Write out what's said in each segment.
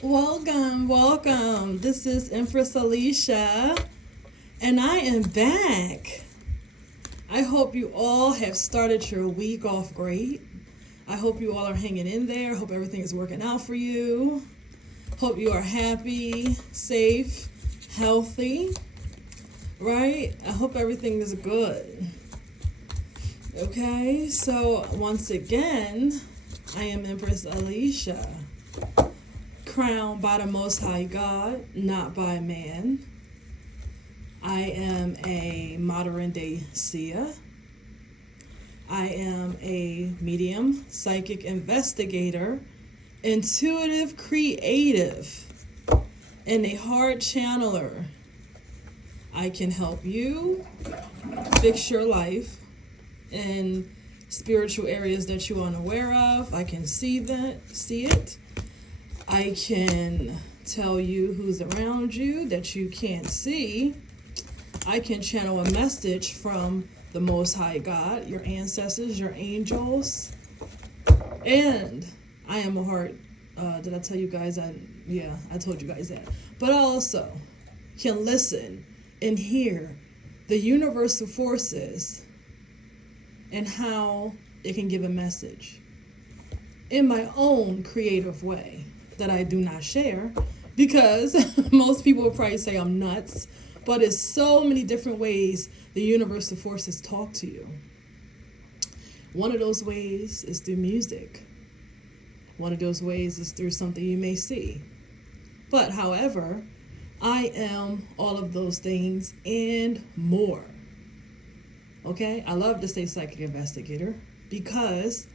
Welcome. This is Empress Alicia, and I am back. I hope you all have started your week off great. I hope you all are hanging in there. Hope everything is working out for you. Hope you are happy, safe, healthy, right? I hope everything is good. Okay, so once again, I am Empress Alicia, crowned by the Most High God, not by man. I am a modern day seer. I am a medium, psychic investigator, intuitive creative, and a heart channeler. I can help you fix your life in spiritual areas that you're unaware of. I can see it. I can tell you who's around you that you can't see. I can channel a message from the Most High God, your ancestors, your angels. And I am a heart. Did I tell you guys? I told you guys that. But I also can listen and hear the universal forces and how it can give a message in my own creative way that I do not share, because most people will probably say I'm nuts, but it's so many different ways the universal forces talk to you. One of those ways is through music. One of those ways is through something you may see. But however, I am all of those things and more. Okay? I love to say psychic investigator because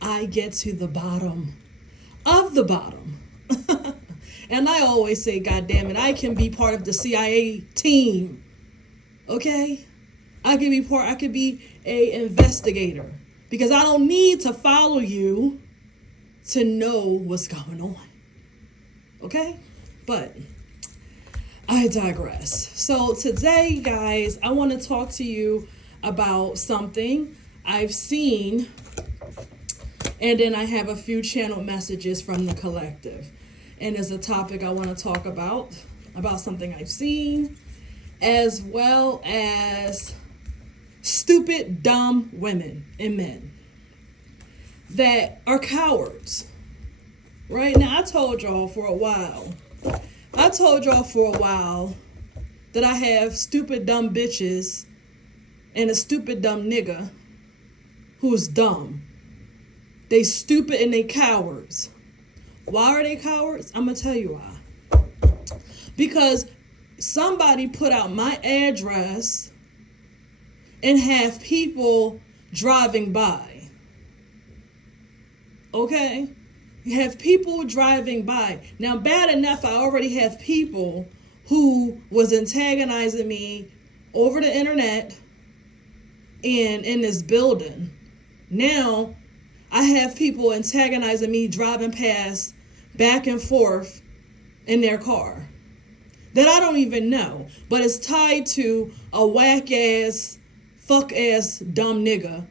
I get to the bottom of the bottom. And I always say, God damn it, I can be part of the CIA team. Okay? I could be a investigator because I don't need to follow you to know what's going on. Okay? But I digress. So today, guys, I want to talk to you about something I've seen, and then I have a few channel messages from the collective. And as a topic I want to talk about something I've seen, as well as stupid, dumb women and men that are cowards. Right now, I told y'all for a while that I have stupid, dumb bitches and a stupid, dumb nigga who's dumb. They stupid and they cowards. Why are they cowards? I'm going to tell you why. Because somebody put out my address and have people driving by. Okay? You have people driving by. Now, bad enough, I already have people who was antagonizing me over the internet and in this building. Now, I have people antagonizing me driving past back and forth in their car that I don't even know, but it's tied to a whack ass, fuck ass, dumb nigga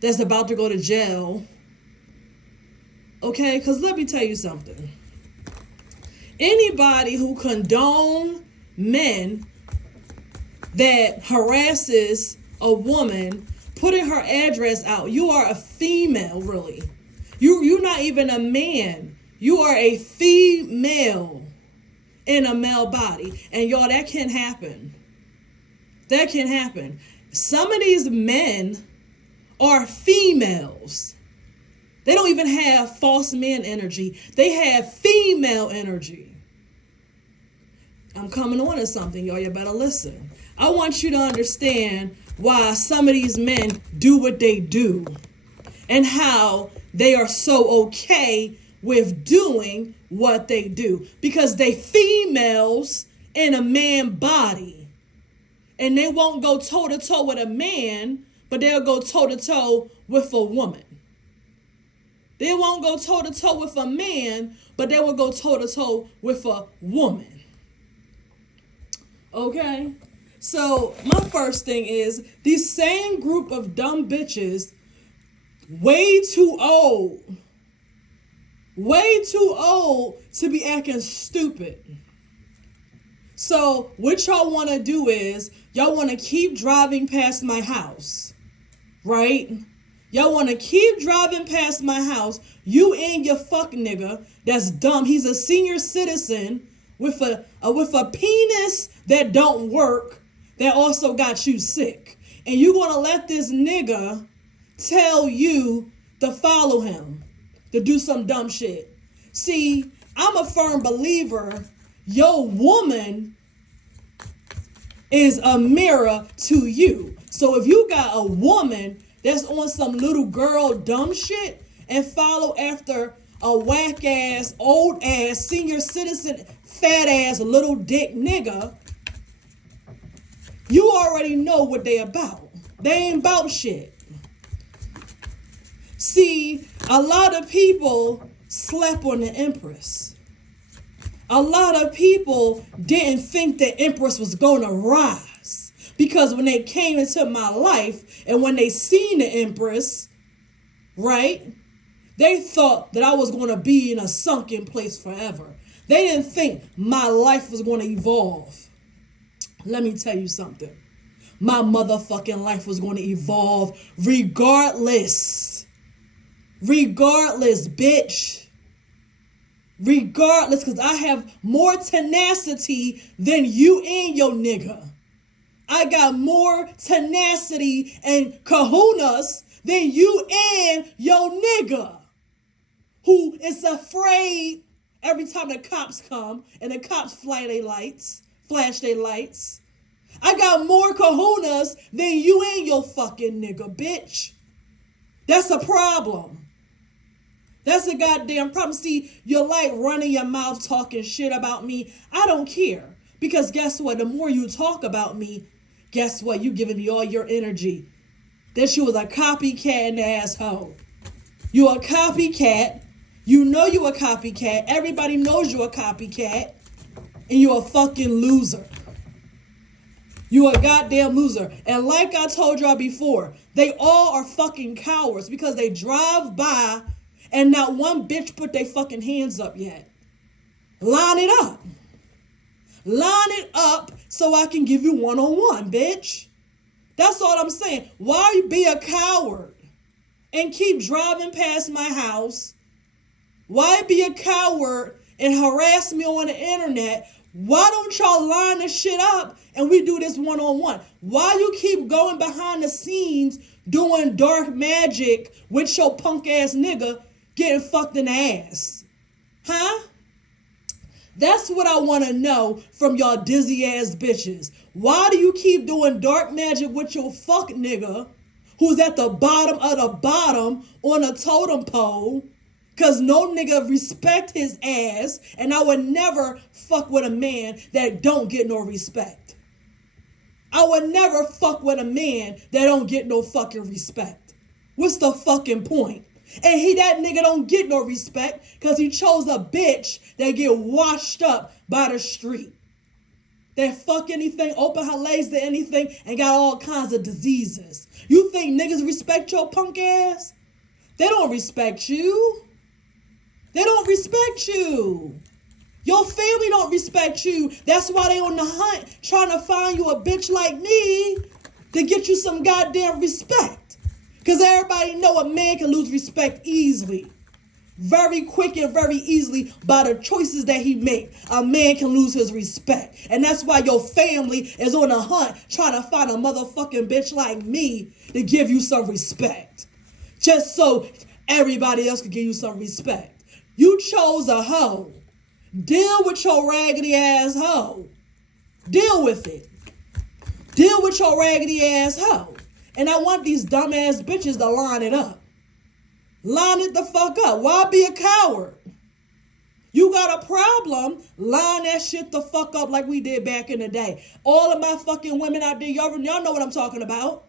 that's about to go to jail. Okay, because let me tell you something. Anybody who condone men that harasses a woman putting her address out, you are a female, really. You're not even a man. You are a female in a male body. And y'all, that can happen. That can happen. Some of these men are females. They don't even have false man energy. They have female energy. I'm coming on to something, y'all. You better listen. I want you to understand why some of these men do what they do and how they are so okay with doing what they do, because they females in a man body, and they won't go toe to toe with a man, but they'll go toe to toe with a woman. They won't go toe to toe with a man, but they will go toe to toe with a woman. Okay? So my first thing is, these same group of dumb bitches, way too old Way too old to be acting stupid. So what y'all want to do is y'all want to keep driving past my house, right? Y'all want to keep driving past my house. You and your fuck nigga that's dumb. He's a senior citizen with a penis that don't work that also got you sick. And you gonna let this nigga tell you to follow him, to do some dumb shit. See, I'm a firm believer your woman is a mirror to you. So if you got a woman that's on some little girl dumb shit and follow after a whack ass, old ass, senior citizen, fat ass, little dick nigga, you already know what they about. They ain't about shit. See, a lot of people slept on the Empress. A lot of people didn't think the Empress was going to rise. Because when they came into my life and when they seen the Empress, right, they thought that I was going to be in a sunken place forever. They didn't think my life was going to evolve. Let me tell you something. My motherfucking life was going to evolve regardless. Regardless, bitch. Regardless, because I have more tenacity than you and your nigga. I got more tenacity and kahunas than you and your nigga, who is afraid every time the cops come and the cops flash their lights. I got more kahunas than you and your fucking nigga, bitch. That's a problem. That's a goddamn problem. See, you're like running your mouth talking shit about me. I don't care. Because guess what? The more you talk about me, guess what? You giving me all your energy. That you was a copycat and asshole. You a copycat. You know you a copycat. Everybody knows you a copycat. And you a fucking loser. You a goddamn loser. And like I told y'all before, they all are fucking cowards because they drive by and not one bitch put their fucking hands up yet. Line it up. Line it up so I can give you one-on-one, bitch. That's all I'm saying. Why be a coward and keep driving past my house? Why be a coward and harass me on the internet? Why don't y'all line this shit up and we do this one-on-one? Why you keep going behind the scenes doing dark magic with your punk ass nigga getting fucked in the ass? Huh? That's what I want to know from y'all dizzy ass bitches. Why do you keep doing dark magic with your fuck nigga who's at the bottom of the bottom on a totem pole? Because no nigga respect his ass, and I would never fuck with a man that don't get no respect. I would never fuck with a man that don't get no fucking respect. What's the fucking point? And that nigga don't get no respect because he chose a bitch that get washed up by the street. That fuck anything, open her legs to anything, and got all kinds of diseases. You think niggas respect your punk ass? They don't respect you. They don't respect you. Your family don't respect you. That's why they on the hunt trying to find you a bitch like me to get you some goddamn respect. Because everybody know a man can lose respect easily. Very quick and very easily by the choices that he make. A man can lose his respect. And that's why your family is on a hunt trying to find a motherfucking bitch like me to give you some respect. Just so everybody else can give you some respect. You chose a hoe. Deal with your raggedy ass hoe. Deal with it. Deal with your raggedy ass hoe. And I want these dumbass bitches to line it up. Line it the fuck up. Why be a coward? You got a problem, line that shit the fuck up like we did back in the day. All of my fucking women out there, y'all know what I'm talking about.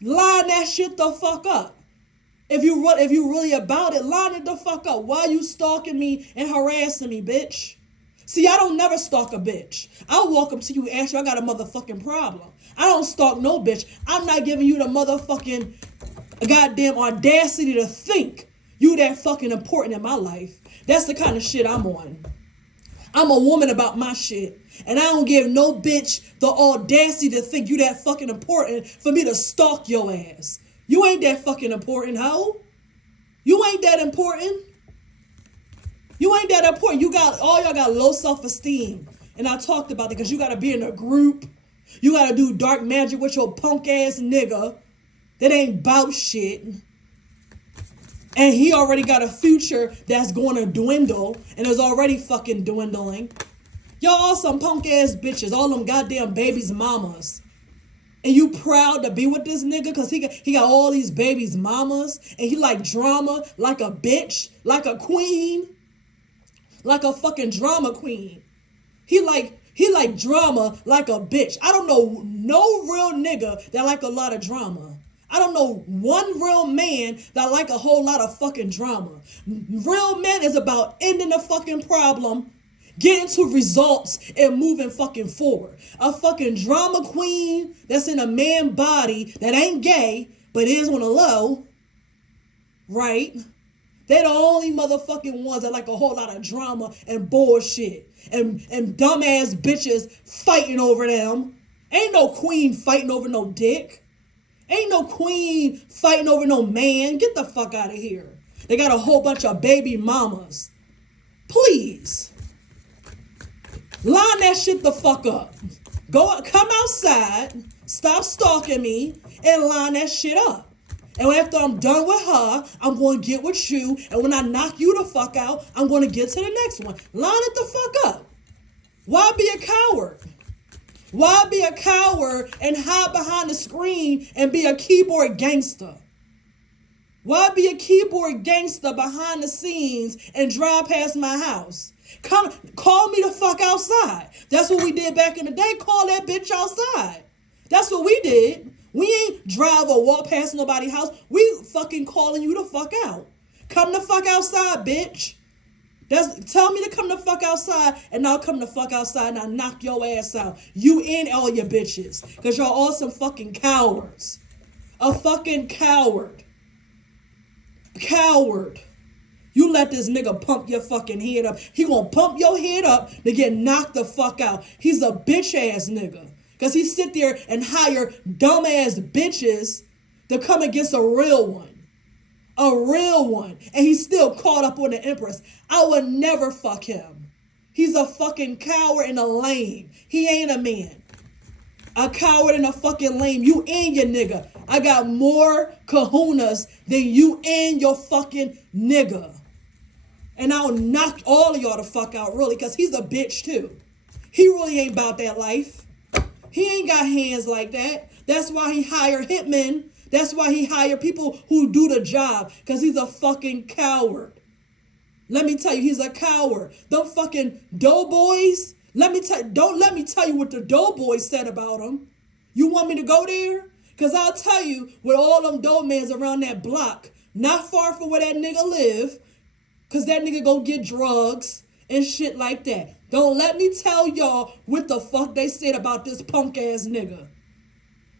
Line that shit the fuck up. If you really about it, line it the fuck up. Why you stalking me and harassing me, bitch? See, I don't never stalk a bitch. I'll walk up to you and ask you, I got a motherfucking problem. I don't stalk no bitch. I'm not giving you the motherfucking goddamn audacity to think You that fucking important in my life. That's the kind of shit I'm on. I'm a woman about my shit. And I don't give no bitch the audacity to think you that fucking important for me to stalk your ass. You ain't that fucking important, hoe. You ain't that important. You ain't that important. All y'all got low self-esteem. And I talked about it because you gotta be in a group. You gotta do dark magic with your punk ass nigga that ain't bout shit. And he already got a future that's going to dwindle and is already fucking dwindling. Y'all all some punk ass bitches, all them goddamn babies' mamas. And you proud to be with this nigga because he got all these babies' mamas and he like drama like a bitch, like a queen, like a fucking drama queen. He like drama like a bitch. I don't know no real nigga that like a lot of drama. I don't know one real man that like a whole lot of fucking drama. Real man is about ending the fucking problem, getting to results, and moving fucking forward. A fucking drama queen that's in a man body that ain't gay, but is on a low, right? They're the only motherfucking ones that like a whole lot of drama and bullshit. And dumbass bitches fighting over them. Ain't no queen fighting over no dick. Ain't no queen fighting over no man. Get the fuck out of here. They got a whole bunch of baby mamas. Please. Line that shit the fuck up. Come outside, stop stalking me, and line that shit up. And after I'm done with her, I'm going to get with you. And when I knock you the fuck out, I'm going to get to the next one. Line it the fuck up. Why be a coward? Why be a coward and hide behind the screen and be a keyboard gangster? Why be a keyboard gangster behind the scenes and drive past my house? Call me the fuck outside. That's what we did back in the day. Call that bitch outside. That's what we did. We ain't drive or walk past nobody's house. We fucking calling you the fuck out. Come the fuck outside, bitch. Tell me to come the fuck outside, and I'll come the fuck outside and I'll knock your ass out. You and all your bitches. Because you're all some fucking cowards. A fucking coward. Coward. You let this nigga pump your fucking head up. He gonna pump your head up to get knocked the fuck out. He's a bitch ass nigga. Because he sit there and hire dumb ass bitches to come against a real one. A real one. And he's still caught up on the Empress. I would never fuck him. He's a fucking coward and a lame. He ain't a man. A coward and a fucking lame. You and your nigga. I got more kahunas than you and your fucking nigga. And I'll knock all of y'all the fuck out, really, because he's a bitch too. He really ain't about that life. He ain't got hands like that. That's why he hire hitmen. That's why he hire people who do the job. Because he's a fucking coward. Let me tell you, he's a coward. Them fucking doughboys. Don't let me tell you what the doughboys said about him. You want me to go there? Because I'll tell you, with all them doughmans around that block, not far from where that nigga live, because that nigga go get drugs and shit like that. Don't let me tell y'all what the fuck they said about this punk ass nigga.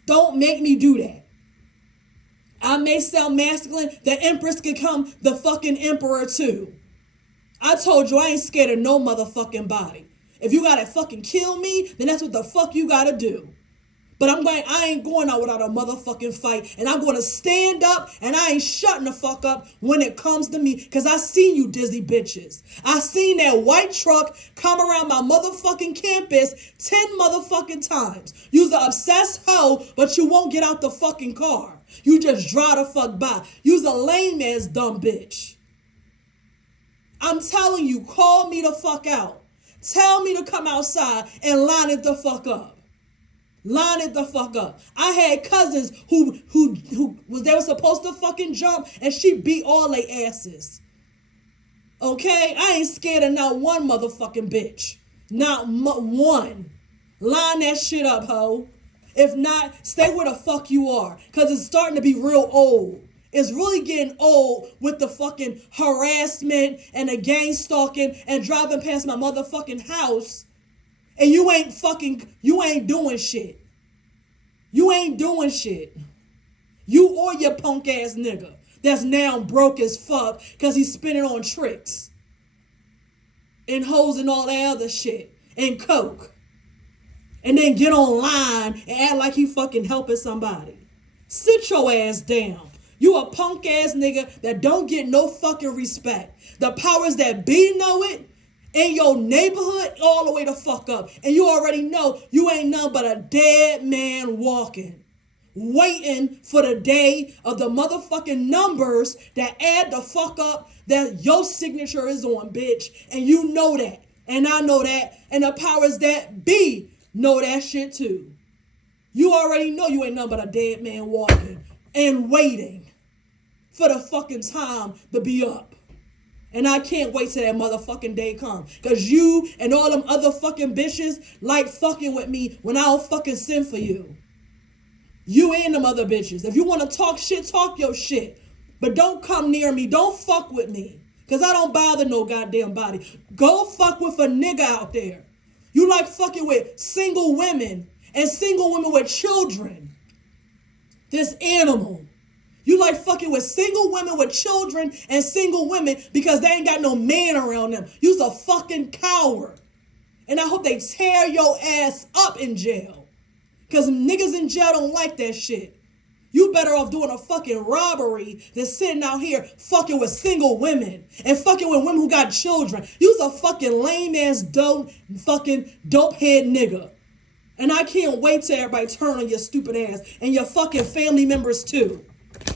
Don't make me do that. I may sound masculine. The Empress can come the fucking emperor too. I told you I ain't scared of no motherfucking body. If you gotta fucking kill me, then that's what the fuck you gotta do. But I ain't going out without a motherfucking fight. And I'm going to stand up and I ain't shutting the fuck up when it comes to me. Because I seen you dizzy bitches. I seen that white truck come around my motherfucking campus 10 motherfucking times. You's an obsessed hoe, but you won't get out the fucking car. You just drive the fuck by. You's a lame ass dumb bitch. I'm telling you, call me the fuck out. Tell me to come outside and line it the fuck up. Line it the fuck up. I had cousins who they were supposed to fucking jump and she beat all their asses. Okay? I ain't scared of not one motherfucking bitch. Not one. Line that shit up, ho. If not, stay where the fuck you are. Because it's starting to be real old. It's really getting old with the fucking harassment and the gang stalking and driving past my motherfucking house. And you ain't doing shit. You ain't doing shit. You or your punk ass nigga. that's now broke as fuck because he's spinning on tricks and hoes and all that other shit and coke. And then get online and act like he fucking helping somebody. Sit your ass down. You a punk ass nigga that don't get no fucking respect. The powers that be know it in your neighborhood all the way the fuck up. And you already know you ain't nothing but a dead man walking. Waiting for the day of the motherfucking numbers that add the fuck up that your signature is on, bitch. And you know that. And I know that. And the powers that be know that shit too. You already know you ain't nothing but a dead man walking and waiting for the fucking time to be up. And I can't wait till that motherfucking day come. Cause you and all them other fucking bitches like fucking with me when I don't fucking send for you. You and them other bitches. If you want to talk shit, talk your shit. But don't come near me. Don't fuck with me. Cause I don't bother no goddamn body. Go fuck with a nigga out there. You like fucking with single women and single women with children. This animal. You like fucking with single women with children and single women because they ain't got no man around them. You's a fucking coward. And I hope they tear your ass up in jail. Because niggas in jail don't like that shit. You better off doing a fucking robbery than sitting out here fucking with single women and fucking with women who got children. You's a fucking lame ass dope head nigga. And I can't wait till everybody turn on your stupid ass and your fucking family members too.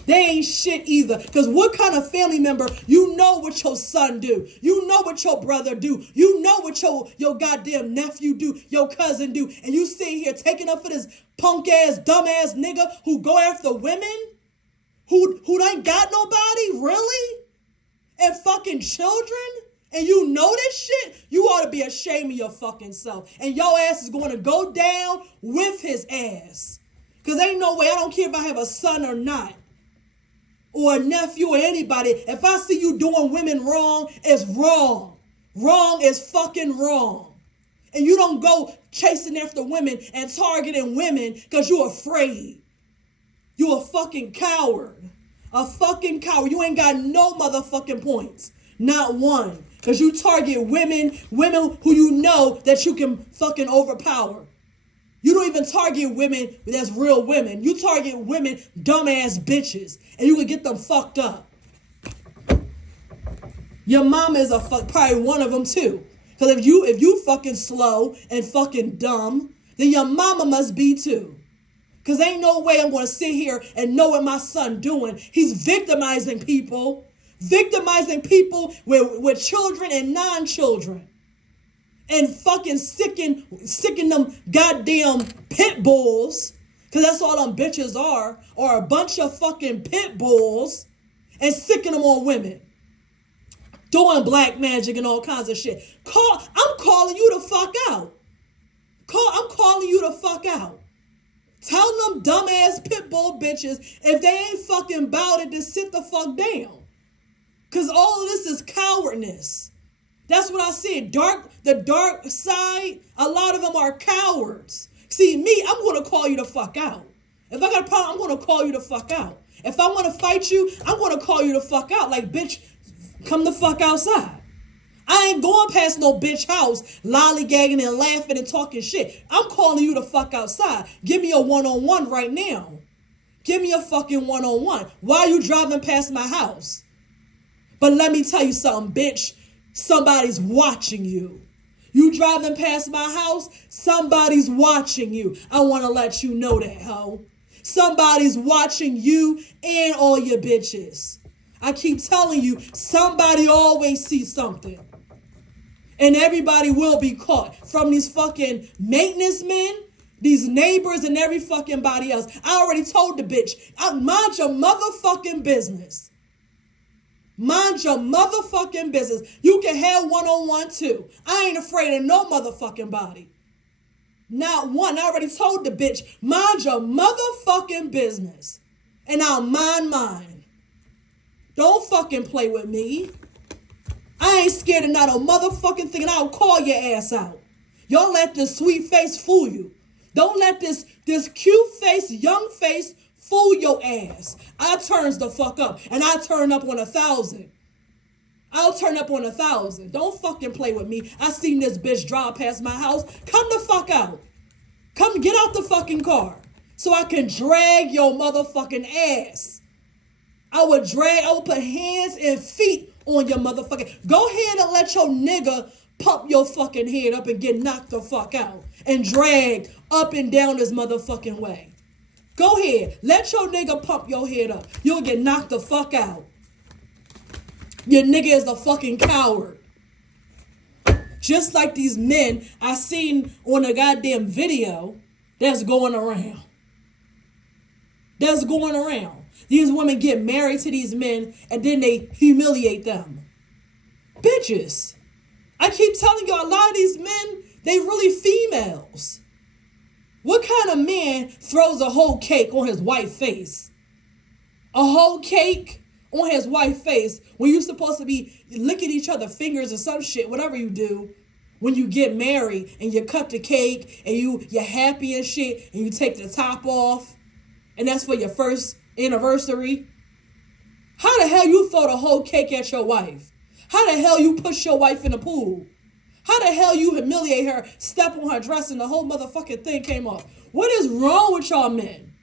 They ain't shit either. Because what kind of family member, you know what your son do. You know what your brother do. You know what your goddamn nephew do, your cousin do. And you sitting here taking up for this punk ass, dumb ass nigga who go after women? Who ain't got nobody? Really? And fucking children? And you know this shit? You ought to be ashamed of your fucking self. And your ass is going to go down with his ass. Because ain't no way, I don't care if I have a son or not. Or a nephew or anybody. If I see you doing women wrong, it's wrong. Wrong is fucking wrong. And you don't go chasing after women and targeting women because you're afraid. You're a fucking coward. A fucking coward. You ain't got no motherfucking points. Not one. Because you target women who you know that you can fucking overpower. You don't even target women that's real women. You target women, dumbass bitches. And you can get them fucked up. Your mama is probably one of them too. Because if you fucking slow and fucking dumb, then your mama must be too. Because ain't no way I'm going to sit here and know what my son doing. He's victimizing people. Victimizing people with children and non-children. And fucking sicking them goddamn pit bulls. Because that's all them bitches are. Or a bunch of fucking pit bulls. And sicking them on women. Doing black magic and all kinds of shit. I'm calling you the fuck out. I'm calling you the fuck out. Tell them dumbass pit bull bitches if they ain't fucking about it to sit the fuck down. Because all of this is cowardness. That's what I said. The dark side, a lot of them are cowards. See, me, I'm going to call you the fuck out. If I got a problem, I'm going to call you the fuck out. If I want to fight you, I'm going to call you the fuck out. Like, bitch, come the fuck outside. I ain't going past no bitch house lollygagging and laughing and talking shit. I'm calling you the fuck outside. Give me a one-on-one right now. Give me a fucking one-on-one. Why are you driving past my house? But let me tell you something, bitch. Somebody's watching you. You driving past my house, somebody's watching you. I want to let you know that, ho. Somebody's watching you and all your bitches. I keep telling you, somebody always sees something. And everybody will be caught. From these fucking maintenance men, these neighbors, and every fucking body else. I already told the bitch, mind your motherfucking business. Mind your motherfucking business. You can have one-on-one too. I ain't afraid of no motherfucking body. Not one. I already told the bitch, mind your motherfucking business. And I'll mind mine. Don't fucking play with me. I ain't scared of not a motherfucking thing, and I'll call your ass out. Y'all let this sweet face fool you. Don't let this cute face, young face Fool your ass. I turns the fuck up. And I turn up on 1,000. I'll turn up on 1,000. Don't fucking play with me. I seen this bitch drive past my house. Come the fuck out. Come get out the fucking car so I can drag your motherfucking ass. I would put hands and feet on your motherfucking. Go ahead and let your nigga pump your fucking head up and get knocked the fuck out and dragged up and down this motherfucking way. Go ahead. Let your nigga pump your head up. You'll get knocked the fuck out. Your nigga is a fucking coward. Just like these men I seen on a goddamn video that's going around. That's going around. These women get married to these men and then they humiliate them. Bitches. I keep telling y'all, a lot of these men, they really females. What kind of man throws a whole cake on his white face? A whole cake on his white face when you're supposed to be licking each other's fingers or some shit, whatever you do when you get married and you cut the cake and you're happy and shit and you take the top off and that's for your first anniversary. How the hell you throw the whole cake at your wife? How the hell you push your wife in the pool? How the hell you humiliate her, step on her dress, and the whole motherfucking thing came off? What is wrong with y'all men?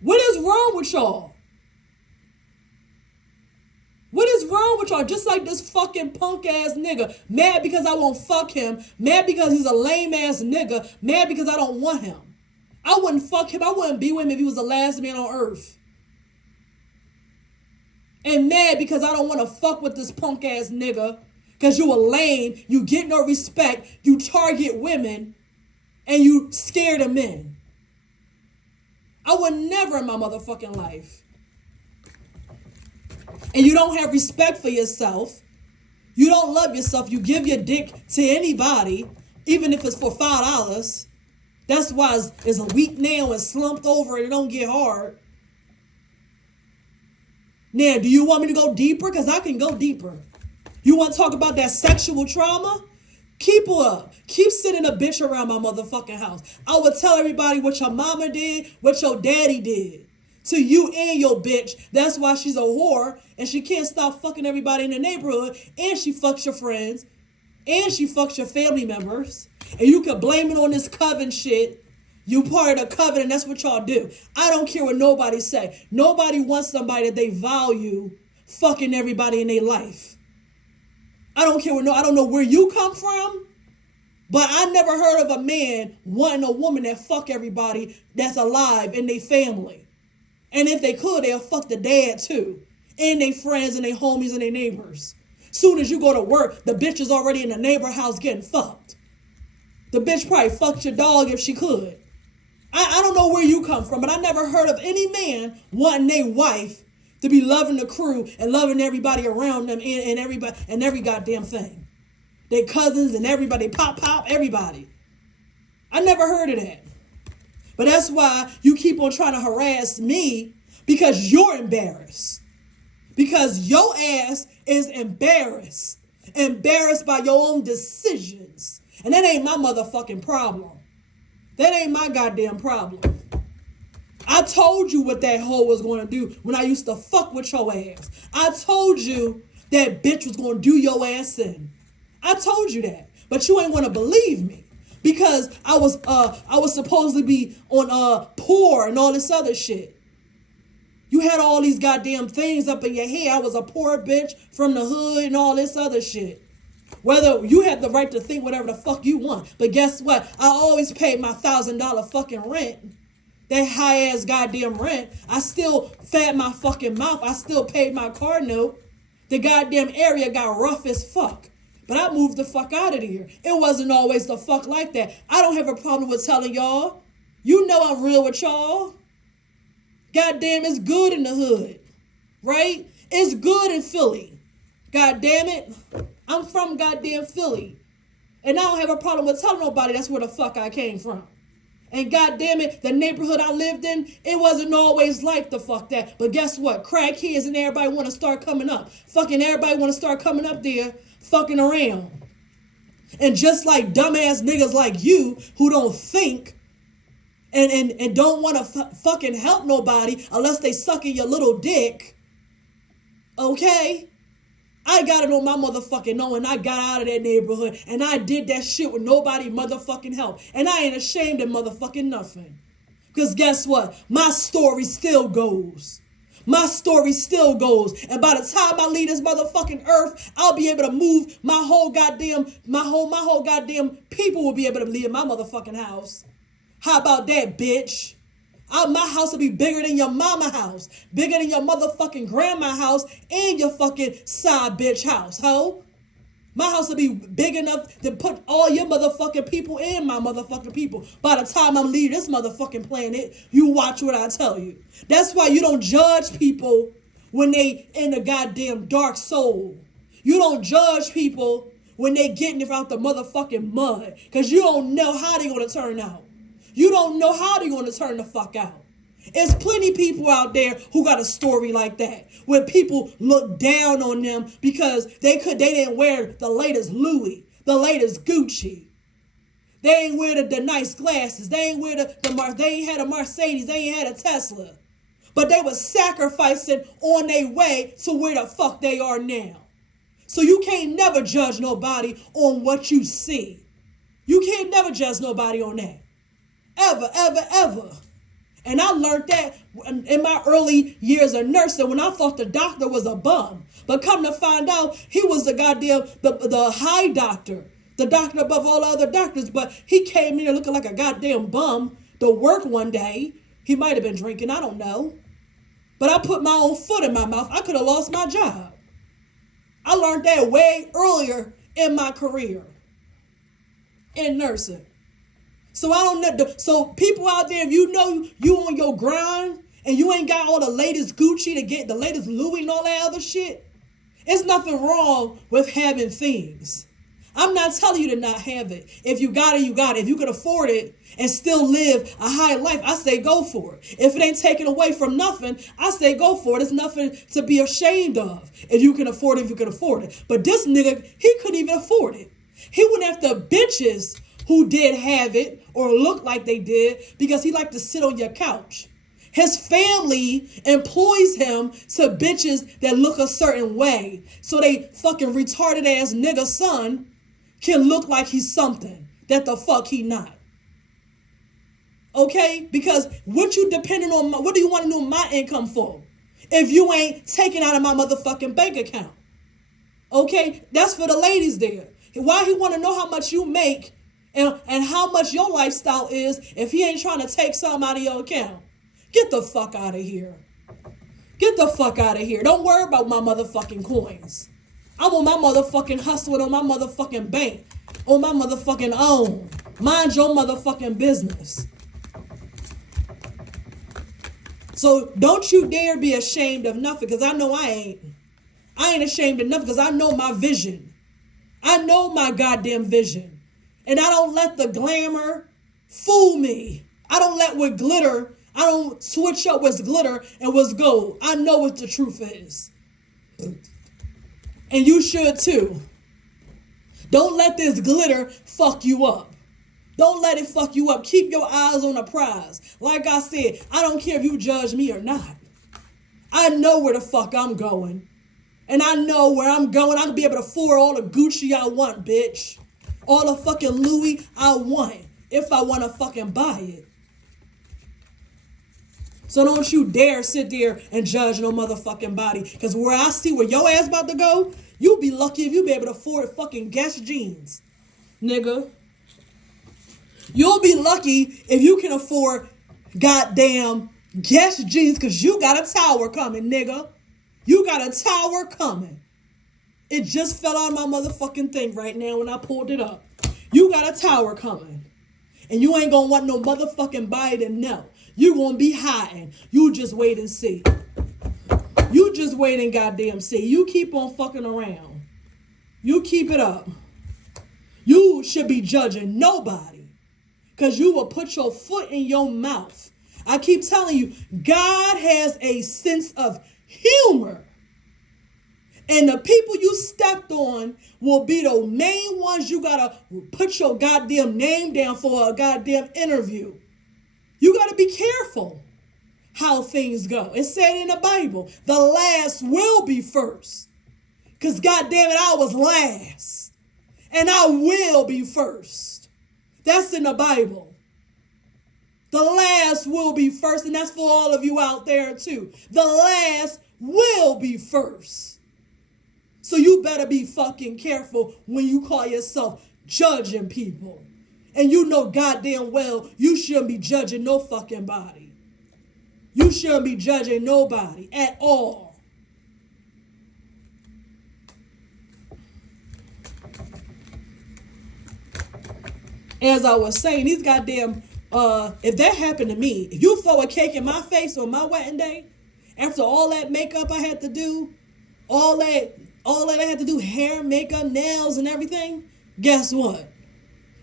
What is wrong with y'all? What is wrong with y'all? Just like this fucking punk ass nigga. Mad because I won't fuck him. Mad because he's a lame ass nigga. Mad because I don't want him. I wouldn't fuck him. I wouldn't be with him if he was the last man on earth. And mad because I don't want to fuck with this punk ass nigga. Because you a lame, you get no respect, you target women, and you scared of men. I would never in my motherfucking life. And you don't have respect for yourself. You don't love yourself. You give your dick to anybody, even if it's for $5. That's why it's a weak nail and slumped over and it don't get hard. Now, do you want me to go deeper? Because I can go deeper. You want to talk about that sexual trauma? Keep up. Keep sending a bitch around my motherfucking house. I would tell everybody what your mama did, what your daddy did. To you and your bitch. That's why she's a whore and she can't stop fucking everybody in the neighborhood. And she fucks your friends. And she fucks your family members. And you can blame it on this coven shit. You part of the coven and that's what y'all do. I don't care what nobody say. Nobody wants somebody that they value fucking everybody in their life. I don't care I don't know where you come from, but I never heard of a man wanting a woman that fuck everybody that's alive in their family. And if they could, they'll fuck the dad too. And their friends and their homies and their neighbors. Soon as you go to work, the bitch is already in the neighbor house getting fucked. The bitch probably fucked your dog if she could. I don't know where you come from, but I never heard of any man wanting their wife to be loving the crew and loving everybody around them and everybody and every goddamn thing. Their cousins and everybody, pop, everybody. I never heard of that. But that's why you keep on trying to harass me because you're embarrassed. Because your ass is embarrassed. Embarrassed by your own decisions. And that ain't my motherfucking problem. That ain't my goddamn problem. I told you what that hoe was going to do when I used to fuck with your ass. I told you that bitch was going to do your ass in. I told you that. But you ain't want to believe me. Because I was supposed to be on poor and all this other shit. You had all these goddamn things up in your head. I was a poor bitch from the hood and all this other shit. Whether you have the right to think whatever the fuck you want. But guess what? I always paid my $1,000 fucking rent. That high ass goddamn rent. I still fed my fucking mouth. I still paid my car note. The goddamn area got rough as fuck. But I moved the fuck out of here. It wasn't always the fuck like that. I don't have a problem with telling y'all. You know I'm real with y'all. Goddamn, it's good in the hood. Right? It's good in Philly. God damn it. I'm from goddamn Philly. And I don't have a problem with telling nobody that's where the fuck I came from. And God damn it, the neighborhood I lived in, it wasn't always like the fuck that. But guess what? Crackheads and everybody want to start coming up. Fucking everybody want to start coming up there, fucking around. And just like dumbass niggas like you who don't think and don't want to fucking help nobody unless they sucking your little dick. Okay? I got it on my motherfucking knowing I got out of that neighborhood and I did that shit with nobody motherfucking help. And I ain't ashamed of motherfucking nothing. Because guess what? My story still goes. My story still goes. And by the time I leave this motherfucking earth, I'll be able to move my whole goddamn people will be able to leave my motherfucking house. How about that, bitch? My house will be bigger than your mama house, bigger than your motherfucking grandma house, and your fucking side bitch house, ho. My house will be big enough to put all your motherfucking people in my motherfucking people. By the time I'm leaving this motherfucking planet, you watch what I tell you. That's why you don't judge people when they in the goddamn dark soul. You don't judge people when they getting out the motherfucking mud, because you don't know how they're going to turn out. You don't know how they're going to turn the fuck out. There's plenty people out there who got a story like that, where people look down on them because they didn't wear the latest Louis, the latest Gucci. They ain't wear the nice glasses. They ain't wear they ain't had a Mercedes. They ain't had a Tesla. But they was sacrificing on their way to where the fuck they are now. So you can't never judge nobody on what you see. You can't never judge nobody on that. Ever, ever, ever. And I learned that in my early years of nursing when I thought the doctor was a bum. But come to find out, he was the goddamn, the high doctor. The doctor above all other doctors. But he came in looking like a goddamn bum to work one day. He might have been drinking, I don't know. But I put my own foot in my mouth. I could have lost my job. I learned that way earlier in my career in nursing. So I don't know. So people out there, if you know you on your grind and you ain't got all the latest Gucci to get the latest Louis and all that other shit, it's nothing wrong with having things. I'm not telling you to not have it. If you got it, you got it. If you can afford it and still live a high life, I say go for it. If it ain't taken away from nothing, I say go for it. It's nothing to be ashamed of. If you can afford it, if you can afford it. But this nigga, he couldn't even afford it. He went after bitches who did have it or looked like they did because he liked to sit on your couch. His family employs him to bitches that look a certain way so they fucking retarded ass nigga son can look like he's something that the fuck he not. Okay? Because what you depending on, what do you want to know my income for if you ain't taking out of my motherfucking bank account? Okay? That's for the ladies there. Why he want to know how much you make and how much your lifestyle is if he ain't trying to take something out of your account? Get the fuck out of here. Get the fuck out of here. Don't worry about my motherfucking coins. I want my motherfucking hustling on my motherfucking bank, on my motherfucking own. Mind your motherfucking business. So don't you dare be ashamed of nothing, because I know I ain't. I ain't ashamed of nothing because I know my vision. I know my goddamn vision. And I don't let the glamour fool me. I don't let with glitter, I don't switch up what's glitter and what's gold. I know what the truth is. And you should too. Don't let this glitter fuck you up. Don't let it fuck you up. Keep your eyes on the prize. Like I said, I don't care if you judge me or not. I know where the fuck I'm going. And I know where I'm going. I can be able to afford all the Gucci I want, bitch. All the fucking Louis I want. If I want to fucking buy it. So don't you dare sit there and judge no motherfucking body. Because where I see where your ass about to go, you'll be lucky if you be able to afford fucking Guess jeans. Nigga. You'll be lucky if you can afford goddamn Guess jeans because you got a tower coming, nigga. You got a tower coming. It just fell out of my motherfucking thing right now when I pulled it up. You got a tower coming. And you ain't gonna want no motherfucking body to know. You gonna be hiding. You just wait and see. You just wait and goddamn see. You keep on fucking around. You keep it up. You should be judging nobody. Because you will put your foot in your mouth. I keep telling you, God has a sense of humor. And the people you stepped on will be the main ones you gotta put your goddamn name down for a goddamn interview. You got to be careful how things go. It said in the Bible, the last will be first. Because goddamn it, I was last. And I will be first. That's in the Bible. The last will be first. And that's for all of you out there too. The last will be first. So you better be fucking careful when you call yourself judging people. And you know goddamn well you shouldn't be judging no fucking body. You shouldn't be judging nobody at all. As I was saying, these goddamn, if that happened to me, if you throw a cake in my face on my wedding day, after all that makeup I had to do, all that I had to do, hair, makeup, nails, and everything, guess what?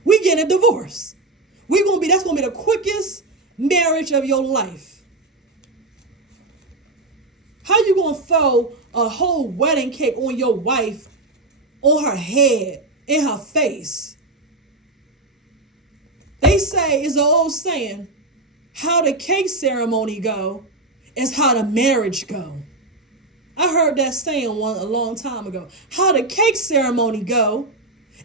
We get a divorce. That's gonna be the quickest marriage of your life. How you gonna throw a whole wedding cake on your wife, on her head, in her face? They say, it's an old saying, how the cake ceremony go is how the marriage go. I heard that saying a long time ago. How the cake ceremony go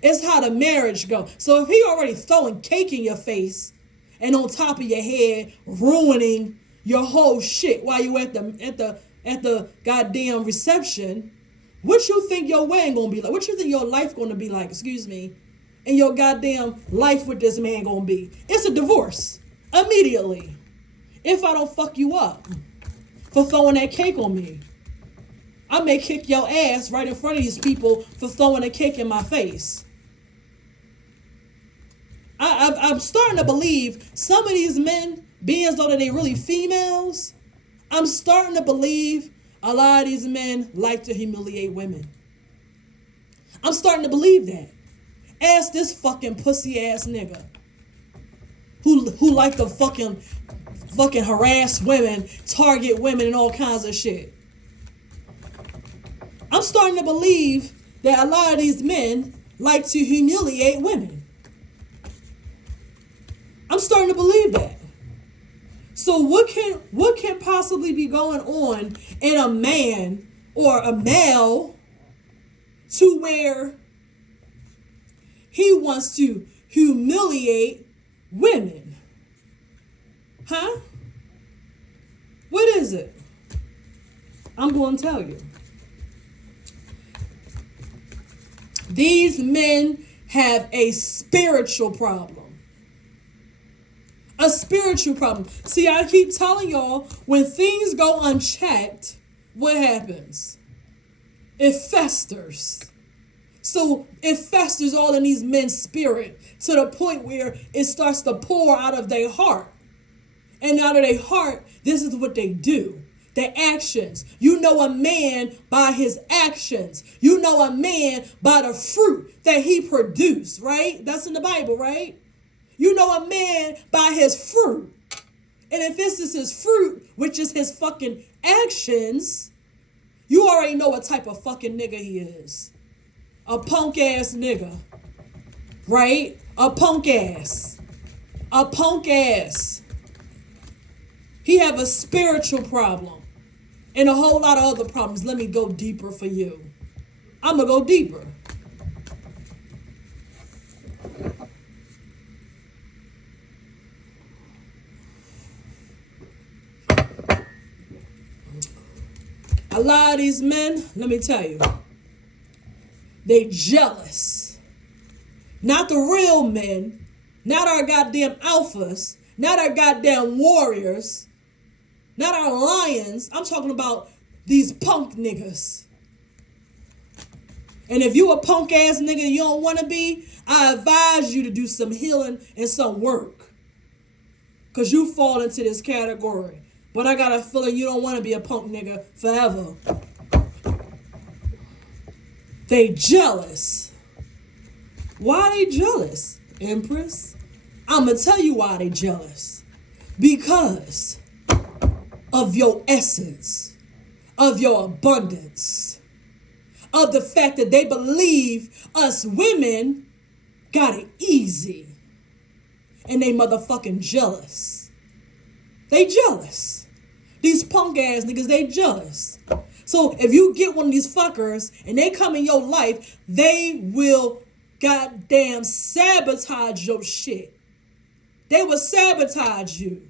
is how the marriage go. So if he already throwing cake in your face and on top of your head, ruining your whole shit while you at the goddamn reception, what you think your wedding gonna be like? What you think your life gonna be like? Excuse me. And your goddamn life with this man gonna be? It's a divorce immediately. If I don't fuck you up for throwing that cake on me, I may kick your ass right in front of these people for throwing a cake in my face. I'm starting to believe some of these men, being as though that they really females, I'm starting to believe a lot of these men like to humiliate women. I'm starting to believe that. Ask this fucking pussy ass nigga who like to fucking harass women, target women, and all kinds of shit. I'm starting to believe that a lot of these men like to humiliate women. I'm starting to believe that. So what can possibly be going on in a man or a male to where he wants to humiliate women? Huh? What is it? I'm going to tell you. These men have a spiritual problem. A spiritual problem. See, I keep telling y'all, when things go unchecked, what happens? It festers. So it festers all in these men's spirit to the point where it starts to pour out of their heart. And out of their heart, this is what they do. Their actions. You know a man by his actions. You know a man by the fruit that he produced, right? That's in the Bible, right? You know a man by his fruit. And if this is his fruit, which is his fucking actions, you already know what type of fucking nigga he is. A punk ass nigga. Right? A punk ass. A punk ass. He have a spiritual problem. And a whole lot of other problems. Let me go deeper for you. I'm going to go deeper. A lot of these men, let me tell you, they jealous. Not the real men, not our goddamn alphas, not our goddamn warriors, not our lions. I'm talking about these punk niggas. And if you a punk ass nigga you don't want to be, I advise you to do some healing and some work. Because you fall into this category. But I got a feeling you don't want to be a punk nigga forever. They jealous. Why they jealous, Empress? I'm going to tell you why they jealous. Because of your essence, of your abundance, of the fact that they believe us women got it easy. And they motherfucking jealous. They jealous. These punk ass niggas, they jealous. So if you get one of these fuckers and they come in your life, they will goddamn sabotage your shit. They will sabotage you.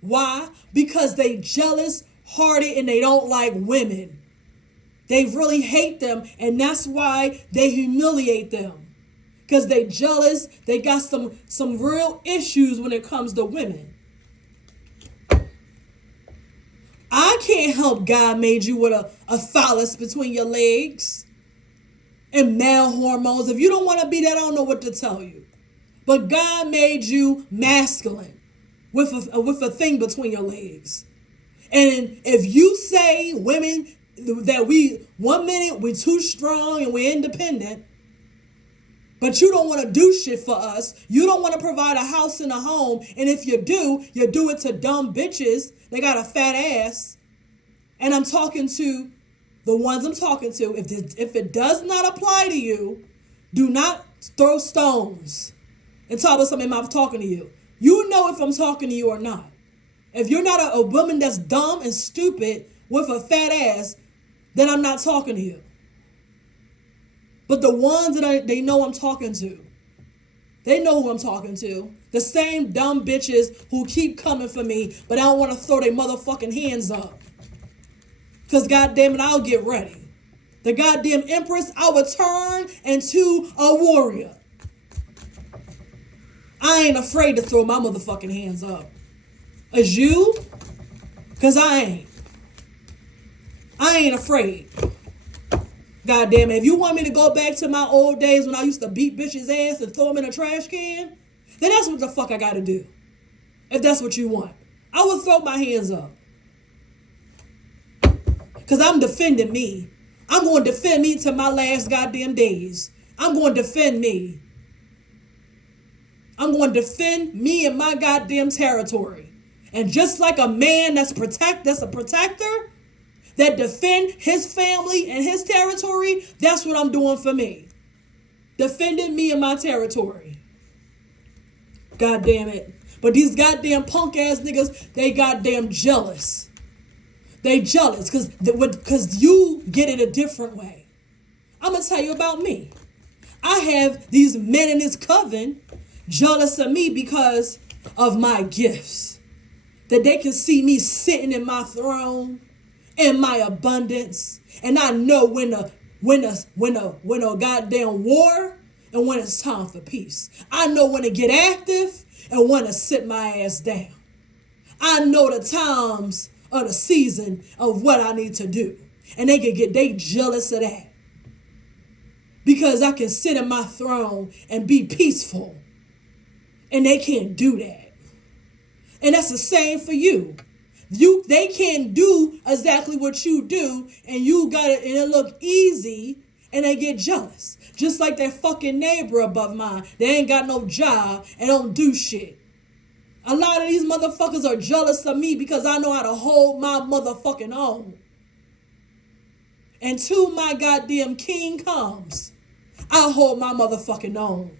Why? Because they jealous, hearted, and they don't like women. They really hate them, and that's why they humiliate them. Because they jealous, they got some real issues when it comes to women. I can't help God made you with a phallus between your legs and male hormones. If you don't want to be that, I don't know what to tell you. But God made you masculine with a thing between your legs. And if you say women that 1 minute we're too strong and we're independent, but you don't want to do shit for us, you don't want to provide a house and a home, and if you do it to dumb bitches. They got a fat ass. And I'm talking to the ones I'm talking to. If it does not apply to you, do not throw stones and talk about something I'm talking to you. You know if I'm talking to you or not. If you're not a woman that's dumb and stupid with a fat ass, then I'm not talking to you. But the ones that they know I'm talking to, they know who I'm talking to. The same dumb bitches who keep coming for me, but I don't want to throw their motherfucking hands up. Because goddamn it, I'll get ready. The goddamn empress, I will turn into a warrior. I ain't afraid to throw my motherfucking hands up. Is you? Because I ain't. I ain't afraid. God damn it. If you want me to go back to my old days when I used to beat bitches' ass and throw them in a trash can, then that's what the fuck I gotta do. If that's what you want. I will throw my hands up. Because I'm defending me. I'm going to defend me to my last goddamn days. I'm going to defend me. I'm going to defend me and my goddamn territory. And just like a man that's a protector, that defend his family and his territory, that's what I'm doing for me. Defending me and my territory. God damn it. But these goddamn punk ass niggas, they goddamn jealous. They jealous because you get it a different way. I'm going to tell you about me. I have these men in this coven jealous of me because of my gifts. That they can see me sitting in my throne and my abundance. And I know when a goddamn war and when it's time for peace. I know when to get active and when to sit my ass down. I know the times of the season of what I need to do. And they jealous of that. Because I can sit in my throne and be peaceful. And they can't do that. And that's the same for you. They can't do exactly what you do, and you got it, and it look easy, and they get jealous. Just like that fucking neighbor above mine. They ain't got no job and don't do shit. A lot of these motherfuckers are jealous of me because I know how to hold my motherfucking own. Until my goddamn king comes, I hold my motherfucking own.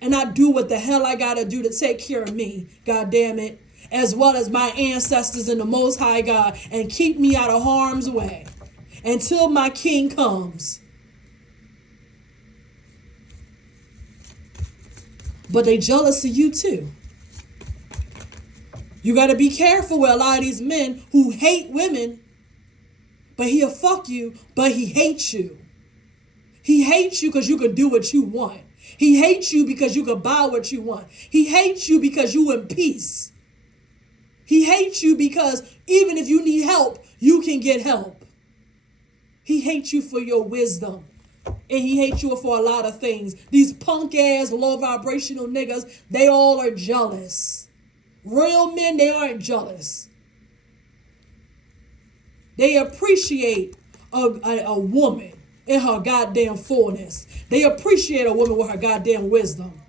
And I do what the hell I gotta do to take care of me, goddamn it, as well as my ancestors in the Most High God, and keep me out of harm's way until my king comes. But they jealous of you too. You gotta be careful with a lot of these men who hate women, but he'll fuck you, but he hates you. He hates you because you can do what you want. He hates you because you can buy what you want. He hates you because you in peace. He hates you because even if you need help, you can get help. He hates you for your wisdom. And he hates you for a lot of things. These punk ass, low vibrational niggas, they all are jealous. Real men, they aren't jealous. They appreciate a woman in her goddamn fullness. They appreciate a woman with her goddamn wisdom.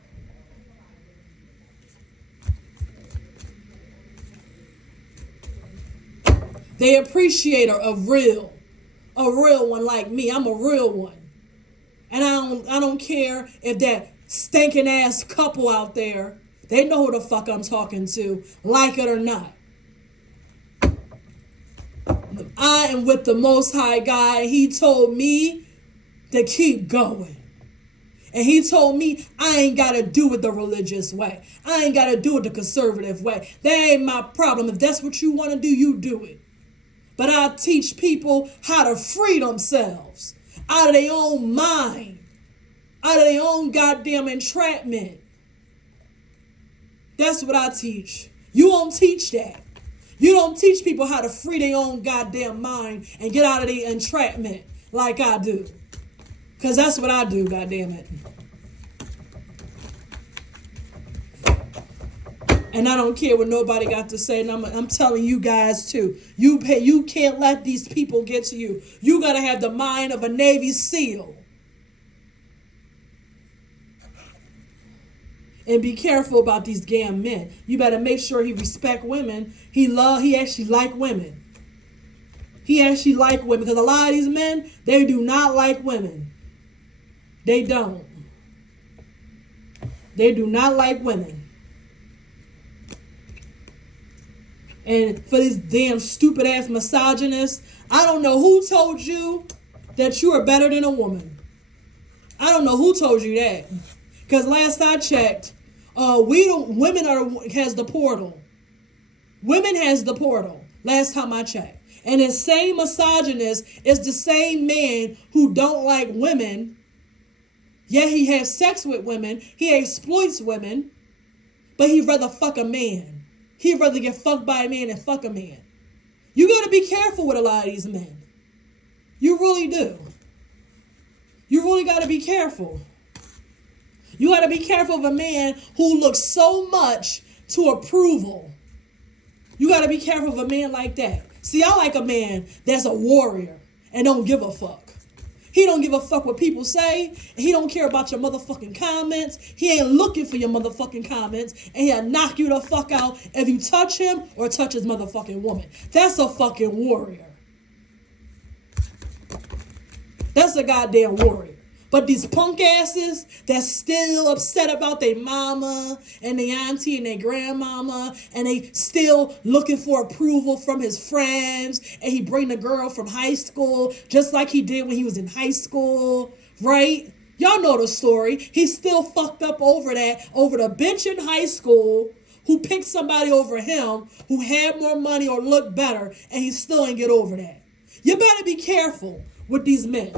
They appreciate a real one like me. I'm a real one. And I don't care if that stinking ass couple out there They know who the fuck I'm talking to, like it or not. I am with the Most High God. He told me to keep going. And he told me I ain't got to do it the religious way. I ain't got to do it the conservative way. That ain't my problem. If that's what you want to do, you do it. But I teach people how to free themselves out of their own mind, out of their own goddamn entrapment. That's what I teach. You won't teach that. You don't teach people how to free their own goddamn mind and get out of their entrapment like I do. Because that's what I do, goddamn it. And I don't care what nobody got to say. And I'm telling you guys too. You can't let these people get to you. You got to have the mind of a Navy SEAL. And be careful about these damn men. You better make sure he respect women. He actually like women. He actually like women. Because a lot of these men, they do not like women. They don't. They do not like women. And for these damn stupid ass misogynists, I don't know who told you that you are better than a woman. I don't know who told you that. Because last I checked, women has the portal. Women has the portal. Last time I checked. And the same misogynist is the same man who don't like women. Yeah, he has sex with women. He exploits women. But he'd rather fuck a man. He'd rather get fucked by a man than fuck a man. You got to be careful with a lot of these men. You really do. You really got to be careful. You got to be careful of a man who looks so much to approval. You got to be careful of a man like that. See, I like a man that's a warrior and don't give a fuck. He don't give a fuck what people say. He don't care about your motherfucking comments. He ain't looking for your motherfucking comments. And he'll knock you the fuck out if you touch him or touch his motherfucking woman. That's a fucking warrior. That's a goddamn warrior. But these punk asses that's still upset about their mama and their auntie and their grandmama, and they still looking for approval from his friends, and he bring the girl from high school just like he did when he was in high school, right? Y'all know the story. He's still fucked up over that, over the bitch in high school who picked somebody over him who had more money or looked better, and he still ain't get over that. You better be careful with these men.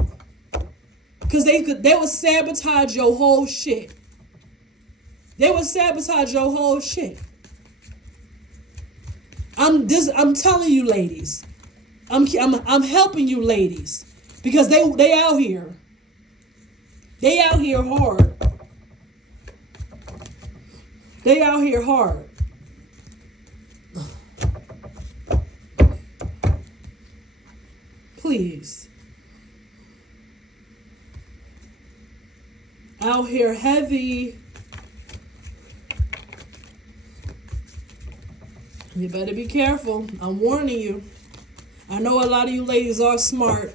Because they would sabotage your whole shit. They would sabotage your whole shit. I'm telling you, ladies. I'm helping you, ladies, because they out here. They out here hard. They out here hard. Please. Out here heavy. You better be careful. I'm warning you. I know a lot of you ladies are smart,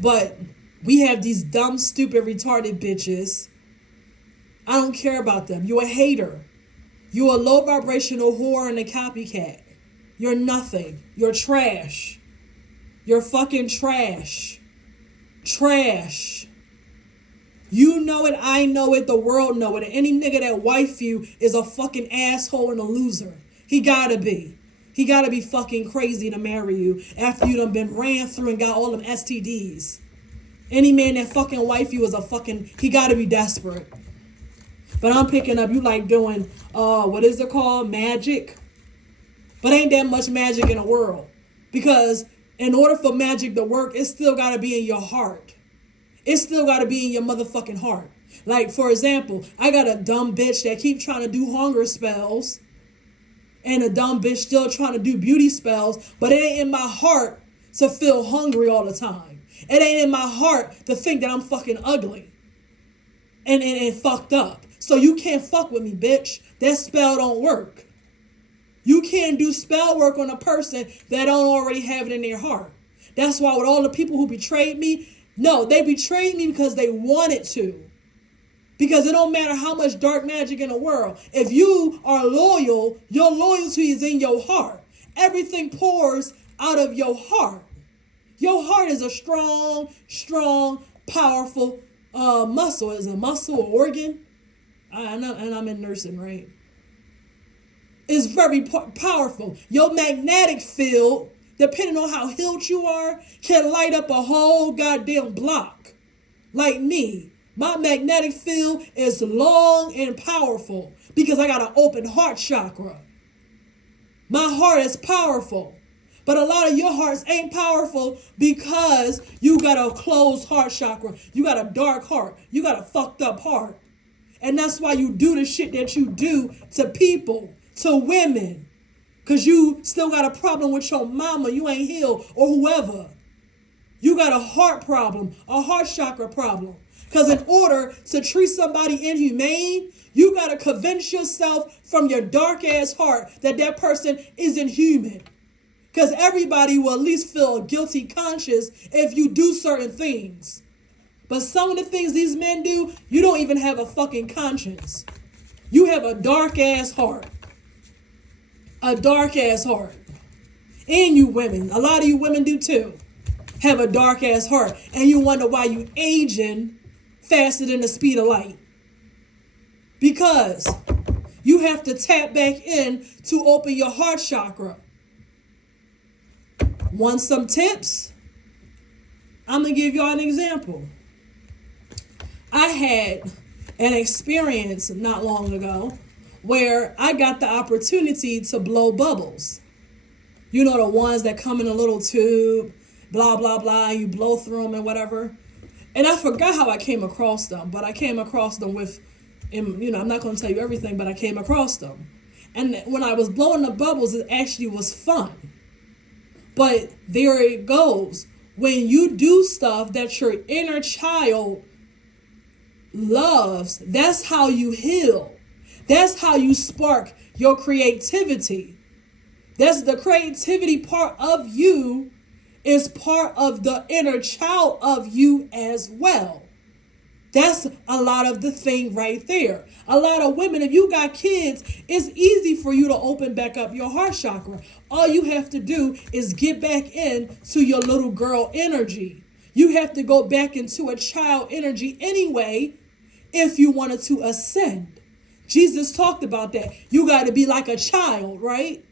but we have these dumb, stupid, retarded bitches. I don't care about them. You're a hater. You're a low vibrational whore and a copycat. You're nothing. You're trash. You're fucking trash. Trash. You know it, I know it, the world know it. And any nigga that wife you is a fucking asshole and a loser. He gotta be. He gotta be fucking crazy to marry you after you done been ran through and got all them STDs. Any man that fucking wife you is a fucking, he gotta be desperate. But I'm picking up, you like doing, what is it called? Magic. But ain't that much magic in the world. Because in order for magic to work, it still gotta be in your heart. It still got to be in your motherfucking heart. Like, for example, I got a dumb bitch that keep trying to do hunger spells. And a dumb bitch still trying to do beauty spells. But it ain't in my heart to feel hungry all the time. It ain't in my heart to think that I'm fucking ugly. And fucked up. So you can't fuck with me, bitch. That spell don't work. You can't do spell work on a person that don't already have it in their heart. That's why with all the people who betrayed me, no, they betrayed me because they wanted to. Because it don't matter how much dark magic in the world. If you are loyal, your loyalty is in your heart. Everything pours out of your heart. Your heart is a strong, powerful muscle. Is a muscle or organ? And I'm in nursing, right? It's very powerful. Your magnetic field, depending on how healed you are, can light up a whole goddamn block. Like me. My magnetic field is long and powerful because I got an open heart chakra. My heart is powerful. But a lot of your hearts ain't powerful because you got a closed heart chakra. You got a dark heart. You got a fucked up heart. And that's why you do the shit that you do to people, to women. Because you still got a problem with your mama. You ain't healed or whoever. You got a heart problem, a heart chakra problem. Because in order to treat somebody inhumane, you got to convince yourself from your dark ass heart that that person isn't human. Because everybody will at least feel a guilty conscience if you do certain things. But some of the things these men do, you don't even have a fucking conscience. You have a dark ass heart. A dark ass heart. And you women, a lot of you women do too, have a dark ass heart. And you wonder why you aging faster than the speed of light. Because you have to tap back in to open your heart chakra. Want some tips? I'm going to give y'all an example. I had an experience not long ago where I got the opportunity to blow bubbles. You know, the ones that come in a little tube, blah, blah, blah, you blow through them and whatever. And I forgot how I came across them, but I came across them with, you know, I'm not going to tell you everything, but I came across them. And when I was blowing the bubbles, it actually was fun. But there it goes. When you do stuff that your inner child loves, that's how you heal. That's how you spark your creativity. That's the creativity part of you is part of the inner child of you as well. That's a lot of the thing right there. A lot of women, if you got kids, it's easy for you to open back up your heart chakra. All you have to do is get back into your little girl energy. You have to go back into a child energy anyway if you wanted to ascend. Jesus talked about that. You got to be like a child, right?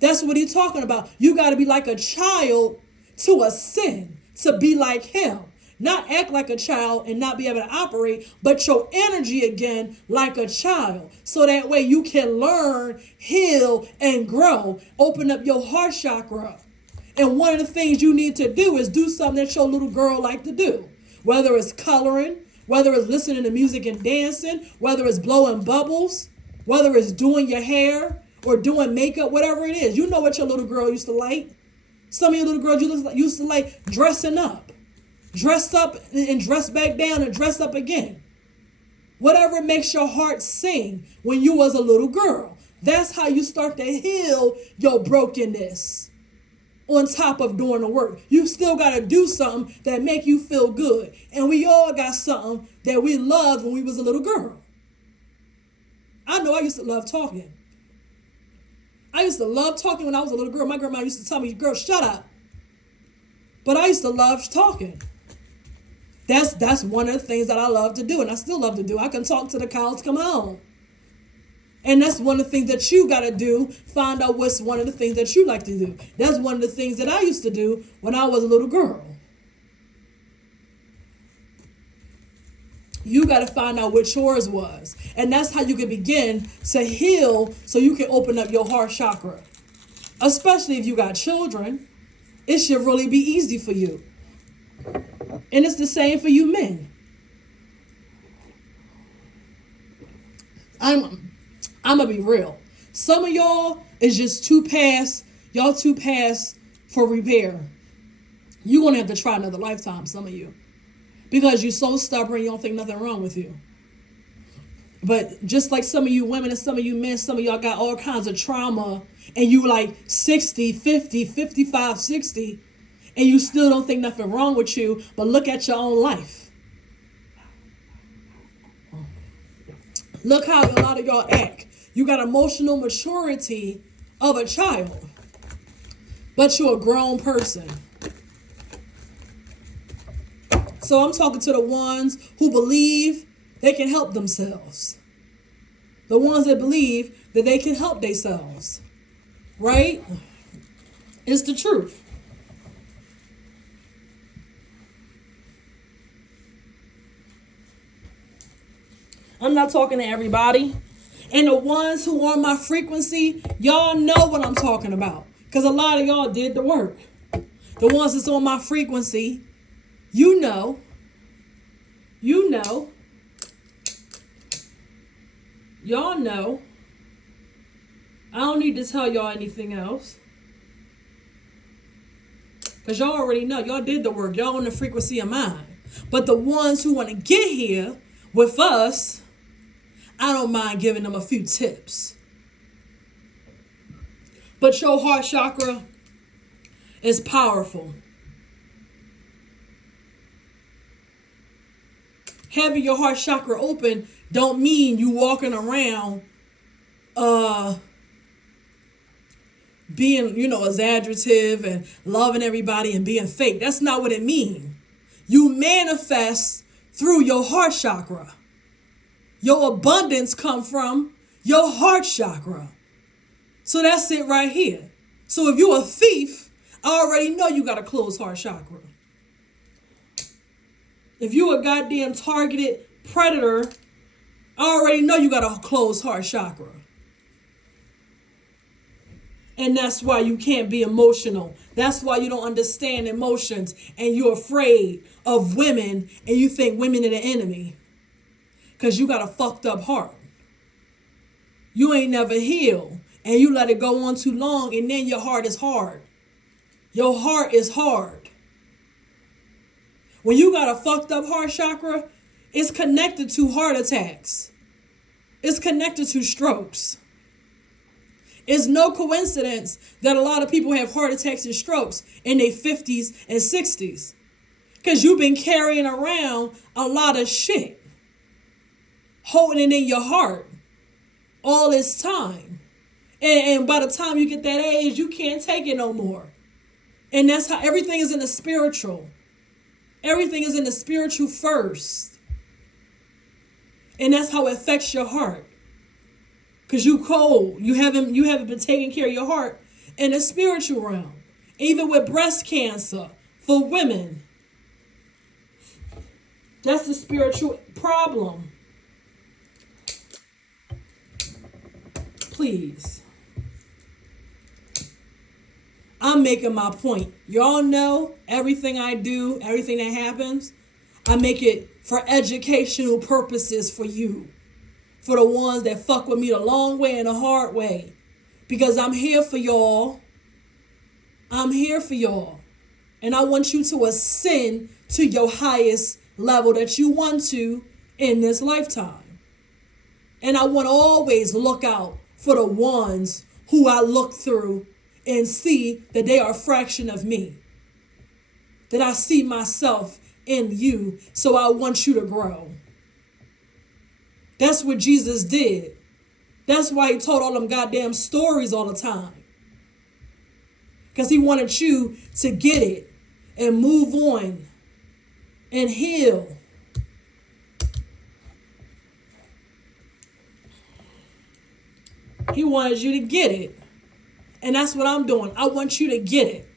That's what he's talking about. You got to be like a child to ascend, to be like him. Not act like a child and not be able to operate, but your energy again like a child. So that way you can learn, heal, and grow. Open up your heart chakra. And one of the things you need to do is do something that your little girl like to do. Whether it's coloring, whether it's listening to music and dancing, whether it's blowing bubbles, whether it's doing your hair or doing makeup, whatever it is. You know what your little girl used to like. Some of your little girls used to like dressing up. Dress up and dress back down and dress up again. Whatever makes your heart sing when you was a little girl. That's how you start to heal your brokenness. On top of doing the work, you still got to do something that make you feel good. And we all got something that we loved when we was a little girl. I know I used to love talking. I used to love talking when I was a little girl. My grandma used to tell me, girl, shut up. But I used to love talking. That's one of the things that I love to do, and I still love to do. I can talk to the cows come home. And that's one of the things that you got to do. Find out what's one of the things that you like to do. That's one of the things that I used to do when I was a little girl. You got to find out what yours was. And that's how you can begin to heal so you can open up your heart chakra. Especially if you got children, it should really be easy for you. And it's the same for you men. I'm going to be real. Some of y'all is just too past for repair. You're going to have to try another lifetime, some of you. Because you're so stubborn, you don't think nothing wrong with you. But just like some of you women and some of you men, some of y'all got all kinds of trauma. And you like 60, 50, 55, 60. And you still don't think nothing wrong with you. But look at your own life. Look how a lot of y'all act. You got emotional maturity of a child, but you're a grown person. So I'm talking to the ones who believe they can help themselves. The ones that believe that they can help themselves. Right? It's the truth. I'm not talking to everybody. And the ones who are on my frequency, y'all know what I'm talking about. Because a lot of y'all did the work. The ones that's on my frequency, you know. You know. Y'all know. I don't need to tell y'all anything else. Because y'all already know. Y'all did the work. Y'all on the frequency of mine. But the ones who want to get here with us, I don't mind giving them a few tips. But your heart chakra is powerful. Having your heart chakra open don't mean you walking around being, exaggerative and loving everybody and being fake. That's not what it means. You manifest through your heart chakra. Your abundance come from your heart chakra. So that's it right here. So if you're a thief, I already know you got a closed heart chakra. If you're a goddamn targeted predator, I already know you got a closed heart chakra. And that's why you can't be emotional. That's why you don't understand emotions and you're afraid of women and you think women are the enemy. Because you got a fucked up heart. You ain't never healed. And you let it go on too long and then your heart is hard. Your heart is hard. When you got a fucked up heart chakra, it's connected to heart attacks. It's connected to strokes. It's no coincidence that a lot of people have heart attacks and strokes in their 50s and 60s. Because you've been carrying around a lot of shit. Holding it in your heart all this time. And by the time you get that age, you can't take it no more. And that's how everything is in the spiritual. Everything is in the spiritual first. And that's how it affects your heart. Because you cold. You haven't been taking care of your heart in the spiritual realm. Even with breast cancer for women. That's the spiritual problem. Please. I'm making my point. Y'all know everything I do, everything that happens, I make it for educational purposes for you. For the ones that fuck with me the long way and the hard way. Because I'm here for y'all. I'm here for y'all. And I want you to ascend to your highest level that you want to in this lifetime. And I want to always look out for the ones who I look through and see that they are a fraction of me. That I see myself in you, so I want you to grow. That's what Jesus did. That's why he told all them goddamn stories all the time. Because he wanted you to get it and move on and heal. He wanted you to get it. And that's what I'm doing. I want you to get it.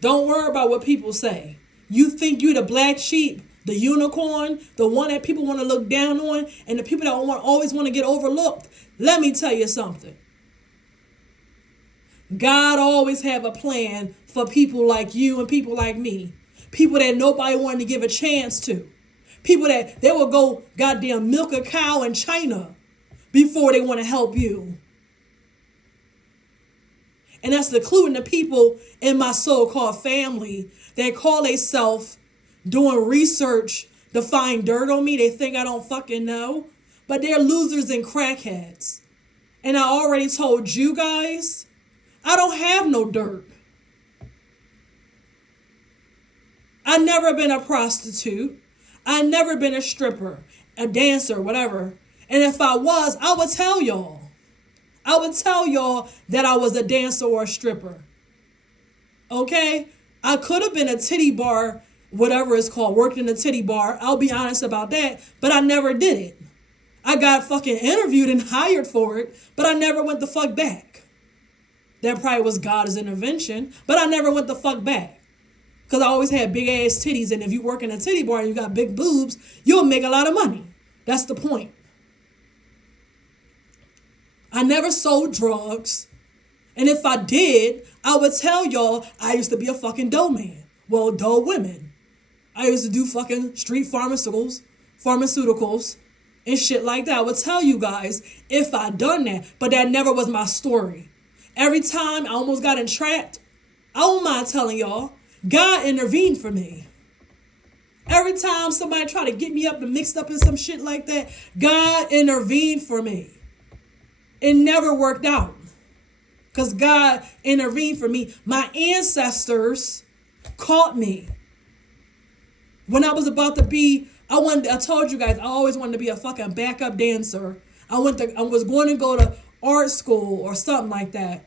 Don't worry about what people say. You think you're the black sheep, the unicorn, the one that people want to look down on, and the people that always want to get overlooked. Let me tell you something. God always have a plan for people like you and people like me. People that nobody wanted to give a chance to. People that they will go goddamn milk a cow in China before they want to help you. And that's including the people in my so-called family that call themselves doing research to find dirt on me. They think I don't fucking know. But they're losers and crackheads. And I already told you guys, I don't have no dirt. I never been a prostitute. I never been a stripper. a dancer, whatever. And if I was, I would tell y'all. I would tell y'all that I was a dancer or a stripper. Okay? I could have been a titty bar, whatever it's called, worked in a titty bar. I'll be honest about that. But I never did it. I got fucking interviewed and hired for it, but I never went the fuck back. That probably was God's intervention, but I never went the fuck back. Because I always had big ass titties, and if you work in a titty bar and you got big boobs, you'll make a lot of money. That's the point. I never sold drugs. And if I did, I would tell y'all I used to be a fucking dough man. Well, dough women. I used to do fucking street pharmaceuticals, and shit like that. I would tell you guys if I done that, but that never was my story. Every time I almost got entrapped, I don't mind telling y'all, God intervened for me. Every time somebody tried to get me up and mixed up in some shit like that, God intervened for me. It never worked out because God intervened for me. My ancestors caught me. When I was about to be, I told you guys, I always wanted to be a fucking backup dancer. I was going to go to art school or something like that.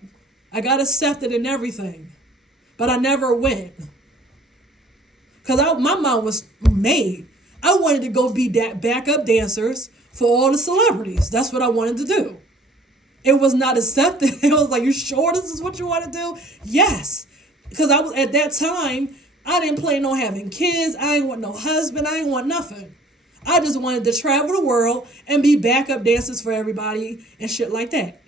I got accepted and everything, but I never went. Because my mind was made. I wanted to go be that backup dancers for all the celebrities. That's what I wanted to do. It was not accepted. It was like, you sure this is what you want to do? Yes. Because I was at that time, I didn't plan on having kids. I ain't want no husband. I ain't want nothing. I just wanted to travel the world and be backup dancers for everybody and shit like that.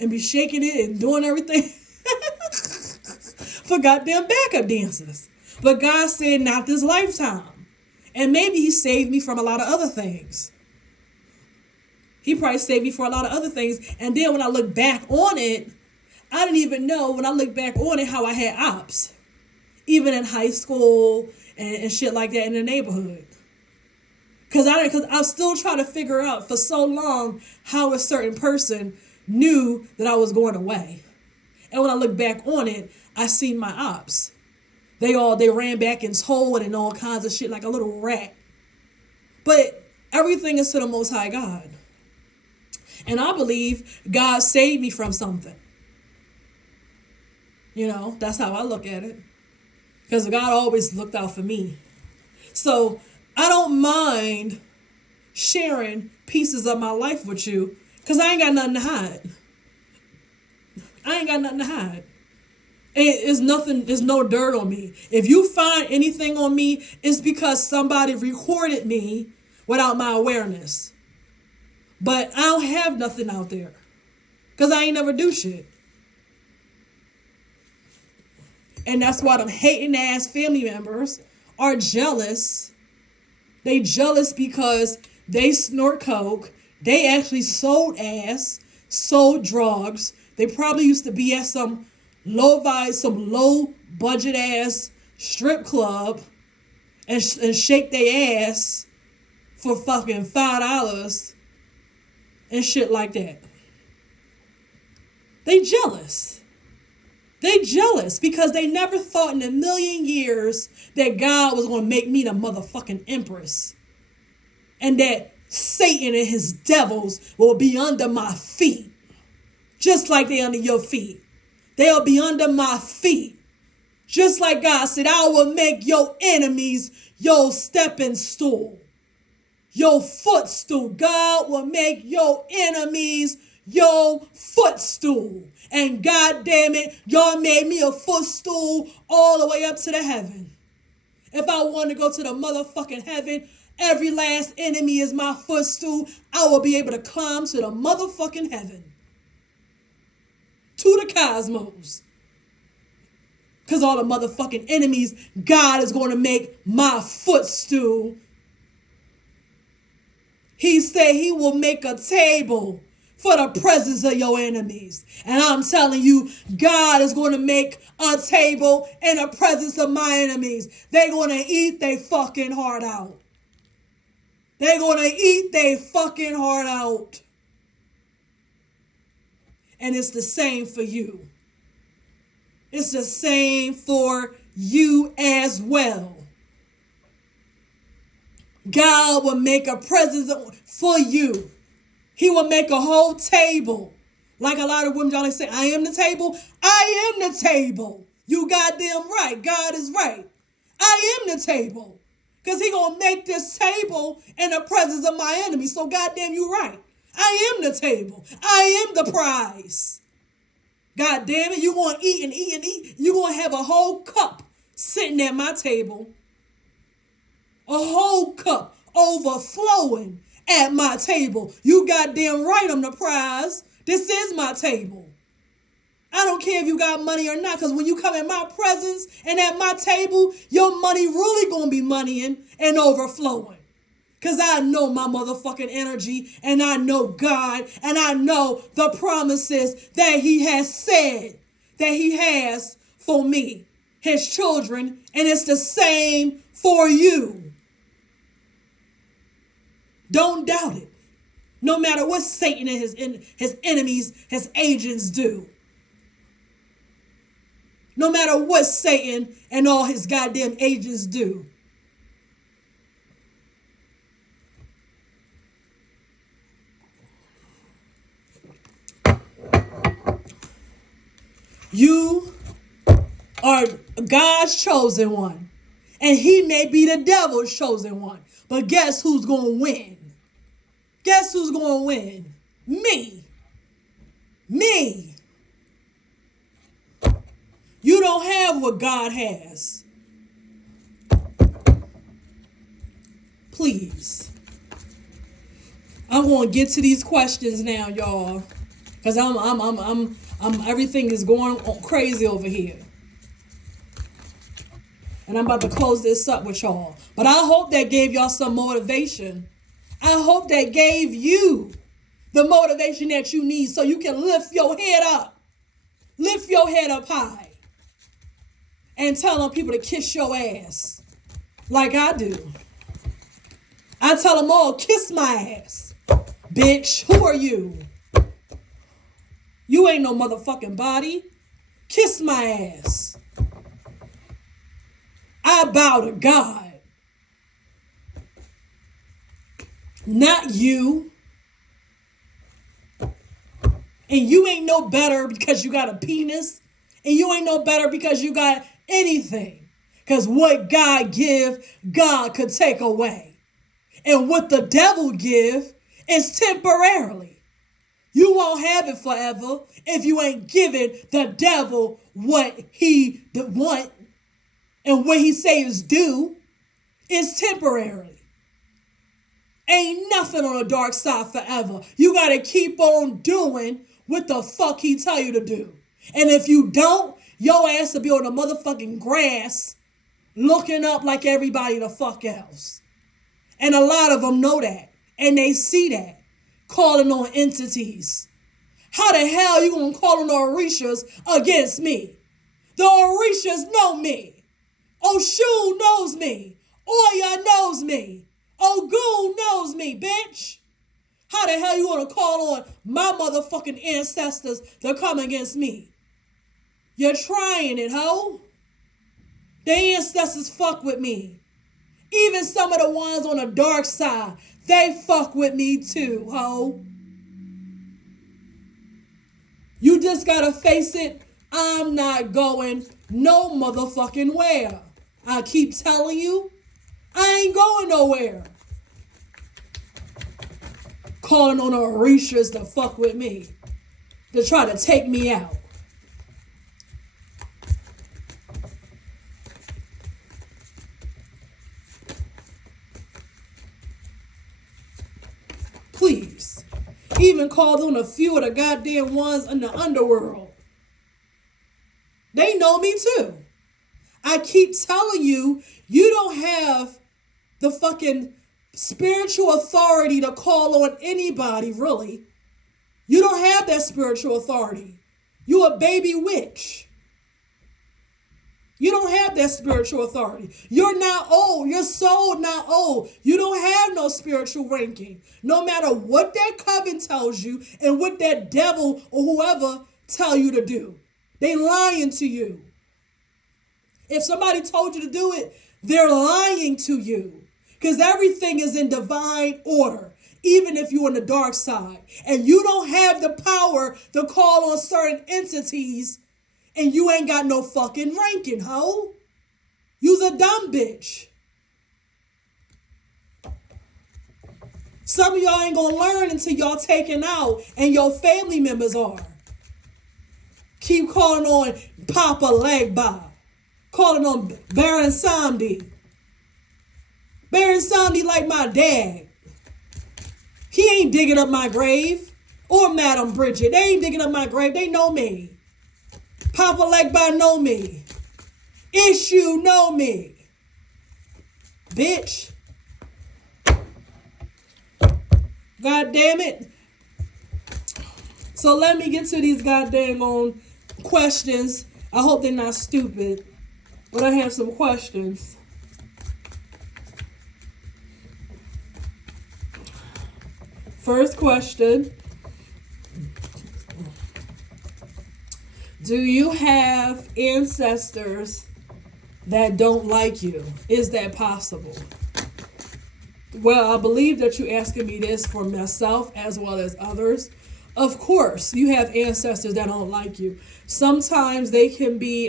And be shaking it and doing everything for goddamn backup dancers. But God said, not this lifetime. And maybe he saved me from a lot of other things. He probably saved me for a lot of other things. And then when I look back on it, I didn't even know when I look back on it how I had ops. Even in high school and shit like that in the neighborhood. Because I still try to figure out for so long how a certain person knew that I was going away. And when I look back on it, I seen my ops. They ran back and told and all kinds of shit like a little rat. But everything is to the Most High God. And I believe God saved me from something. You know, that's how I look at it. Because God always looked out for me. So I don't mind sharing pieces of my life with you because I ain't got nothing to hide. I ain't got nothing to hide. It's nothing, there's no dirt on me. If you find anything on me, it's because somebody recorded me without my awareness. But I don't have nothing out there because I ain't never do shit. And that's why them hating ass family members are jealous. They jealous because they snort coke. They actually sold ass, sold drugs. They probably used to be at some low budget ass strip club and shake their ass for fucking $5 and shit like that. They jealous. They jealous because they never thought in a million years that God was going to make me the motherfucking empress. And that Satan and his devils will be under my feet. Just like they under your feet. They'll be under my feet. Just like God said, I will make your enemies your stepping stool. Your footstool. God will make your enemies your footstool. And God damn it, y'all made me a footstool all the way up to the heaven. If I want to go to the motherfucking heaven, every last enemy is my footstool. I will be able to climb to the motherfucking heaven. To the cosmos. Because all the motherfucking enemies, God is going to make my footstool. He said he will make a table for the presence of your enemies. And I'm telling you, God is going to make a table in the presence of my enemies. They're going to eat their fucking heart out. They're going to eat their fucking heart out. And it's the same for you. It's the same for you as well. God will make a present for you. He will make a whole table. Like a lot of women always say, I am the table. I am the table. You goddamn right. God is right. I am the table. Because he going to make this table in the presence of my enemy. So goddamn you right. I am the table. I am the prize. God damn it. You going to eat and eat and eat. You going to have a whole cup sitting at my table. A whole cup overflowing at my table. You goddamn right I'm the prize. This is my table. I don't care if you got money or not, because when you come in my presence and at my table, your money really going to be moneying and overflowing. Because I know my motherfucking energy, and I know God, and I know the promises that he has said that he has for me, his children, and it's the same for you. Don't doubt it. No matter what Satan and his enemies, his agents do. No matter what Satan and all his goddamn agents do. You are God's chosen one. And he may be the devil's chosen one. But guess who's going to win? Guess who's going to win? Me. Me. You don't have what God has. Please. I'm going to get to these questions now, y'all. Because everything is going crazy over here. And I'm about to close this up with y'all. But I hope that gave y'all some motivation. I hope that gave you the motivation that you need so you can lift your head up. Lift your head up high. And tell them people to kiss your ass. Like I do. I tell them all, kiss my ass. Bitch, who are you? You ain't no motherfucking body. Kiss my ass. I bow to God. Not you. And you ain't no better because you got a penis. And you ain't no better because you got anything. Because what God give, God could take away. And what the devil give is temporarily. You won't have it forever if you ain't giving the devil what he want and what he say is due. Is temporary. Ain't nothing on the dark side forever. You got to keep on doing what the fuck he tell you to do. And if you don't, your ass will be on the motherfucking grass looking up like everybody the fuck else. And a lot of them know that. And they see that. Calling on entities. How the hell you gonna call on the Orishas against me? The Orishas know me. Oshun knows me. Oya knows me. Ogun knows me, bitch. How the hell you gonna call on my motherfucking ancestors to come against me? You're trying it, ho. The ancestors fuck with me. Even some of the ones on the dark side, they fuck with me too, ho. You just gotta face it. I'm not going no motherfucking where. I keep telling you, I ain't going nowhere. Calling on the Orishas to fuck with me. To try to take me out. Please. Even called on a few of the goddamn ones in the underworld. They know me too. I keep telling you, you don't have the fucking spiritual authority to call on anybody, really. You don't have that spiritual authority. You a baby witch. You don't have that spiritual authority. You're not old. Your soul not old. You don't have no spiritual ranking. No matter what that coven tells you and what that devil or whoever tell you to do. They lying to you. If somebody told you to do it, they're lying to you. Because everything is in divine order, even if you're on the dark side. And you don't have the power to call on certain entities, and you ain't got no fucking ranking, ho. You's a dumb bitch. Some of y'all ain't gonna learn until y'all taken out and your family members are. Keep calling on Papa Legba. Calling on Baron Samdi. Baron Samdi like my dad. He ain't digging up my grave. Or Madam Bridget. They ain't digging up my grave. They know me. Papa Legba know me. Issue know me. Bitch. God damn it. So let me get to these goddamn questions. I hope they're not stupid, but I have some questions. First question. Do you have ancestors that don't like you? Is that possible? Well, I believe that you're asking me this for myself as well as others. Of course, you have ancestors that don't like you. Sometimes they can be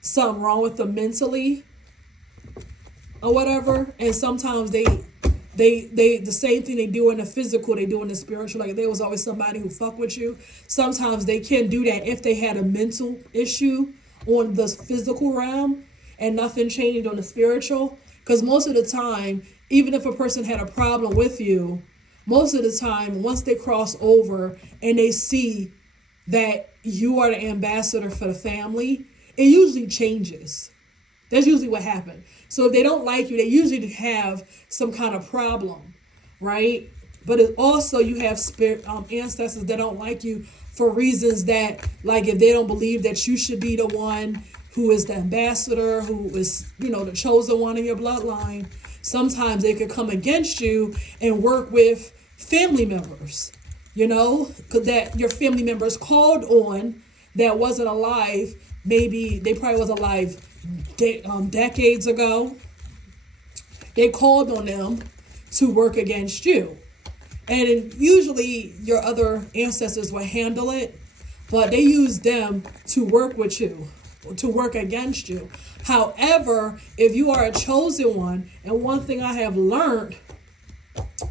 something wrong with them mentally or whatever, and sometimes they the same thing they do in the physical, they do in the spiritual. Like there was always somebody who fuck with you. Sometimes they can do that if they had a mental issue on the physical realm and nothing changed on the spiritual. Because most of the time, even if a person had a problem with you, most of the time, once they cross over and they see that you are the ambassador for the family, it usually changes. That's usually what happened. So if they don't like you, they usually have some kind of problem, right? But it also, you have ancestors that don't like you for reasons that, like if they don't believe that you should be the one who is the ambassador, who is, the chosen one in your bloodline, sometimes they could come against you and work with family members, that your family members called on that wasn't alive. Maybe they probably was alive decades ago. They called on them to work against you. And usually your other ancestors will handle it, but they use them to work with you, to work against you. However, if you are a chosen one, and one thing I have learned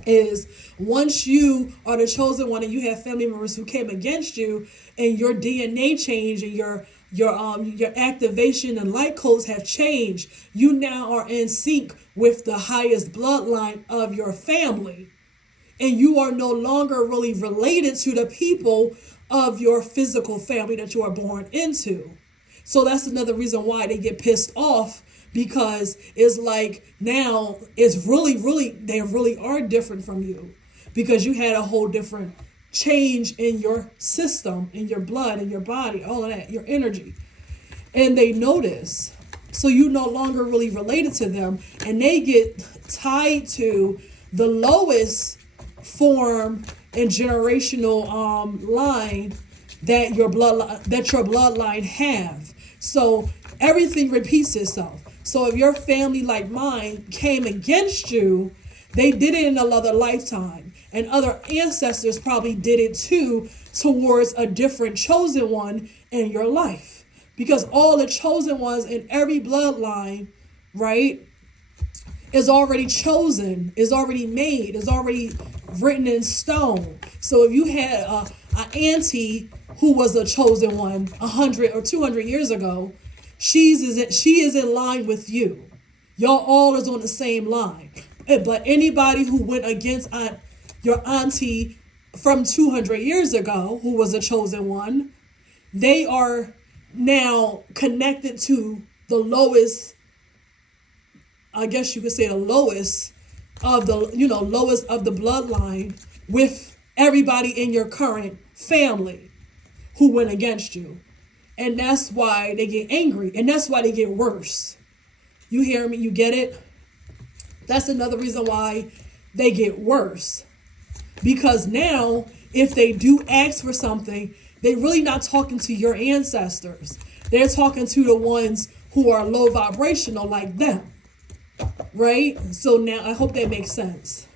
is once you are the chosen one and you have family members who came against you and your DNA changed and your activation and light codes have changed, you now are in sync with the highest bloodline of your family. And you are no longer really related to the people of your physical family that you are born into. So that's another reason why they get pissed off, because it's like now it's really, they really are different from you because you had a whole different change in your system, in your blood, in your body, all of that, your energy. And they notice. So you no longer really related to them, and they get tied to the lowest form and generational line that your bloodline have. So everything repeats itself. So if your family like mine came against you, they did it in another lifetime, and other ancestors probably did it too towards a different chosen one in your life, because all the chosen ones in every bloodline, right, is already chosen, is already made, is already written in stone. So if you had an auntie who was a chosen one 100 or 200 years ago, she is in line with you. Y'all all is on the same line. But anybody who went against your auntie from 200 years ago, who was a chosen one, they are now connected to the lowest, I guess you could say the lowest of the, lowest of the bloodline with everybody in your current family who went against you. And that's why they get angry, and that's why they get worse. You hear me? You get it? That's another reason why they get worse. Because now, if they do ask for something, they're really not talking to your ancestors. They're talking to the ones who are low vibrational like them. right? So now I hope that makes sense.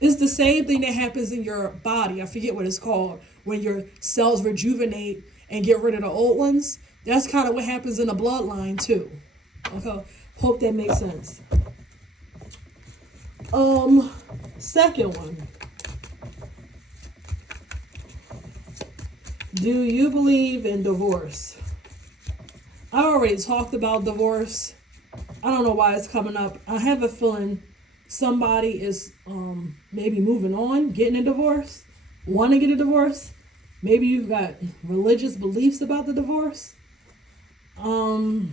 It's the same thing that happens in your body. I forget what it's called. When your cells rejuvenate and get rid of the old ones. That's kind of what happens in the bloodline too. Okay. Hope that makes sense. Second one. Do you believe in divorce? I already talked about divorce. I don't know why it's coming up. I have a feeling somebody is maybe moving on, getting a divorce, want to get a divorce. Maybe you've got religious beliefs about the divorce. I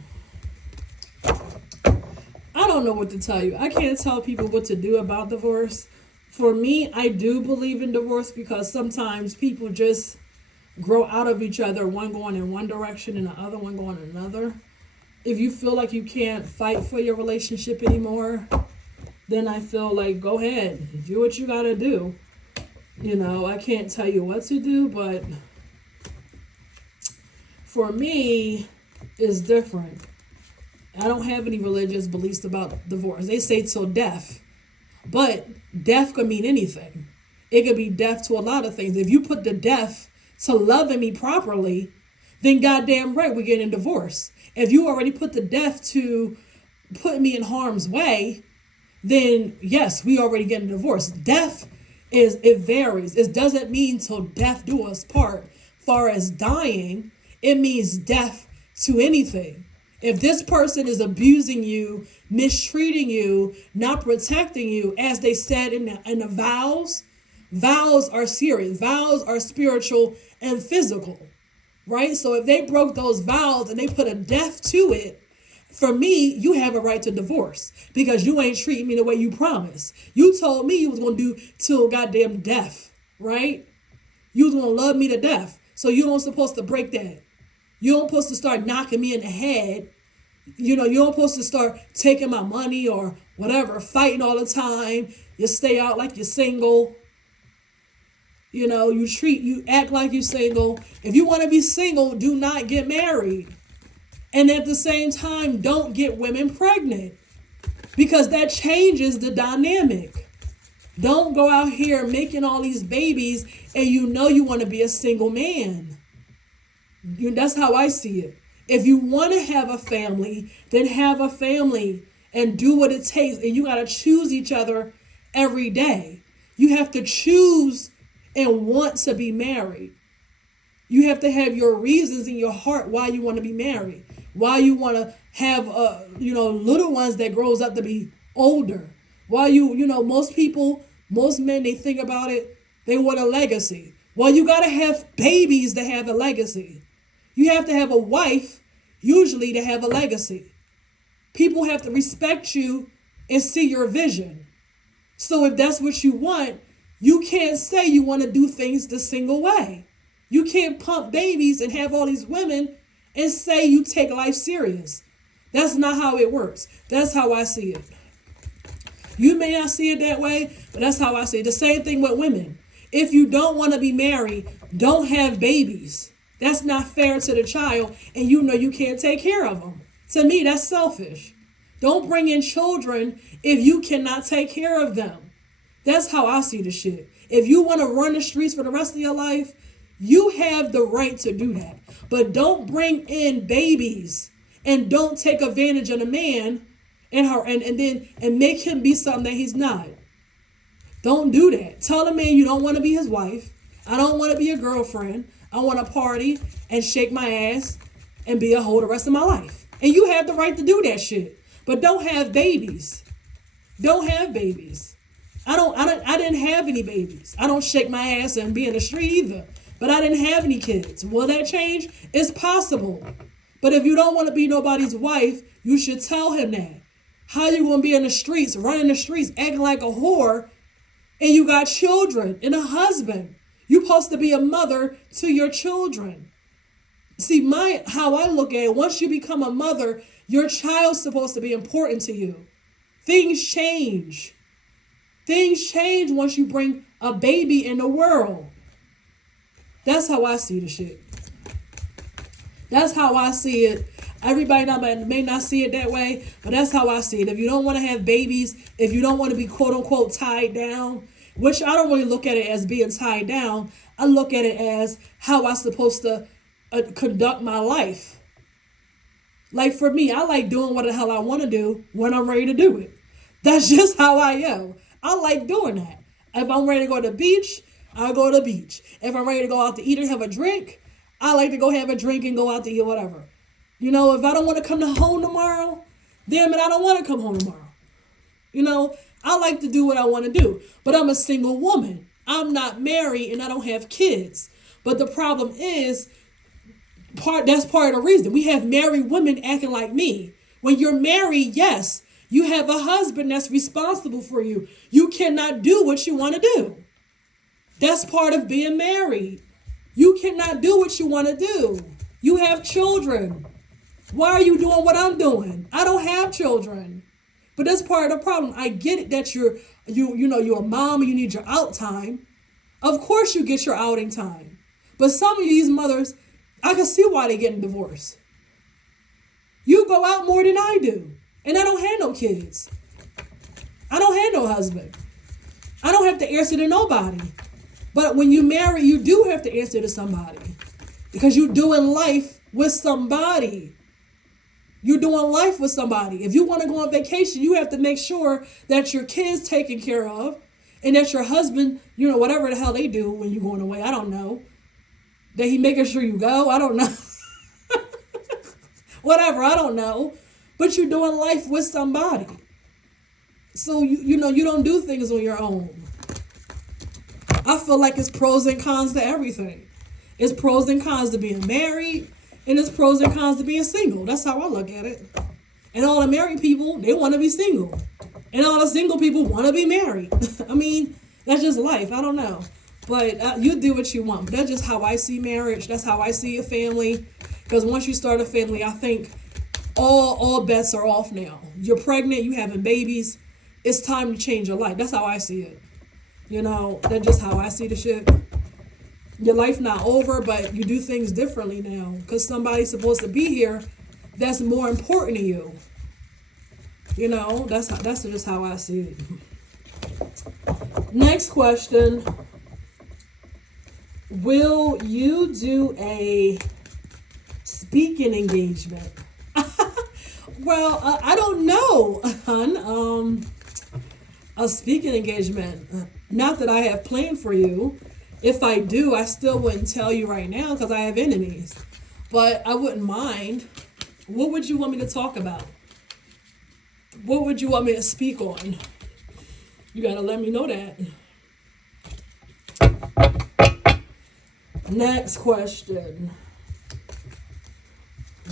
don't know what to tell you. I can't tell people what to do about divorce. For me, I do believe in divorce because sometimes people just grow out of each other, one going in one direction and the other one going in another. If you feel like you can't fight for your relationship anymore, then I feel like go ahead, do what you gotta do. You know, I can't tell you what to do, but for me, it's different. I don't have any religious beliefs about divorce. They say till death, but death could mean anything. It could be death to a lot of things. If you put the death to loving me properly, then goddamn right we're getting a divorce. If you already put the death to put me in harm's way, then yes, we already getting a divorce. Death it varies. It doesn't mean till death do us part. Far as dying, it means death to anything. If this person is abusing you, mistreating you, not protecting you, as they said in the vows are serious. Vows are spiritual and physical, right? So if they broke those vows and they put a death to it, for me, you have a right to divorce because you ain't treating me the way you promised. You told me you was going to do till goddamn death, right? You was going to love me to death. So you don't supposed to break that. You don't supposed to start knocking me in the head. You know, you don't supposed to start taking my money or whatever, fighting all the time. You stay out like you're single. You know, you act like you're single. If you want to be single, do not get married. And at the same time, don't get women pregnant because that changes the dynamic. Don't go out here making all these babies and you know you want to be a single man. That's how I see it. If you want to have a family, then have a family and do what it takes. And you got to choose each other every day. You have to choose and want to be married. You have to have your reasons in your heart why you want to be married. Why you want to have, little ones that grows up to be older. Why most men, they think about it, they want a legacy. Well, you got to have babies to have a legacy. You have to have a wife, usually, to have a legacy. People have to respect you and see your vision. So if that's what you want, you can't say you want to do things the single way. You can't pump babies and have all these women and say you take life serious. That's not how it works. That's how I see it. You may not see it that way, but that's how I see it. The same thing with women. If you don't want to be married, don't have babies. That's not fair to the child, and you know you can't take care of them. To me, that's selfish. Don't bring in children if you cannot take care of them. That's how I see the shit. If you want to run the streets for the rest of your life, you have the right to do that. But don't bring in babies and don't take advantage of the man and make him be something that he's not. Don't do that. Tell the man you don't want to be his wife. I don't want to be a girlfriend. I want to party and shake my ass and be a hoe the rest of my life. And you have the right to do that shit. But don't have babies. Don't have babies. I didn't have any babies. I don't shake my ass and be in the street either. But I didn't have any kids. Will that change? It's possible. But if you don't want to be nobody's wife, you should tell him that. How you going to be in the streets, running the streets, acting like a whore, and you got children and a husband? You're supposed to be a mother to your children. See, how I look at it, once you become a mother, your child's supposed to be important to you. Things change. Things change once you bring a baby in the world. That's how I see the shit. That's how I see it. Everybody may not see it that way, but that's how I see it. If you don't want to have babies, if you don't want to be quote unquote tied down, which I don't really look at it as being tied down, I look at it as how I'm supposed to conduct my life. Like for me, I like doing what the hell I want to do when I'm ready to do it. That's just how I am. I like doing that. If I'm ready to go to the beach, I'll go to the beach. If I'm ready to go out to eat and have a drink, I like to go have a drink and go out to eat, whatever. You know, if I don't want to come home tomorrow, damn it, I don't want to come home tomorrow. You know, I like to do what I want to do. But I'm a single woman. I'm not married and I don't have kids. But the problem is, that's part of the reason. We have married women acting like me. When you're married, yes, you have a husband that's responsible for you. You cannot do what you want to do. That's part of being married. You cannot do what you want to do. You have children. Why are you doing what I'm doing? I don't have children. But that's part of the problem. I get it that you're a mom and you need your out time. Of course you get your outing time. But some of these mothers, I can see why they're getting divorced. You go out more than I do. And I don't have no kids. I don't have no husband. I don't have to answer to nobody. But when you marry, you do have to answer to somebody. Because you're doing life with somebody. You're doing life with somebody. If you want to go on vacation, you have to make sure that your kid's taken care of and that your husband, whatever the hell they do when you're going away, I don't know. That he making sure you go, I don't know. Whatever, I don't know. But you're doing life with somebody. So, you don't do things on your own. I feel like it's pros and cons to everything. It's pros and cons to being married. And it's pros and cons to being single. That's how I look at it. And all the married people, they want to be single. And all the single people want to be married. I mean, that's just life. I don't know. But you do what you want. But that's just how I see marriage. That's how I see a family. Because once you start a family, I think all bets are off now. You're pregnant. You having babies. It's time to change your life. That's how I see it. That's just how I see the shit. Your life not over, but you do things differently now because somebody's supposed to be here that's more important to you. That's just how I see it. Next question. Will you do a speaking engagement? Well, I don't know, hon. A speaking engagement. Not that I have planned for you. If I do, I still wouldn't tell you right now because I have enemies. But I wouldn't mind. What would you want me to talk about? What would you want me to speak on? You got to let me know that. Next question.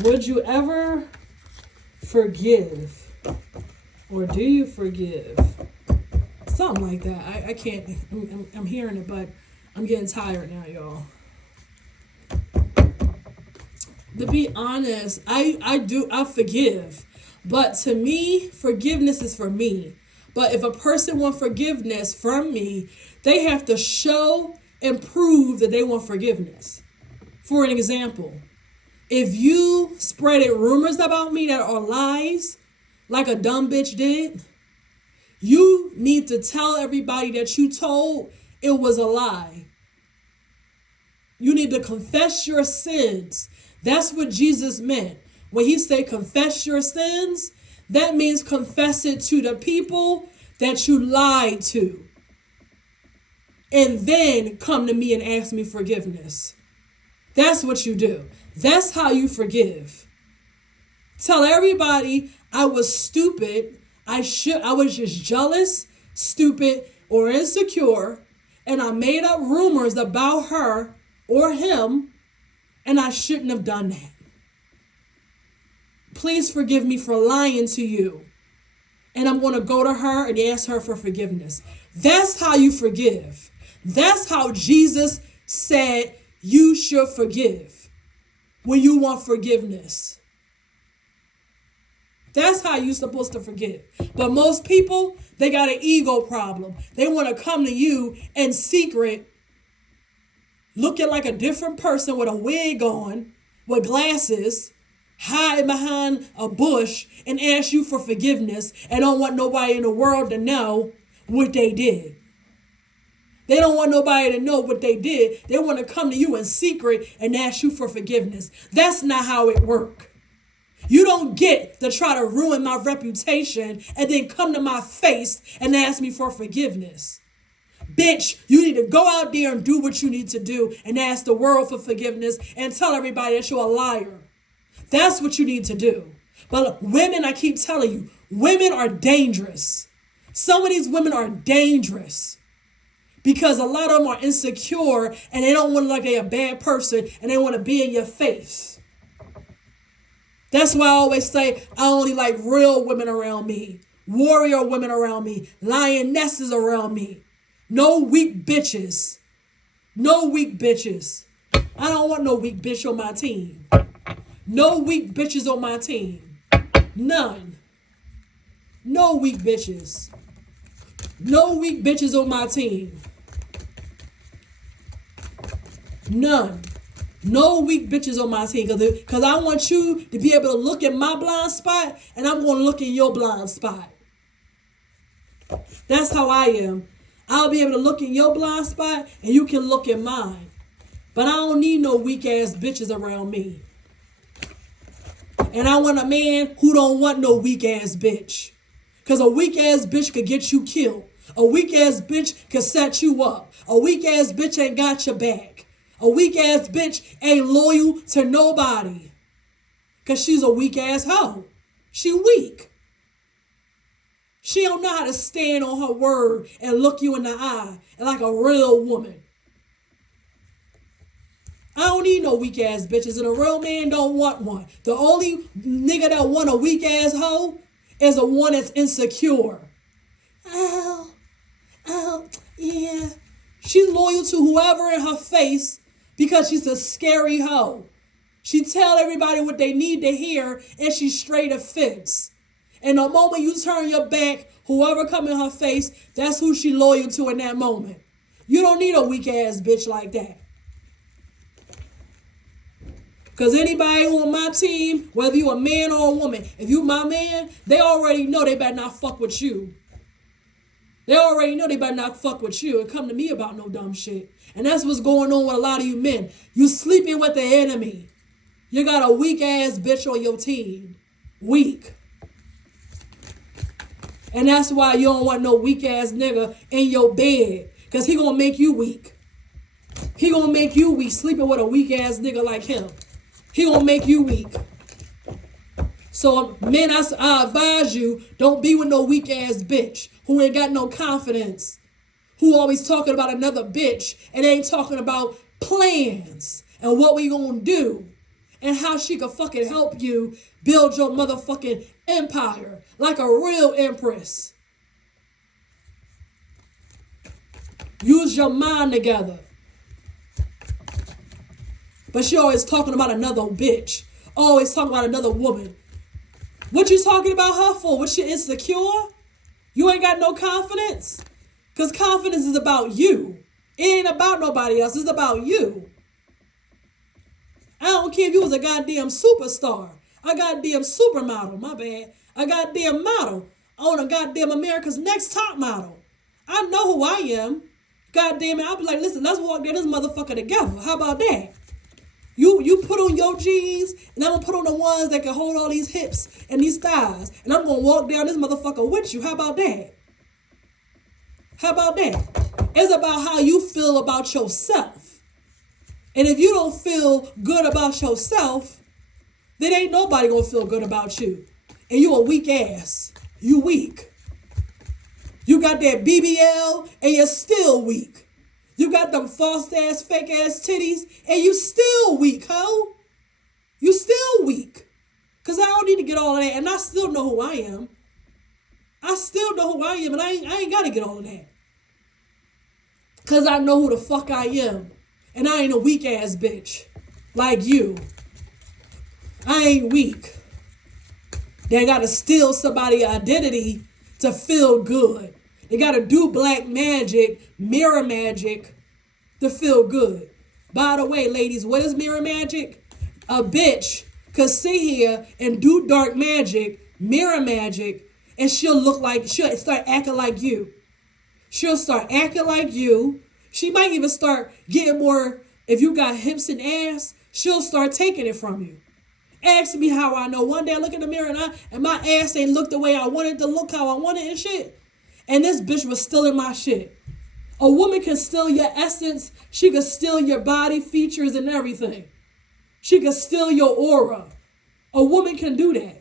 Would you ever forgive? Or do you forgive? Something like that. I can't. I'm hearing it, but I'm getting tired now, y'all. To be honest, I forgive. But to me, forgiveness is for me. But if a person wants forgiveness from me, they have to show and prove that they want forgiveness. For an example, if you spreaded rumors about me that are lies, like a dumb bitch did, you need to tell everybody that you told it was a lie. You need to confess your sins. That's what Jesus meant. When he said confess your sins, that means confess it to the people that you lied to. And then come to me and ask me forgiveness. That's what you do. That's how you forgive. Tell everybody I was stupid. I was just jealous, stupid, or insecure. And I made up rumors about her or him. And I shouldn't have done that. Please forgive me for lying to you. And I'm going to go to her and ask her for forgiveness. That's how you forgive. That's how Jesus said you should forgive when you want forgiveness. That's how you're supposed to forgive. But most people, they got an ego problem. They want to come to you in secret, looking like a different person with a wig on, with glasses, hide behind a bush and ask you for forgiveness and don't want nobody in the world to know what they did. They don't want nobody to know what they did. They want to come to you in secret and ask you for forgiveness. That's not how it works. You don't get to try to ruin my reputation and then come to my face and ask me for forgiveness. Bitch, you need to go out there and do what you need to do and ask the world for forgiveness and tell everybody that you're a liar. That's what you need to do. But look, women, I keep telling you, women are dangerous. Some of these women are dangerous because a lot of them are insecure and they don't want to look like they're a bad person and they want to be in your face. That's why I always say I only like real women around me, warrior women around me, lionesses around me. No weak bitches. No weak bitches. I don't want no weak bitch on my team. No weak bitches on my team. None. No weak bitches. No weak bitches on my team. None. No weak bitches on my team because I want you to be able to look at my blind spot and I'm going to look in your blind spot. That's how I am. I'll be able to look in your blind spot and you can look in mine. But I don't need no weak ass bitches around me. And I want a man who don't want no weak ass bitch. Because a weak ass bitch could get you killed. A weak ass bitch could set you up. A weak ass bitch ain't got your back. A weak ass bitch ain't loyal to nobody. Because she's a weak ass hoe. She weak. She don't know how to stand on her word and look you in the eye and like a real woman. I don't need no weak ass bitches and a real man don't want one. The only nigga that want a weak ass hoe is a one that's insecure. Oh, yeah. She's loyal to whoever in her face because she's a scary hoe. She tell everybody what they need to hear and she straight offense. And the moment you turn your back, whoever come in her face, that's who she loyal to in that moment. You don't need a weak ass bitch like that. Because anybody on my team, whether you a man or a woman, if you my man, they already know they better not fuck with you. They already know they better not fuck with you and come to me about no dumb shit. And that's what's going on with a lot of you men. You sleeping with the enemy. You got a weak ass bitch on your team. Weak. And that's why you don't want no weak ass nigga in your bed. Because he gonna make you weak. He gonna make you weak sleeping with a weak ass nigga like him. He gonna make you weak. So men, I advise you, don't be with no weak ass bitch who ain't got no confidence. Who always talking about another bitch and ain't talking about plans and what we gonna do and how she could fucking help you build your motherfucking empire like a real empress. Use your mind together. But she always talking about another bitch. Always talking about another woman. What you talking about her for? Was she insecure? You ain't got no confidence? Because confidence is about you. It ain't about nobody else. It's about you. I don't care if you was a goddamn superstar. A goddamn supermodel. My bad. A goddamn model on a goddamn America's Next Top Model. I know who I am. Goddamn it. I'll be like, listen, let's walk down this motherfucker together. How about that? You put on your jeans, and I'm going to put on the ones that can hold all these hips and these thighs. And I'm going to walk down this motherfucker with you. How about that? How about that? It's about how you feel about yourself. And if you don't feel good about yourself, then ain't nobody going to feel good about you. And you a weak ass. You weak. You got that BBL, and you're still weak. You got them false ass, fake ass titties, and you still weak, ho. You still weak. Because I don't need to get all of that, and I still know who I am. I still know who I am, and I ain't got to get all of that. Because I know who the fuck I am. And I ain't a weak ass bitch like you. I ain't weak. They got to steal somebody's identity to feel good. They got to do black magic, mirror magic to feel good. By the way, ladies, what is mirror magic? A bitch could sit here and do dark magic, mirror magic, and she'll start acting like you. She'll start acting like you. She might even start getting more, if you got hips and ass, she'll start taking it from you. Ask me how I know. One day I look in the mirror and my ass ain't look the way I wanted to look, how I wanted and shit. And this bitch was stealing my shit. A woman can steal your essence. She can steal your body features and everything. She can steal your aura. A woman can do that.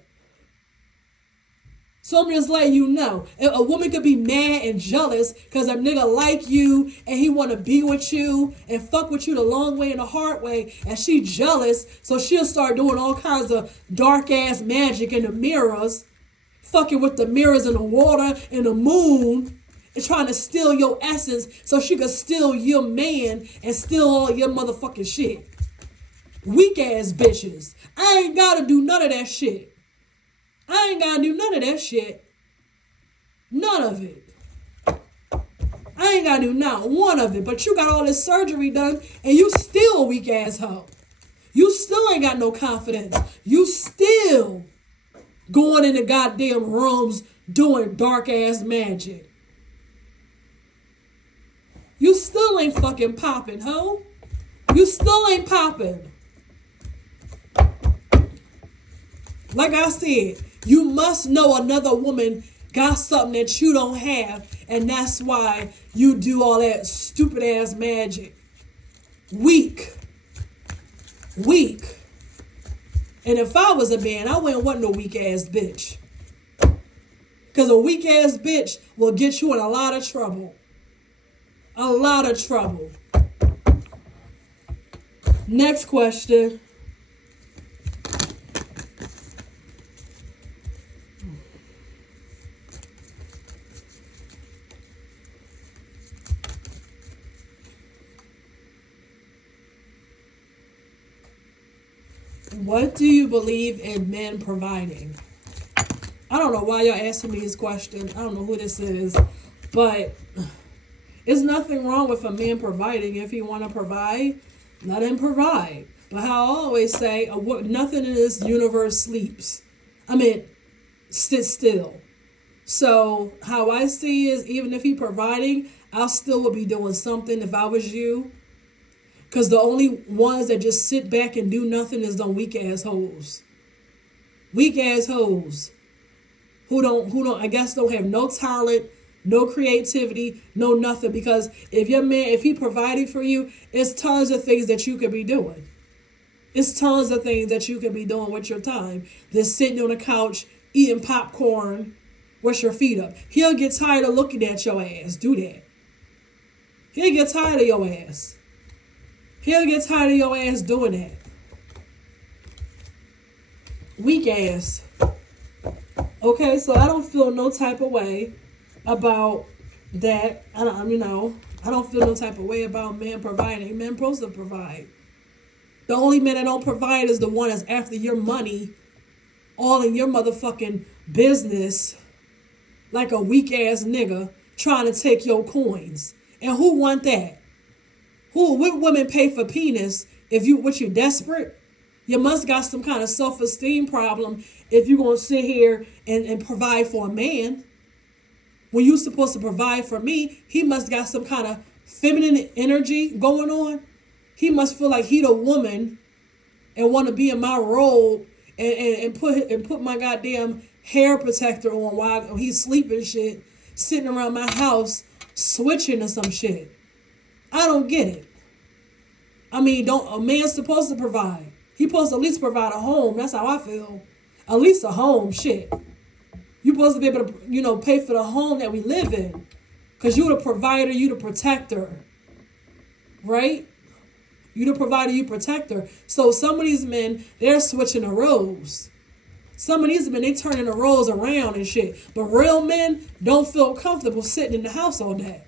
So I'm just letting you know. A woman could be mad and jealous because a nigga like you and he want to be with you and fuck with you the long way and the hard way. And she jealous. So she'll start doing all kinds of dark ass magic in the mirrors. Fucking with the mirrors and the water and the moon. And trying to steal your essence so she could steal your man and steal all your motherfucking shit. Weak ass bitches. I ain't gotta do none of that shit. I ain't gotta do none of that shit. None of it. I ain't gotta do not one of it. But you got all this surgery done and you still a weak ass hoe. You still ain't got no confidence. You still going in the goddamn rooms doing dark ass magic. You still ain't fucking popping, ho. You still ain't popping. Like I said, you must know another woman got something that you don't have, and that's why you do all that stupid ass magic. Weak. And if I was a man, I wouldn't want no weak ass bitch. Because a weak ass bitch will get you in a lot of trouble. A lot of trouble. Next question. What do you believe in men providing? I don't know why y'all asking me this question. I don't know who this is, but there's nothing wrong with a man providing. If he want to provide, let him provide. But how I always say, nothing in this universe sleeps. Sit still. So how I see is, even if he providing, I still would be doing something if I was you. Because the only ones that just sit back and do nothing is them weak ass hoes. Weak ass hoes. Who don't, I guess don't have no talent, no creativity, no nothing. Because if your man, if he provided for you, it's tons of things that you could be doing. It's tons of things that you could be doing with your time. Just sitting on the couch, eating popcorn with your feet up. He'll get tired of looking at your ass. Do that. He'll get tired of your ass. He'll get tired of your ass doing that. Weak ass. Okay, so I don't feel no type of way about that. I don't feel no type of way about men providing. Men supposed to provide. The only man that don't provide is the one that's after your money, all in your motherfucking business, like a weak ass nigga trying to take your coins. And who want that? What women pay for penis if you desperate? You must got some kind of self-esteem problem if you're going to sit here and provide for a man. When you're supposed to provide for me, he must got some kind of feminine energy going on. He must feel like he the woman and want to be in my role and put my goddamn hair protector on while he's sleeping shit, sitting around my house switching or some shit. I don't get it. A man's supposed to provide. He supposed to at least provide a home. That's how I feel. At least a home, shit. You supposed to be able to, pay for the home that we live in. Because you the provider, you the protector. Right? You the provider, you protector. So some of these men, they're switching the roles. Some of these men, they turning the roles around and shit. But real men don't feel comfortable sitting in the house all day.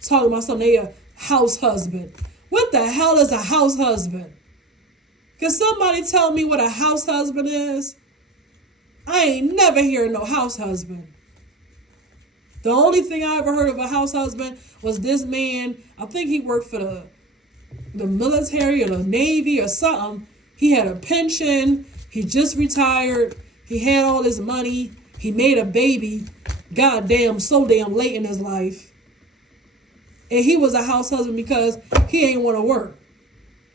Talking about something, they a house husband. What the hell is a house husband? Can somebody tell me what a house husband is? I ain't never heard no house husband. The only thing I ever heard of a house husband was this man, I think he worked for the military or the Navy or something. He had a pension. He just retired. He had all his money. He made a baby. Goddamn, so damn late in his life. And he was a house husband because he ain't want to work.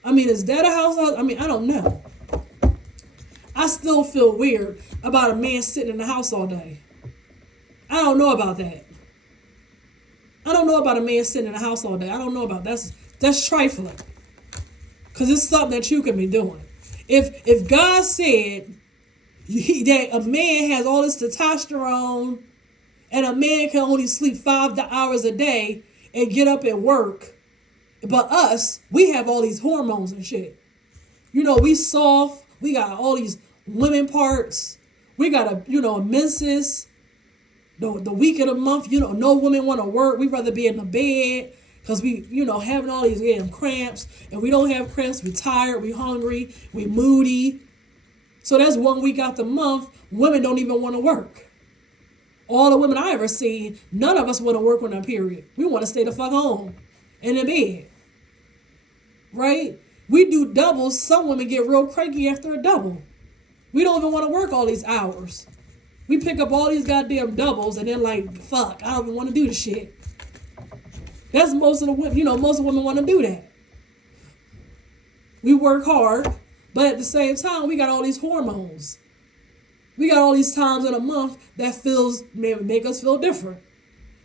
I mean, is that a house husband? I mean, I don't know. I still feel weird about a man sitting in the house all day. I don't know about that. I don't know about a man sitting in the house all day. I don't know about that. That's trifling. Because it's something that you can be doing. If God said that a man has all this testosterone and a man can only sleep 5 hours a day and get up and work, but us, we have all these hormones and shit. You know, we soft. We got all these women parts. We got a menses. The week of the month, no women want to work. We rather be in the bed because we, having all these damn cramps. And we don't have cramps. We tired. We hungry. We moody. So that's 1 week out the month. Women don't even want to work. All the women I ever seen, none of us want to work on that period. We want to stay the fuck home and in bed. Right? We do doubles. Some women get real cranky after a double. We don't even want to work all these hours. We pick up all these goddamn doubles and then like, fuck, I don't even want to do the shit. That's most of the women, most of the women want to do that. We work hard, but at the same time, we got all these hormones. We got all these times in a month that make us feel different.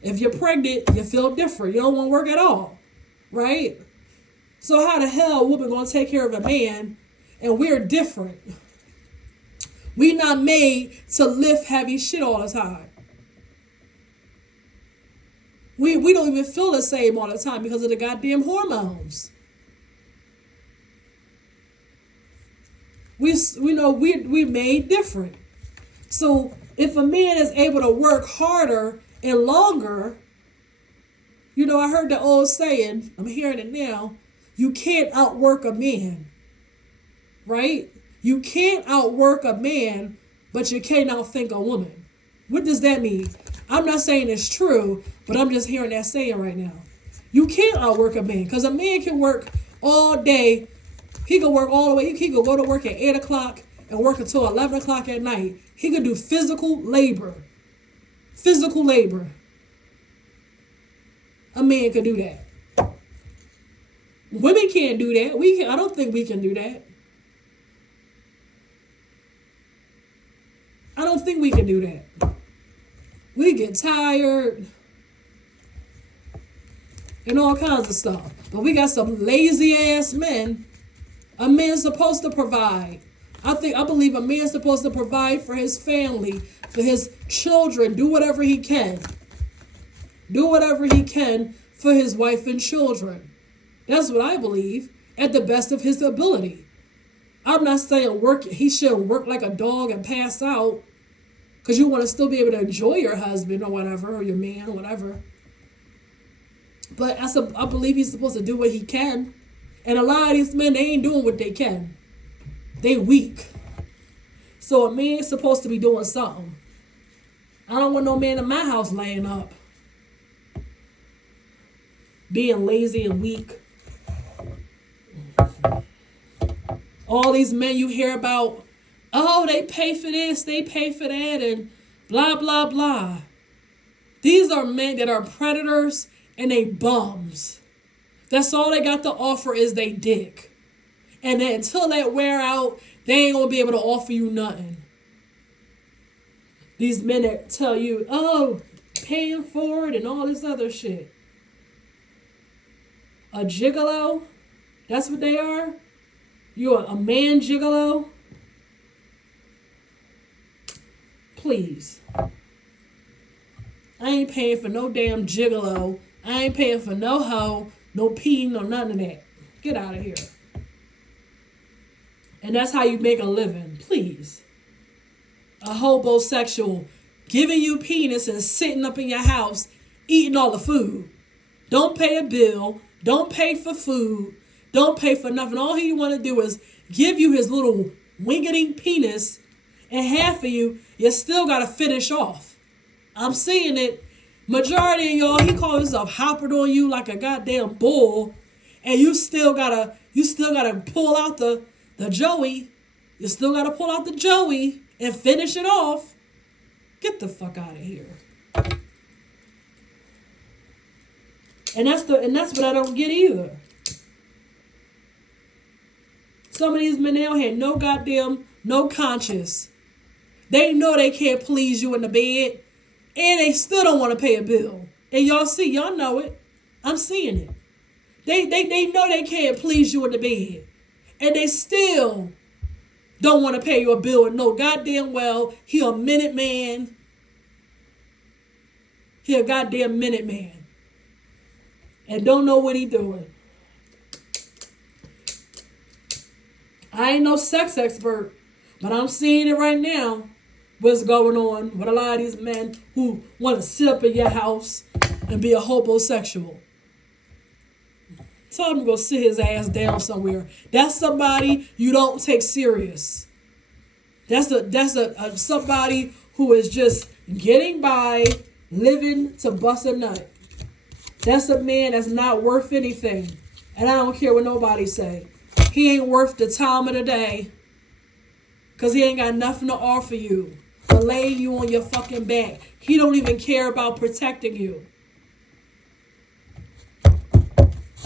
If you're pregnant, you feel different. You don't want to work at all, right? So how the hell are women going to take care of a man and we're different? We not made to lift heavy shit all the time. We don't even feel the same all the time because of the goddamn hormones. We made different. So if a man is able to work harder and longer, I heard the old saying, I'm hearing it now, you can't outwork a man, right? You can't outwork a man, but you can't outthink a woman. What does that mean? I'm not saying it's true, but I'm just hearing that saying right now. You can't outwork a man because a man can work all day. He can work all the way. He could go to work at 8 o'clock and work until 11 o'clock at night. He could do physical labor. Physical labor. A man could do that. Women can't do that. I don't think we can do that. I don't think we can do that. We get tired and all kinds of stuff. But we got some lazy ass men. A man's supposed to provide. I believe a man's supposed to provide for his family, for his children, do whatever he can. Do whatever he can for his wife and children. That's what I believe, at the best of his ability. I'm not saying he should work like a dog and pass out because you want to still be able to enjoy your husband or whatever, or your man or whatever. But I believe he's supposed to do what he can. And a lot of these men, they ain't doing what they can. They weak. So a man's supposed to be doing something. I don't want no man in my house laying up, being lazy and weak. All these men you hear about, oh, they pay for this, they pay for that, and blah, blah, blah. These are men that are predators and they bums. That's all they got to offer is they dick. And then until that wear out, they ain't going to be able to offer you nothing. These men that tell you, oh, paying for it and all this other shit. A gigolo? That's what they are? You're a man gigolo? Please. I ain't paying for no damn gigolo. I ain't paying for no hoe, no pee, no none of that. Get out of here. And that's how you make a living. Please. A homosexual giving you penis and sitting up in your house eating all the food. Don't pay a bill. Don't pay for food. Don't pay for nothing. All he want to do is give you his little wingeting penis, and half of you still got to finish off. I'm seeing it. Majority of y'all, he calls himself hoppered on you like a goddamn bull, and you still gotta pull out the Joey. You still got to pull out the Joey and finish it off. Get the fuck out of here. And that's what I don't get either. Some of these men out had no conscience. They know they can't please you in the bed, and they still don't want to pay a bill. And y'all know it. I'm seeing it. They know they can't please you in the bed, and they still don't want to pay you a bill and know goddamn well he a minute man. He a goddamn minute man. And don't know what he doing. I ain't no sex expert, but I'm seeing it right now. What's going on with a lot of these men who want to sit up in your house and be a homosexual. Tell him to go sit his ass down somewhere. That's somebody you don't take serious. That's somebody who is just getting by, living to bust a nut. That's a man that's not worth anything. And I don't care what nobody say. He ain't worth the time of the day. Because he ain't got nothing to offer you. But laying you on your fucking back. He don't even care about protecting you.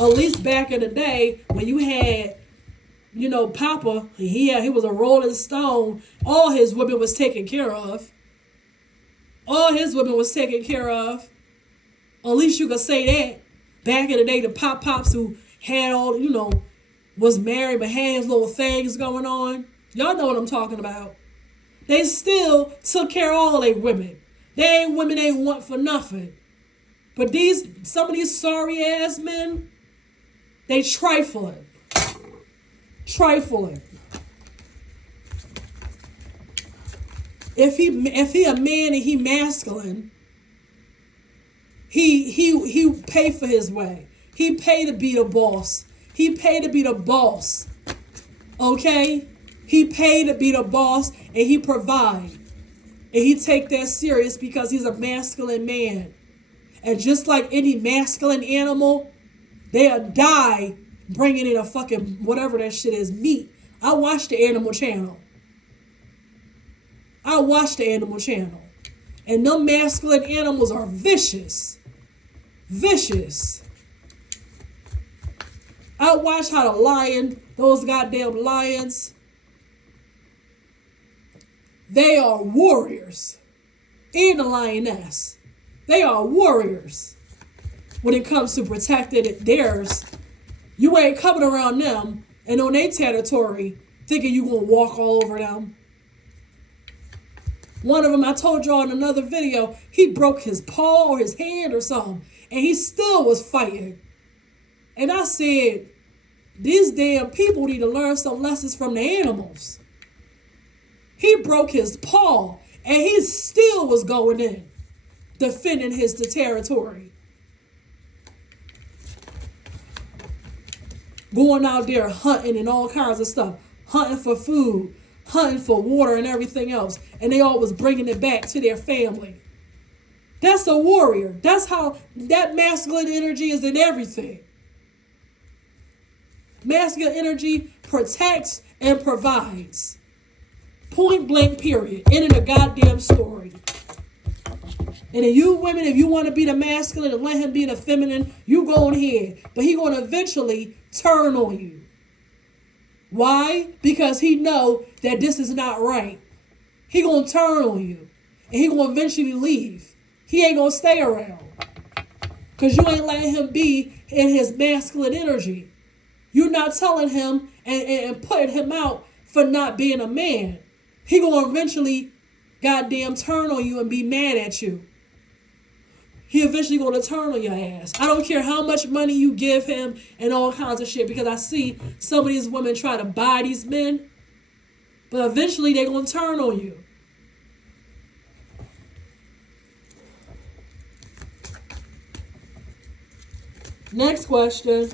At least back in the day when you had, Papa, he was a rolling stone. All his women was taken care of. All his women was taken care of. At least you could say that. Back in the day, the pops who had all, was married but had his little things going on. Y'all know what I'm talking about. They still took care of all their women. They ain't women they want for nothing. But some of these sorry ass men, they trifling. Trifling. If he a man and he masculine, he pay for his way. He pay to be the boss. He pay to be the boss. Okay? He pay to be the boss and he provide. And he take that serious because he's a masculine man. And just like any masculine animal, they'll die bringing in a fucking whatever that shit is, meat. I watch the Animal Channel. And them masculine animals are vicious. Vicious. I watch how those goddamn lions, they are warriors. And the lioness. They are warriors. When it comes to protecting theirs, you ain't coming around them and on their territory thinking you gonna walk all over them. One of them, I told y'all in another video, he broke his paw or his hand or something, and he still was fighting. And I said, these damn people need to learn some lessons from the animals. He broke his paw, and he still was going in, defending the territory. Going out there hunting and all kinds of stuff. Hunting for food, hunting for water and everything else. And they always bringing it back to their family. That's a warrior. That's how that masculine energy is in everything. Masculine energy protects and provides. Point blank, period. End of the goddamn story. And then you women, if you want to be the masculine and let him be the feminine, you go ahead. But he going to eventually turn on you. Why? Because he know that this is not right. He going to turn on you. And he going to eventually leave. He ain't going to stay around. Because you ain't letting him be in his masculine energy. You're not telling him and putting him out for not being a man. He going to eventually goddamn turn on you and be mad at you. He eventually going to turn on your ass. I don't care how much money you give him and all kinds of shit, because I see some of these women try to buy these men, but eventually they're going to turn on you. Next question.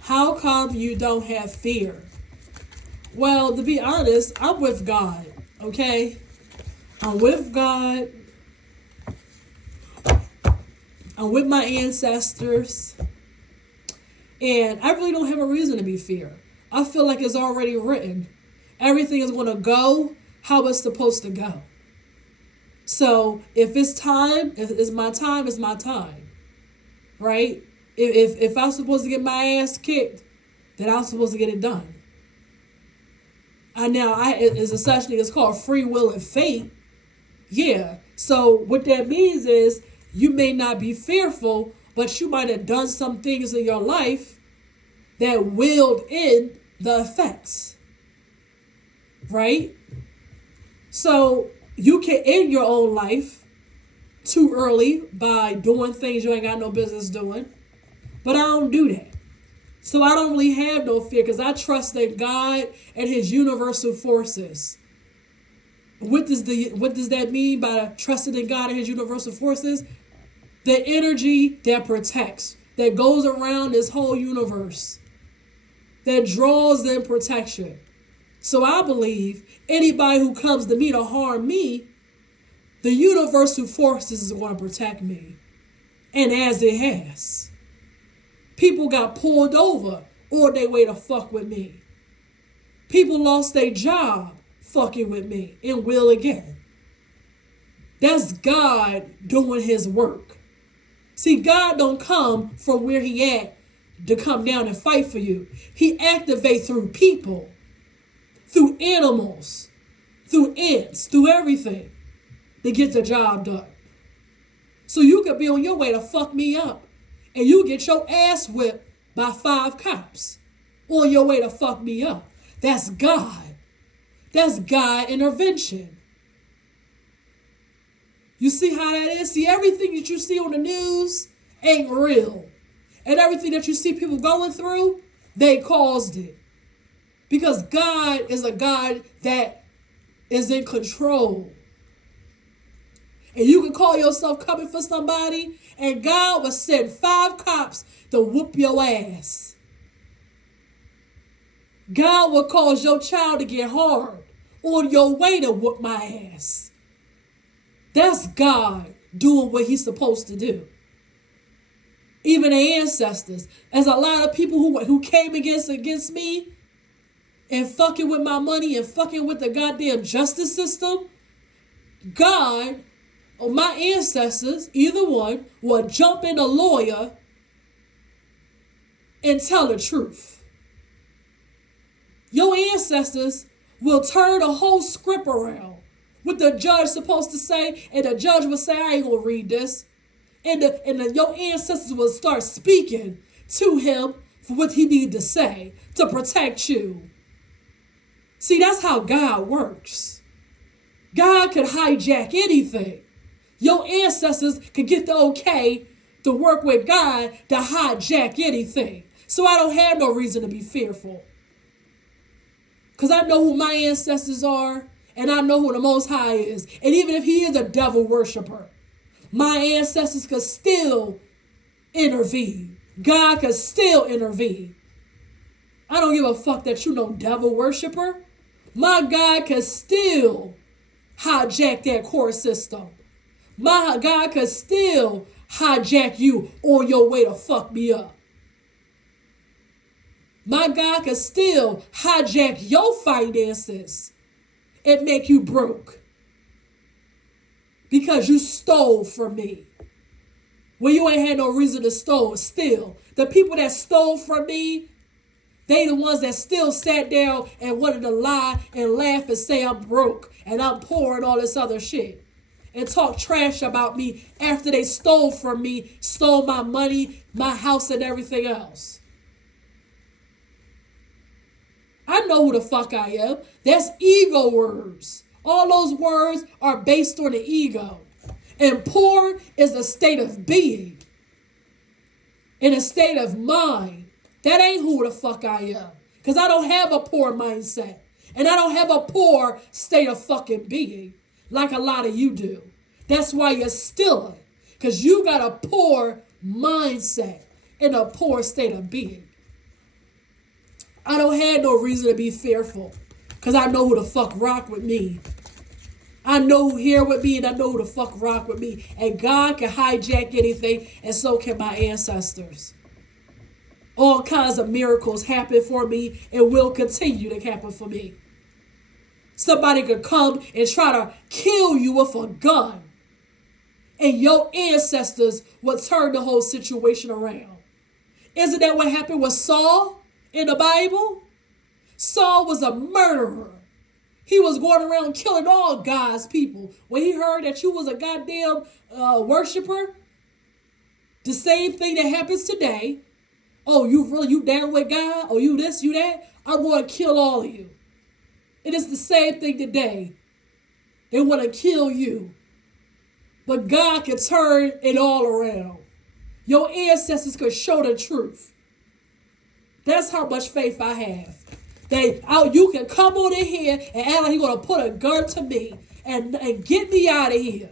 How come you don't have fear? Well, to be honest, I'm with God, okay? I'm with God. I'm with my ancestors. And I really don't have a reason to be fear. I feel like it's already written. Everything is going to go how it's supposed to go. So if it's time, if it's my time, it's my time. Right? If I'm supposed to get my ass kicked, then I'm supposed to get it done. It's a such thing, it's called free will and fate. Yeah. So what that means is you may not be fearful, but you might have done some things in your life that willed in the effects. Right? So you can end your own life too early by doing things you ain't got no business doing. But I don't do that. So I don't really have no fear because I trust in God and his universal forces. What does that mean by trusting in God and his universal forces? The energy that protects, that goes around this whole universe, that draws in protection. So I believe anybody who comes to me to harm me, the universal forces is going to protect me. And as it has. People got pulled over on their way to fuck with me. People lost their job fucking with me and will again. That's God doing his work. See, God don't come from where he at to come down and fight for you. He activates through people, through animals, through ants, through everything to get the job done. So you could be on your way to fuck me up and you get your ass whipped by 5 cops on your way to fuck me up. That's God. That's God intervention. You see how that is? See, everything that you see on the news ain't real. And everything that you see people going through, they caused it. Because God is a God that is in control. And you can call yourself coming for somebody, and God will send 5 cops to whoop your ass. God will cause your child to get harmed on your way to whoop my ass. That's God doing what he's supposed to do. Even the ancestors. There's a lot of people who came against me and fucking with my money and fucking with the goddamn justice system. God, or my ancestors, either one, will jump in a lawyer and tell the truth. Your ancestors will turn the whole script around. What the judge supposed to say, and the judge will say, I ain't gonna read this. And your ancestors will start speaking to him for what he needed to say to protect you. See, that's how God works. God could hijack anything. Your ancestors could get the okay to work with God to hijack anything. So I don't have no reason to be fearful. Because I know who my ancestors are, and I know who the Most High is. And even if he is a devil worshiper, my ancestors could still intervene. God could still intervene. I don't give a fuck that you know devil worshiper. My God could still hijack that court system. My God could still hijack you on your way to fuck me up. My God could still hijack your finances and make you broke because you stole from me. Well, you ain't had no reason to steal. Still, the people that stole from me, they the ones that still sat down and wanted to lie and laugh and say I'm broke and I'm poor and all this other shit. And talk trash about me after they stole from me, stole my money, my house, and everything else. I know who the fuck I am. That's ego words. All those words are based on the ego. And poor is a state of being. In a state of mind. That ain't who the fuck I am. Because I don't have a poor mindset. And I don't have a poor state of fucking being. Like a lot of you do. That's why you're stealing. Because you got a poor mindset. And a poor state of being. I don't have no reason to be fearful. Because I know who the fuck rock with me. I know who here with me and I know who the fuck rock with me. And God can hijack anything and so can my ancestors. All kinds of miracles happen for me and will continue to happen for me. Somebody could come and try to kill you with a gun, and your ancestors would turn the whole situation around. Isn't that what happened with Saul in the Bible? Saul was a murderer. He was going around killing all God's people. When he heard that you was a goddamn worshiper, the same thing that happens today. Oh, you down with God? Oh, you this, you that? I'm going to kill all of you. It is the same thing today. They want to kill you. But God can turn it all around. Your ancestors could show the truth. That's how much faith I have. You can come on in here and act like you're going to put a gun to me and get me out of here.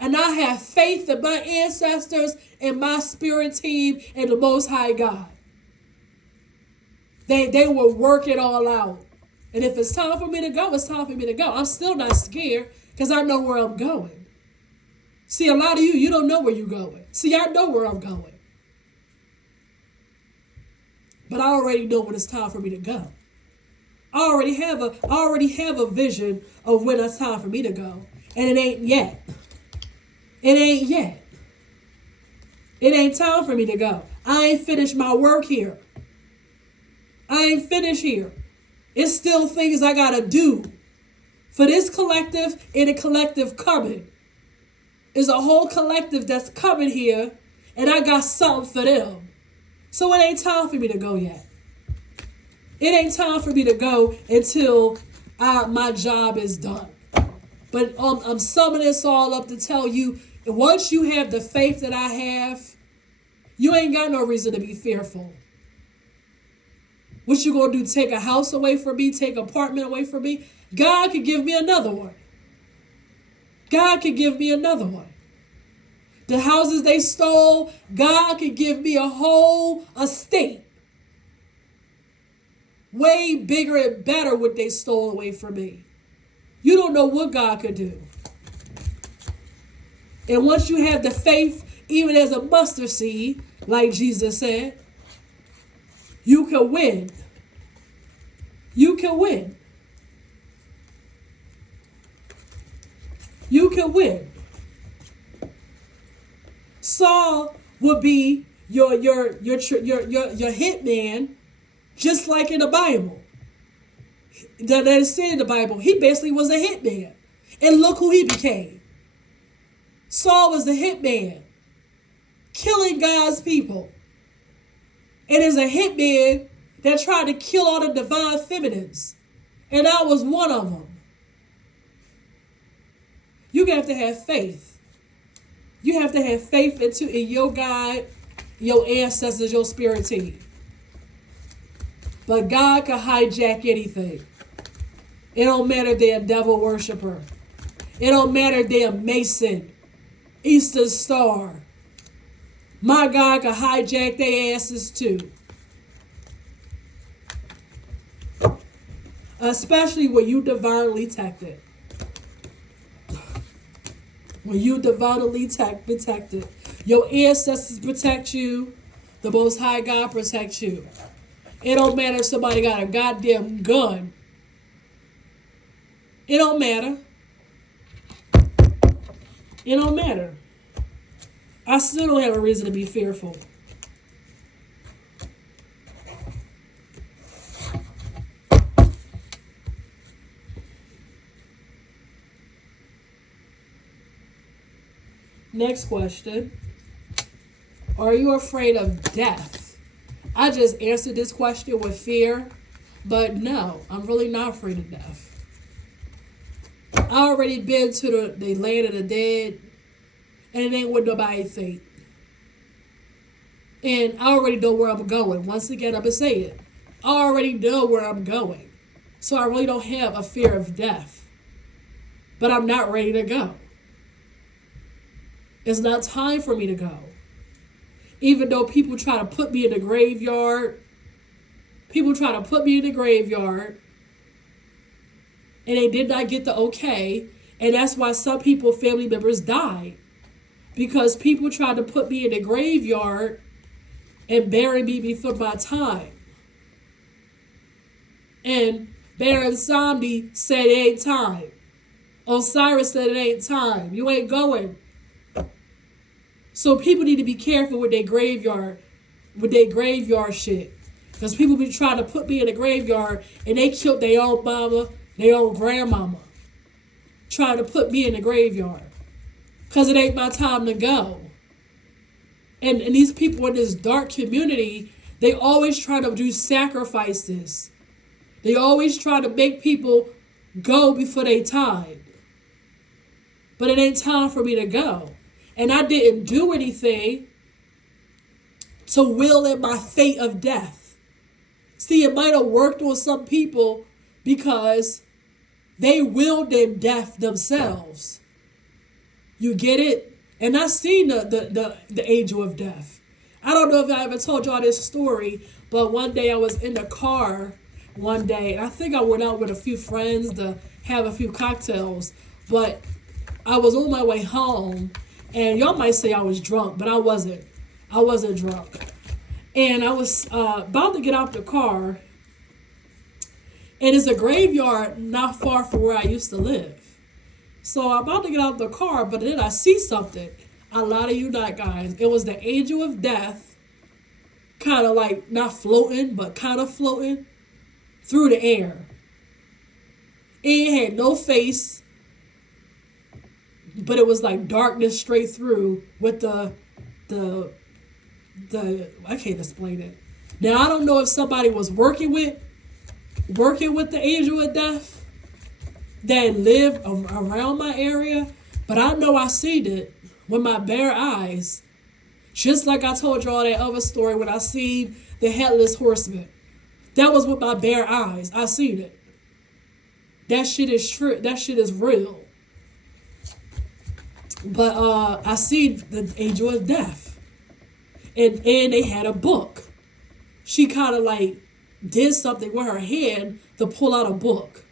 And I have faith in my ancestors and my spirit team and the Most High God. They will work it all out. And if it's time for me to go, it's time for me to go. I'm still not scared because I know where I'm going. See, a lot of you don't know where you're going. See, I know where I'm going. But I already know when it's time for me to go. I already have a vision of when it's time for me to go. And it ain't yet. It ain't yet. It ain't time for me to go. I ain't finished my work here. I ain't finished here. It's still things I gotta do for this collective and a collective coming. There's a whole collective that's coming here, and I got something for them. So it ain't time for me to go yet. It ain't time for me to go until my job is done. But I'm summing this all up to tell you, once you have the faith that I have, you ain't got no reason to be fearful. What you gonna do, take a house away from me, take an apartment away from me? God could give me another one. God could give me another one. The houses they stole, God could give me a whole estate. Way bigger and better what they stole away from me. You don't know what God could do. And once you have the faith, even as a mustard seed, like Jesus said, you can win. You can win. You can win. Saul would be your hitman, just like in the Bible. That is said in the Bible. He basically was a hitman. And look who he became. Saul was the hitman, killing God's people. And as a hitman that tried to kill all the divine feminines. And I was one of them. You have to have faith. You have to have faith in your God, your ancestors, your spirit team. But God can hijack anything. It don't matter if they're a devil worshiper. It don't matter if they're a Mason, Eastern Star. My God can hijack their asses too. Especially when you divinely protected. When you divinely protected. Your ancestors protect you. The Most High God protects you. It don't matter if somebody got a goddamn gun. It don't matter. It don't matter. I still don't have a reason to be fearful. Next question. Are you afraid of death? I just answered this question with fear, but no, I'm really not afraid of death. I already been to the land of the dead, and it ain't what nobody think. And I already know where I'm going. Once again, I'm going to say it. I already know where I'm going. So I really don't have a fear of death. But I'm not ready to go. It's not time for me to go. Even though people try to put me in the graveyard. People try to put me in the graveyard. And they did not get the okay. And that's why some people, family members, died. Because people tried to put me in the graveyard and bury me before my time. And Baron Samedi said it ain't time. Osiris said it ain't time. You ain't going. So people need to be careful with their graveyard shit. Because people be trying to put me in a graveyard and they killed their own mama, their own grandmama. Trying to put me in the graveyard. Because it ain't my time to go. And these people in this dark community, they always try to do sacrifices. They always try to make people go before they time. But it ain't time for me to go. And I didn't do anything to will in my fate of death. See, it might have worked on some people because they willed their death themselves. You get it? And I seen the angel of death. I don't know if I ever told y'all this story, but one day I was in the car one day, and I think I went out with a few friends to have a few cocktails, but I was on my way home, and y'all might say I was drunk, but I wasn't. I wasn't drunk. And I was about to get out the car, and it's a graveyard not far from where I used to live. So I'm about to get out the car, but then I see something. A lot of you not, guys. It was the angel of death, kind of like not floating, but kind of floating through the air. It had no face, but it was like darkness straight through with the I can't explain it. Now I don't know if somebody was working with the angel of death that lived around my area, but I know I seen it with my bare eyes. Just like I told y'all that other story when I seen the headless horseman. That was with my bare eyes. I seen it. That shit is true. That shit is real. But I seen the angel of death. And they had a book. She kind of like did something with her hand to pull out a book.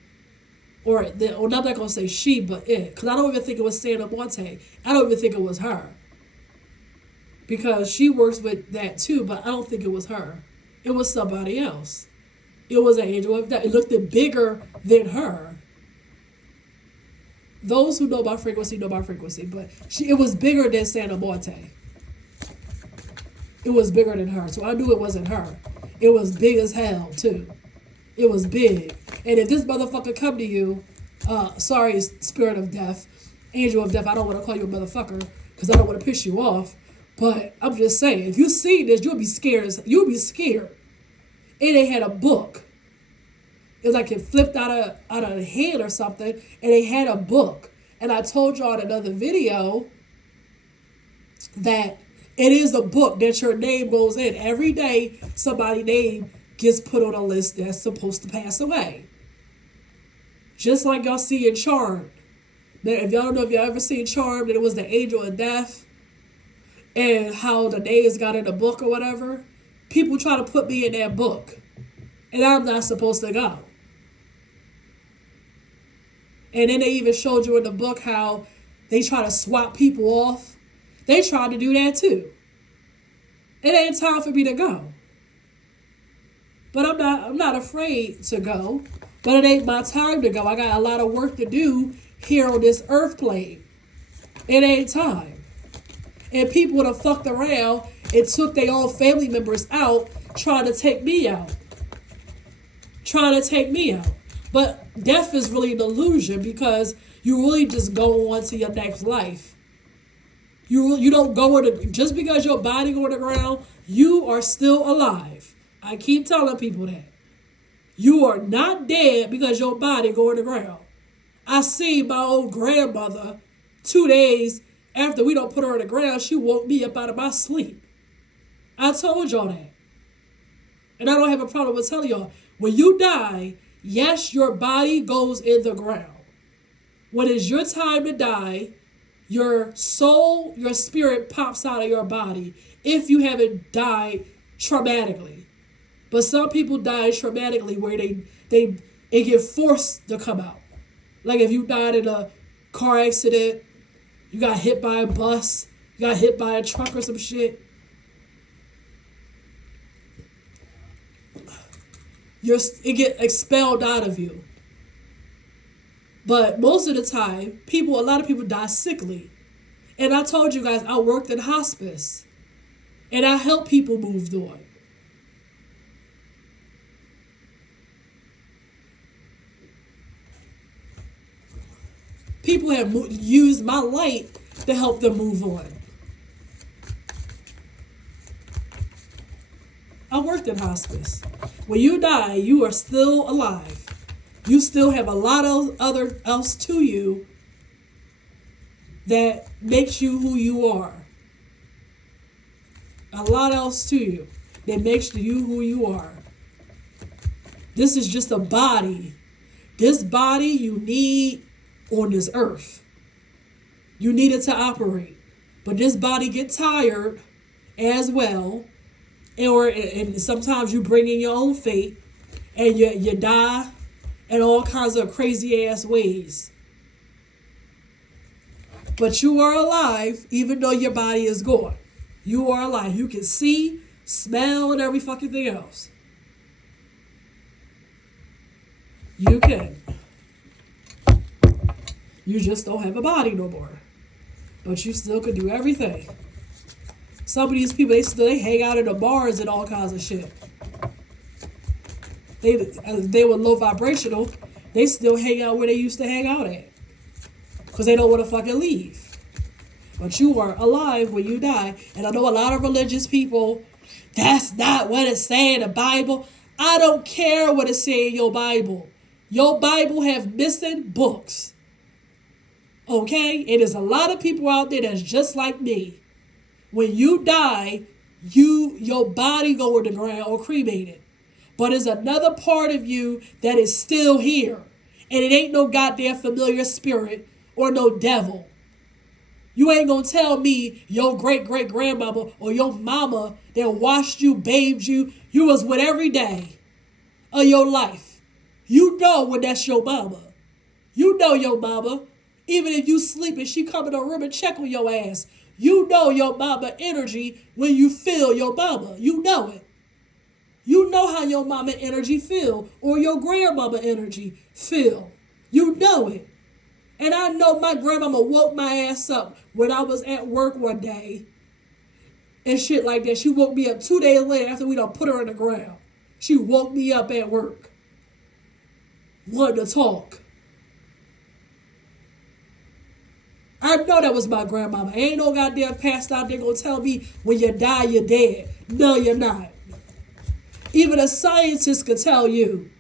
Or I'm not going to say she, but it. Because I don't even think it was Santa Monte. I don't even think it was her. Because she works with that too, but I don't think it was her. It was somebody else. It was an angel of death. It looked bigger than her. Those who know my frequency know my frequency, but it was bigger than Santa Monte. It was bigger than her, so I knew it wasn't her. It was big as hell too. It was big. And if this motherfucker come to you, sorry, spirit of death, angel of death, I don't want to call you a motherfucker because I don't want to piss you off. But I'm just saying, if you see this, you'll be scared. You'll be scared. And they had a book. It was like it flipped out of the head or something, and they had a book. And I told y'all in another video that it is a book that your name goes in. Every day, somebody's name gets put on a list that's supposed to pass away. Just like y'all see in Charmed. Now, if y'all don't know if y'all ever seen Charmed, and it was the angel of death, and how the names got in the book or whatever, people try to put me in that book. And I'm not supposed to go. And then they even showed you in the book how they try to swap people off. They tried to do that too. It ain't time for me to go. But I'm not afraid to go. But it ain't my time to go. I got a lot of work to do here on this earth plane. It ain't time. And people would have fucked around and took their own family members out trying to take me out. But death is really an illusion because you really just go on to your next life. You don't go just because your body go on the ground, you are still alive. I keep telling people that. You are not dead because your body go on the ground. I see my old grandmother 2 days after we don't put her on the ground, she woke me up out of my sleep. I told y'all that. And I don't have a problem with telling y'all, when you die, yes, your body goes in the ground. When it's your time to die, your soul, your spirit pops out of your body if you haven't died traumatically. But some people die traumatically where they get forced to come out. Like if you died in a car accident, you got hit by a bus, you got hit by a truck or some shit. it get expelled out of you. But most of the time, a lot of people die sickly. And I told you guys, I worked in hospice. And I help people move on. People have used my light to help them move on. I worked in hospice. When you die, you are still alive. You still have a lot of other else to you that makes you who you are. A lot else to you that makes you who you are. This is just a body. This body you need on this earth. You need it to operate. But this body gets tired as well. And sometimes you bring in your own fate and you die in all kinds of crazy ass ways. But you are alive even though your body is gone. You are alive. You can see, smell, and every fucking thing else. You can. You just don't have a body no more. But you still can do everything. Some of these people, they hang out in the bars and all kinds of shit. They were low vibrational. They still hang out where they used to hang out at. Because they don't want to fucking leave. But you are alive when you die. And I know a lot of religious people, that's not what it say in the Bible. I don't care what it say in your Bible. Your Bible have missing books. Okay? And there's a lot of people out there that's just like me. When you die, your body go in the ground or cremated. But there's another part of you that is still here. And it ain't no goddamn familiar spirit or no devil. You ain't gonna tell me your great-great-grandmama or your mama that washed you, bathed you, you was with every day of your life. You know when that's your mama. You know your mama. Even if you sleep and she come in the room and check on your ass, you know your mama energy when you feel your mama. You know it. You know how your mama energy feel or your grandmama energy feel. You know it. And I know my grandmama woke my ass up when I was at work one day and shit like that. She woke me up 2 days later after we done put her in the ground. She woke me up at work. Wanted to talk. I know that was my grandmama. Ain't no goddamn passed out there gonna tell me when you die, you're dead. No, you're not. Even a scientist could tell you.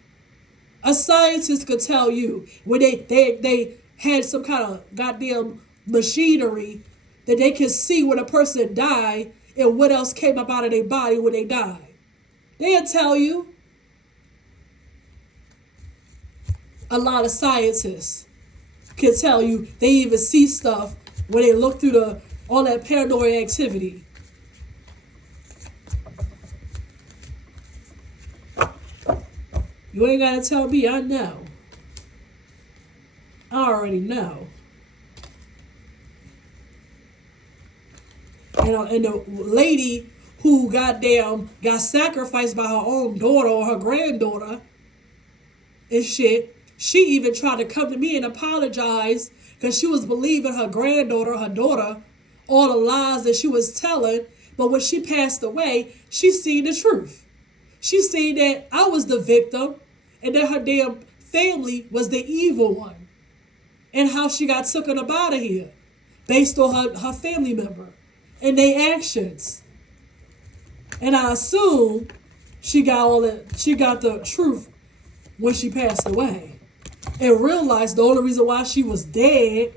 A scientist could tell you when they had some kind of goddamn machinery that they could see when a person died and what else came up out of their body when they died. They'll tell you. A lot of scientists can tell you they even see stuff when they look through all that paranoid activity. You ain't gotta tell me, I know. I already know. And the lady who got sacrificed by her own daughter or her granddaughter and shit, she even tried to come to me and apologize because she was believing her granddaughter, her daughter, all the lies that she was telling. But when she passed away, she seen the truth. She seen that I was the victim and that her damn family was the evil one. And how she got taken up out of here based on her family member and their actions. And I assume she got the truth when she passed away. And realized the only reason why she was dead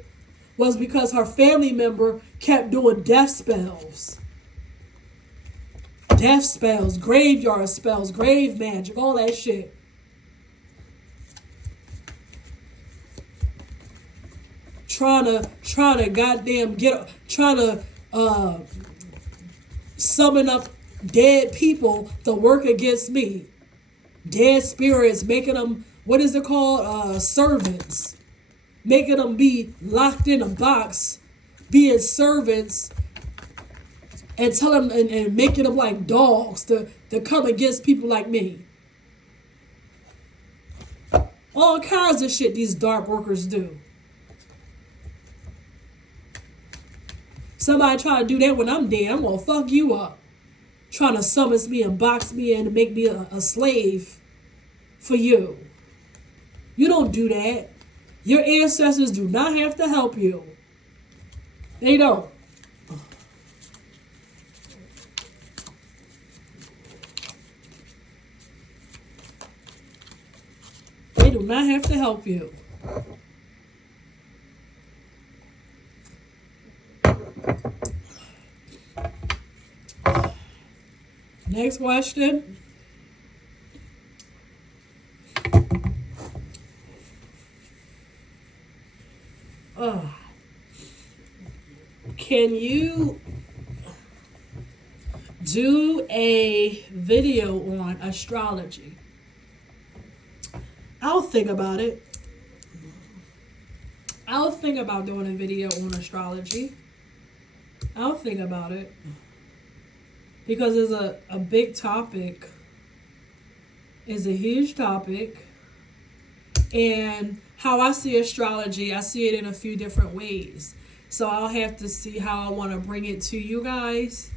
was because her family member kept doing death spells. Death spells, graveyard spells, grave magic, all that shit. Trying to goddamn summon up dead people to work against me. Dead spirits, making them, what is it called? Servants. Making them be locked in a box, being servants, and telling them and making them like dogs to come against people like me. All kinds of shit these dark workers do. Somebody try to do that when I'm dead, I'm gonna fuck you up. Trying to summons me and box me in to make me a slave for you. You don't do that. Your ancestors do not have to help you. They don't. They do not have to help you. Next question. Can you do a video on astrology? I'll think about it. I'll think about doing a video on astrology. I'll think about it. Because it's a big topic. It's a huge topic. And how I see astrology, I see it in a few different ways. So I'll have to see how I want to bring it to you guys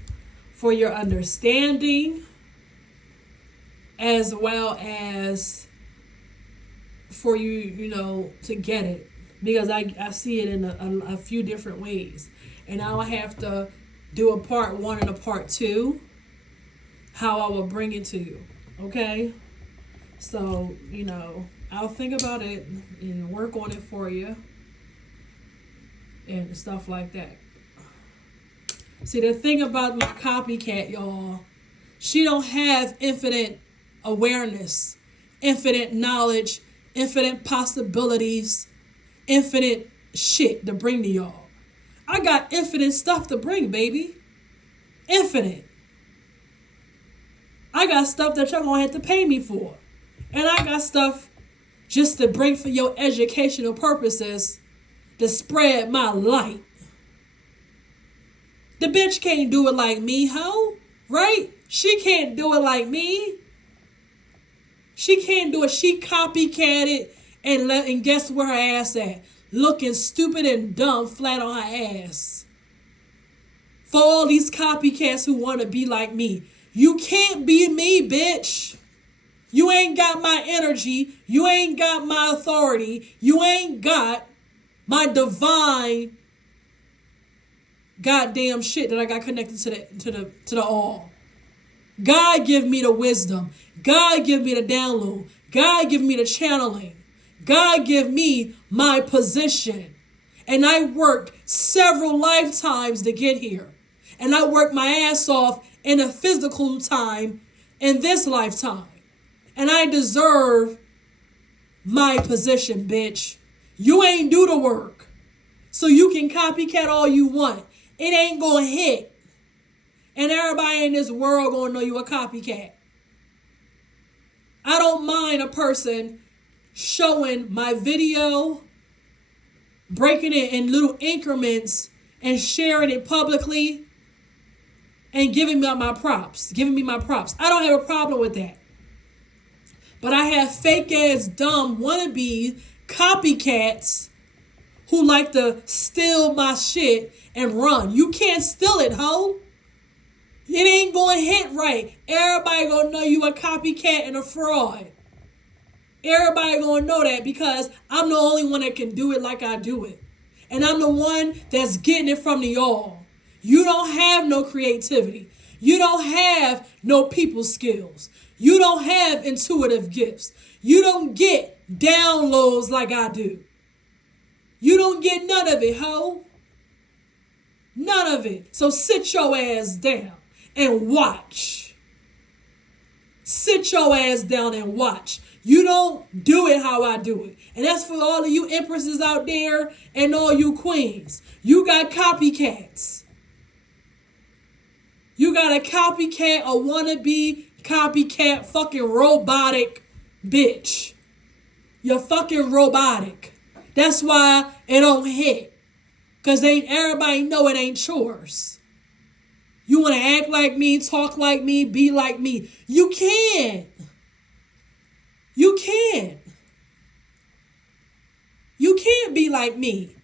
for your understanding, as well as for you, to get it. Because I see it in a few different ways. And I'll have to do a part 1 and a part 2, how I will bring it to you. Okay? So, I'll think about it and work on it for you. And stuff like that. See, the thing about my copycat, y'all, she don't have infinite awareness, infinite knowledge, infinite possibilities, infinite shit to bring to y'all. I got infinite stuff to bring, baby. Infinite. I got stuff that y'all gonna have to pay me for. And I got stuff just to bring for your educational purposes, to spread my light. The bitch can't do it like me, ho. Right? She can't do it like me. She can't do it. She copycatted and guess where her ass at? Looking stupid and dumb flat on her ass. For all these copycats who want to be like me. You can't be me, bitch. You ain't got my energy. You ain't got my authority. You ain't got my divine goddamn shit that I got connected to the all. God give me the wisdom. God give me the download. God give me the channeling. God give me my position. And I worked several lifetimes to get here. And I worked my ass off in a physical time in this lifetime. And I deserve my position, bitch. You ain't do the work. So you can copycat all you want. It ain't gonna hit. And everybody in this world gonna know you a copycat. I don't mind a person showing my video, breaking it in little increments and sharing it publicly and giving me my props. I don't have a problem with that. But I have fake ass dumb wannabe copycats who like to steal my shit and run. You can't steal it, ho. It ain't gonna hit right. Everybody gonna know you a copycat and a fraud. Everybody gonna know that because I'm the only one that can do it like I do it. And I'm the one that's getting it from the all. You don't have no creativity. You don't have no people skills. You don't have intuitive gifts. You don't get downloads like I do. You don't get none of it, ho. None of it. So sit your ass down and watch. Sit your ass down and watch. You don't do it how I do it. And that's for all of you empresses out there and all you queens. You got copycats. You got a copycat, a wannabe copycat, fucking robotic bitch. You're fucking robotic. That's why it don't hit. Because everybody know it ain't yours. You want to act like me, talk like me, be like me. You can't. You can't. You can't be like me.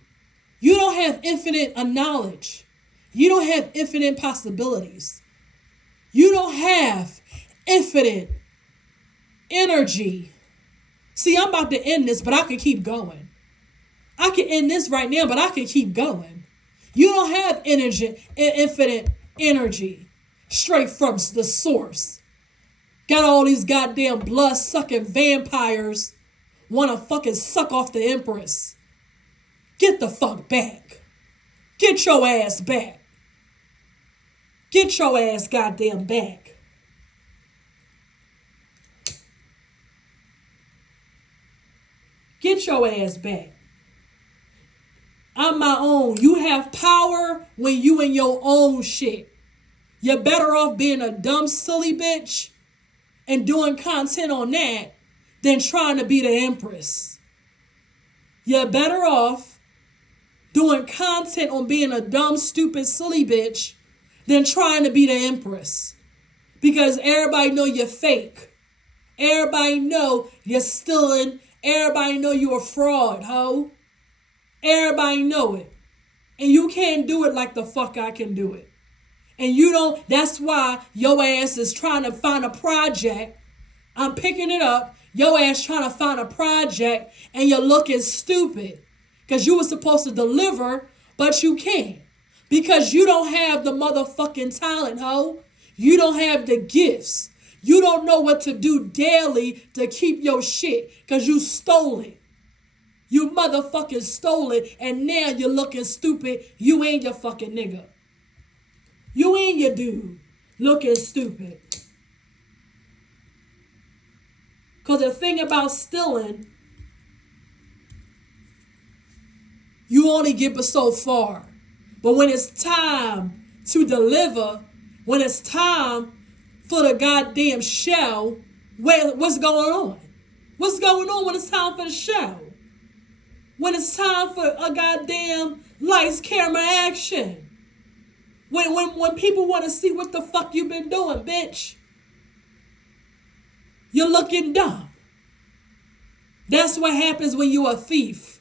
You don't have infinite knowledge. You don't have infinite possibilities. You don't have infinite energy. See, I'm about to end this, but I can keep going. I can end this right now, but I can keep going. You don't have infinite energy straight from the source. Got all these goddamn blood-sucking vampires want to fucking suck off the Empress. Get the fuck back. Get your ass back. Get your ass goddamn back. Get your ass back. I'm my own. You have power when you in your own shit. You're better off being a dumb, silly bitch and doing content on that than trying to be the Empress. You're better off doing content on being a dumb, stupid, silly bitch than trying to be the Empress. Because everybody know you're fake. Everybody know you're stealing. Everybody know you a fraud, ho. Everybody know it. And you can't do it like the fuck I can do it. And you don't, that's why your ass is trying to find a project. I'm picking it up. Your ass trying to find a project and you're looking stupid. Because you were supposed to deliver, but you can't. Because you don't have the motherfucking talent, ho. You don't have the gifts. You don't know what to do daily to keep your shit. Because you stole it. You motherfucking stole it. And now you're looking stupid. You ain't your fucking nigga. You ain't your dude looking stupid. Because the thing about stealing, you only get but so far. But when it's time to deliver, when it's time for the goddamn show, what's going on? What's going on when it's time for the show? When it's time for a goddamn lights, camera, action. When people want to see what the fuck you been doing, bitch. You're looking dumb. That's what happens when you're a thief.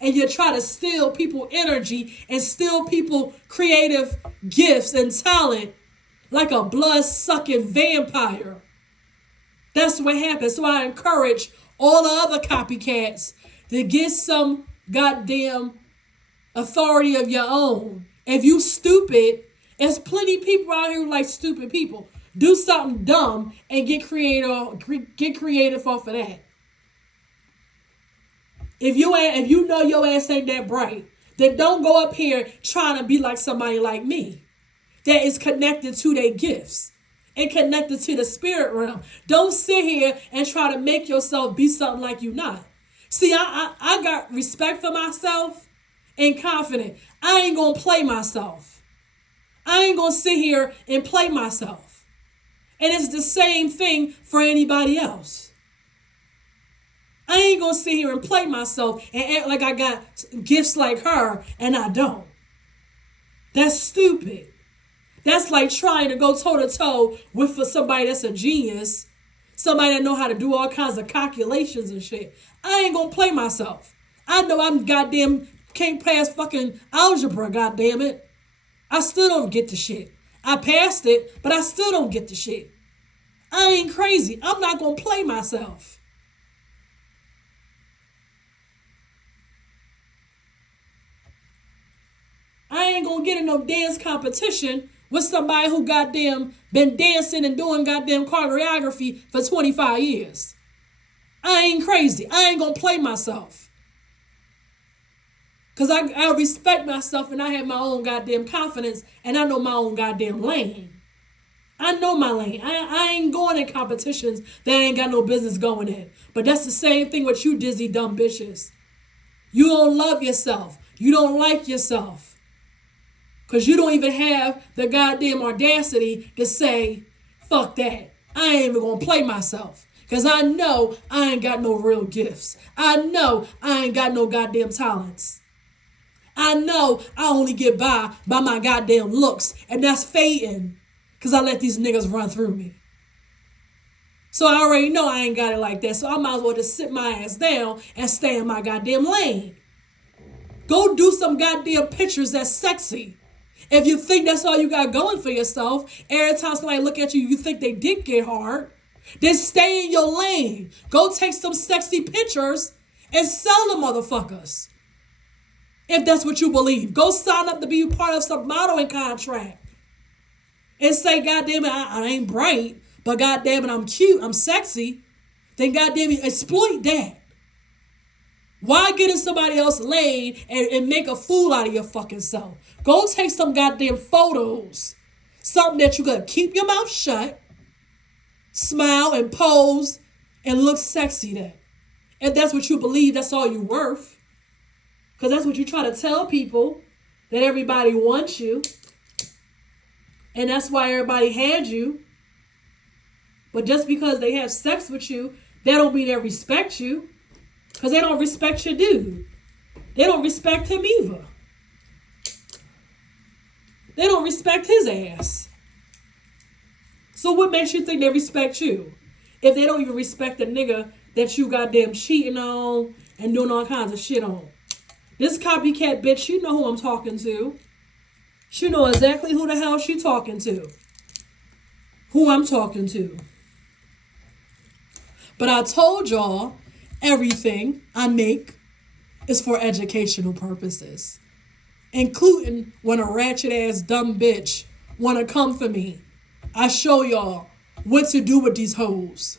And you try to steal people energy and steal people creative gifts and talent like a blood-sucking vampire. That's what happens. So I encourage all the other copycats to get some goddamn authority of your own. If you stupid, there's plenty of people out here who like stupid people. Do something dumb and get creative off of that. If you know your ass ain't that bright, then don't go up here trying to be like somebody like me that is connected to their gifts and connected to the spirit realm. Don't sit here and try to make yourself be something like you not. See, I got respect for myself and confident. I ain't gonna play myself. I ain't gonna sit here and play myself. And it's the same thing for anybody else. I ain't gonna sit here and play myself and act like I got gifts like her and I don't. That's stupid. That's like trying to go toe to toe with somebody that's a genius, somebody that know how to do all kinds of calculations and shit. I ain't gonna play myself. I know I'm goddamn can't pass fucking algebra, goddamn it. I still don't get the shit. I passed it, but I still don't get the shit. I ain't crazy. I'm not gonna play myself. I ain't gonna get in no dance competition with somebody who goddamn been dancing and doing goddamn choreography for 25 years. I ain't crazy. I ain't gonna play myself. Because I respect myself and I have my own goddamn confidence and I know my own goddamn lane. I know my lane. I ain't going in competitions that I ain't got no business going in. But that's the same thing with you dizzy dumb bitches. You don't love yourself. You don't like yourself. Because you don't even have the goddamn audacity to say, fuck that. I ain't even going to play myself. Because I know I ain't got no real gifts. I know I ain't got no goddamn talents. I know I only get by my goddamn looks. And that's fading. Because I let these niggas run through me. So I already know I ain't got it like that. So I might as well just sit my ass down and stay in my goddamn lane. Go do some goddamn pictures that's sexy. If you think that's all you got going for yourself, every time somebody look at you, you think they dick get hard, then stay in your lane. Go take some sexy pictures and sell the motherfuckers. If that's what you believe. Go sign up to be part of some modeling contract. And say, goddamn it, I ain't bright, but goddamn it, I'm cute, I'm sexy. Then goddamn it, exploit that. Why get in somebody else's lane and make a fool out of your fucking self? Go take some goddamn photos. Something that you gotta keep your mouth shut, smile and pose, and look sexy then. If that's what you believe, that's all you're worth. Because that's what you try to tell people, that everybody wants you. And that's why everybody had you. But just because they have sex with you, that don't mean they respect you. Because they don't respect your dude. They don't respect him either. They don't respect his ass. So what makes you think they respect you? If they don't even respect the nigga that you goddamn cheating on and doing all kinds of shit on. This copycat bitch, you know who I'm talking to. She know exactly who the hell she talking to. Who I'm talking to. But I told y'all, everything I make is for educational purposes. Including when a ratchet ass dumb bitch wanna come for me. I show y'all what to do with these hoes.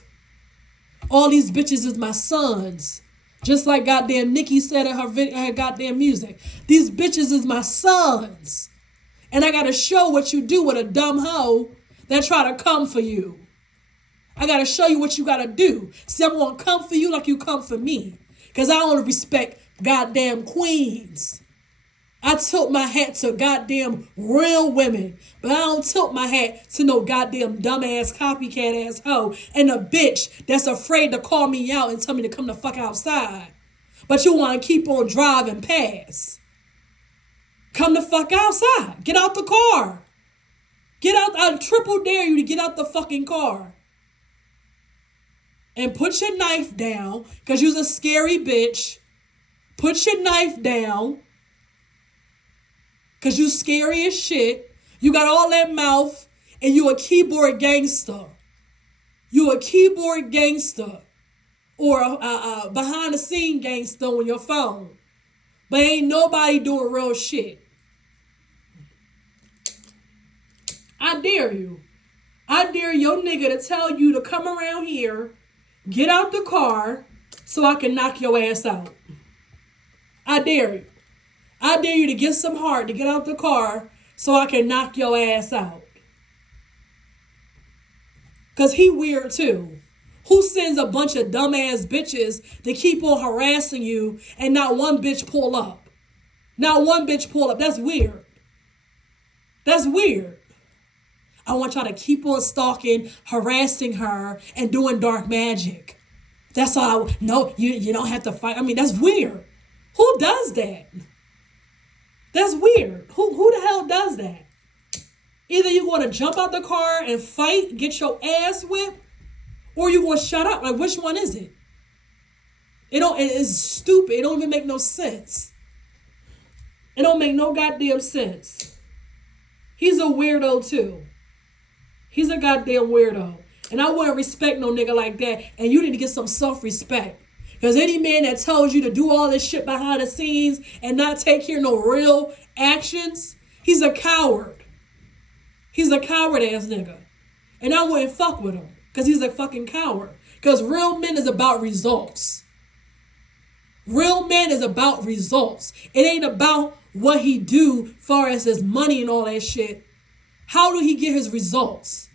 All these bitches is my sons. Just like goddamn Nicki said in her goddamn music. These bitches is my sons. And I gotta show what you do with a dumb hoe that try to come for you. I gotta show you what you gotta do. See, I'm gonna come for you like you come for me. Because I only respect goddamn queens. I tilt my hat to goddamn real women. But I don't tilt my hat to no goddamn dumbass copycat ass hoe and a bitch that's afraid to call me out and tell me to come the fuck outside. But you want to keep on driving past. Come the fuck outside. Get out the car. Get out. I triple dare you to get out the fucking car. And put your knife down. Because you're a scary bitch. Put your knife down. Because you scary as shit. You got all that mouth. And you a keyboard gangster. You a keyboard gangster. Or a behind the scene gangster on your phone. But ain't nobody doing real shit. I dare you. I dare your nigga to tell you to come around here, get out the car, so I can knock your ass out. I dare you. I dare you to get some heart to get out the car so I can knock your ass out. Because he weird too. Who sends a bunch of dumbass bitches to keep on harassing you and not one bitch pull up? Not one bitch pull up. That's weird. That's weird. I want y'all to keep on stalking, harassing her, and doing dark magic. That's all. No, you don't have to fight. I mean, that's weird. Who does that? That's weird. Who the hell does that? Either you want to jump out the car and fight, get your ass whipped, or you want to shut up. Like, which one is it? It's stupid. It don't even make no sense. It don't make no goddamn sense. He's a weirdo too. He's a goddamn weirdo. And I wouldn't respect no nigga like that. And you need to get some self-respect. Because any man that tells you to do all this shit behind the scenes and not take care of no real actions, he's a coward. He's a coward ass nigga. And I wouldn't fuck with him. Because he's a fucking coward. Because real men is about results. Real men is about results. It ain't about what he do far as his money and all that shit. How do he get his results?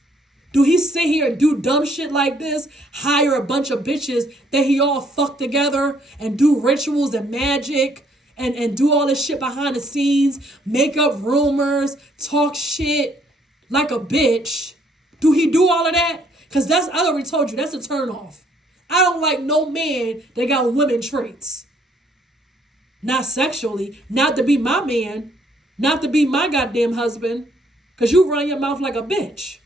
Do he sit here and do dumb shit like this? Hire a bunch of bitches that he all fuck together and do rituals and magic and do all this shit behind the scenes, make up rumors, talk shit like a bitch? Do he do all of that? Because I already told you, that's a turnoff. I don't like no man that got women traits. Not sexually, not to be my man, not to be my goddamn husband. Because you run your mouth like a bitch.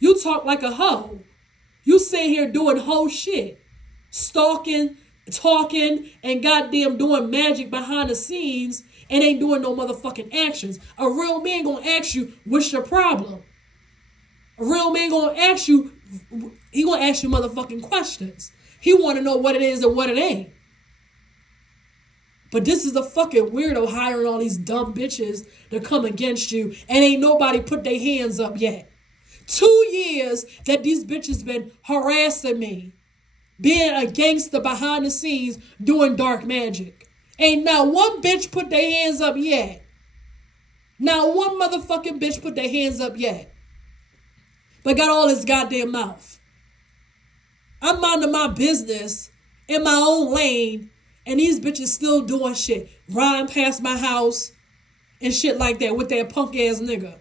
You talk like a hoe. You sit here doing whole shit. Stalking, talking, and goddamn doing magic behind the scenes and ain't doing no motherfucking actions. A real man gonna ask you, what's your problem? A real man gonna ask you, he gonna ask you motherfucking questions. He wanna know what it is and what it ain't. But this is a fucking weirdo hiring all these dumb bitches to come against you, and ain't nobody put their hands up yet. 2 years that these bitches been harassing me, being a gangster behind the scenes doing dark magic. Ain't not one bitch put their hands up yet. Not one motherfucking bitch put their hands up yet. But got all this goddamn mouth. I'm minding my business in my own lane, and these bitches still doing shit. Riding past my house and shit like that with that punk ass nigga.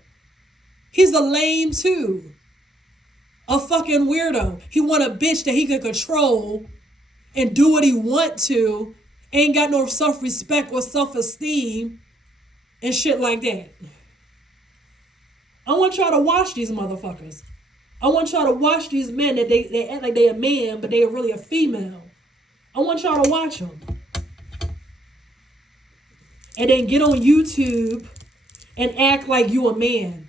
He's a lame too. A fucking weirdo. He want a bitch that he can control and do what he want to. Ain't got no self-respect or self-esteem and shit like that. I want y'all to watch these motherfuckers. I want y'all to watch these men that they act like they a man, but they are really a female. I want y'all to watch them. And then get on YouTube and act like you a man.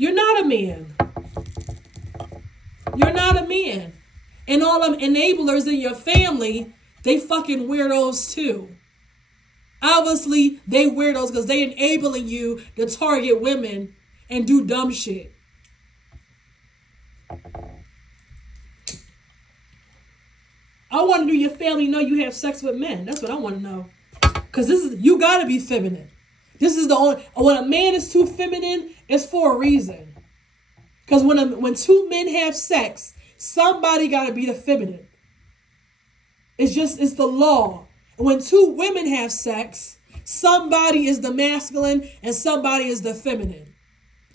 You're not a man. You're not a man. And all them enablers in your family, they fucking weirdos too. Obviously, they weirdos because they enabling you to target women and do dumb shit. I want to do your family know you have sex with men. That's what I want to know. Because you got to be feminine. This is the only, when a man is too feminine, it's for a reason. Because when two men have sex, somebody got to be the feminine. It's the law. When two women have sex, somebody is the masculine and somebody is the feminine.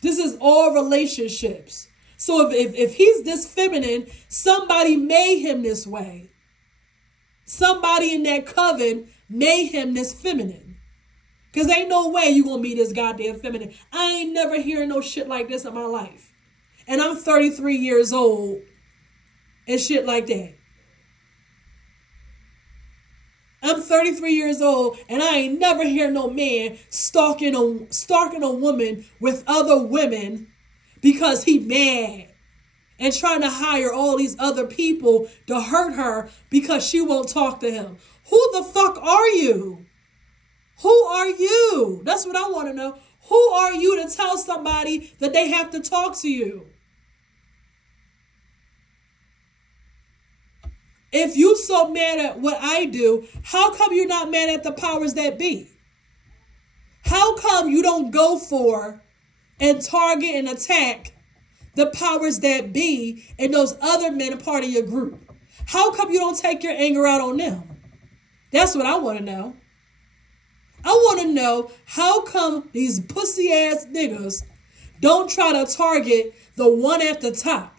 This is all relationships. So if he's this feminine, somebody made him this way. Somebody in that coven made him this feminine. Because ain't no way you going to be this goddamn feminine. I ain't never hearing no shit like this in my life. And I'm 33 years old and shit like that. I'm 33 years old and I ain't never hear no man stalking a woman with other women because he mad and trying to hire all these other people to hurt her because she won't talk to him. Who the fuck are you? Who are you? That's what I want to know. Who are you to tell somebody that they have to talk to you? If you so mad at what I do, how come you're not mad at the powers that be? How come you don't go for and target and attack the powers that be and those other men a part of your group? How come you don't take your anger out on them? That's what I want to know. I want to know how come these pussy ass niggas don't try to target the one at the top.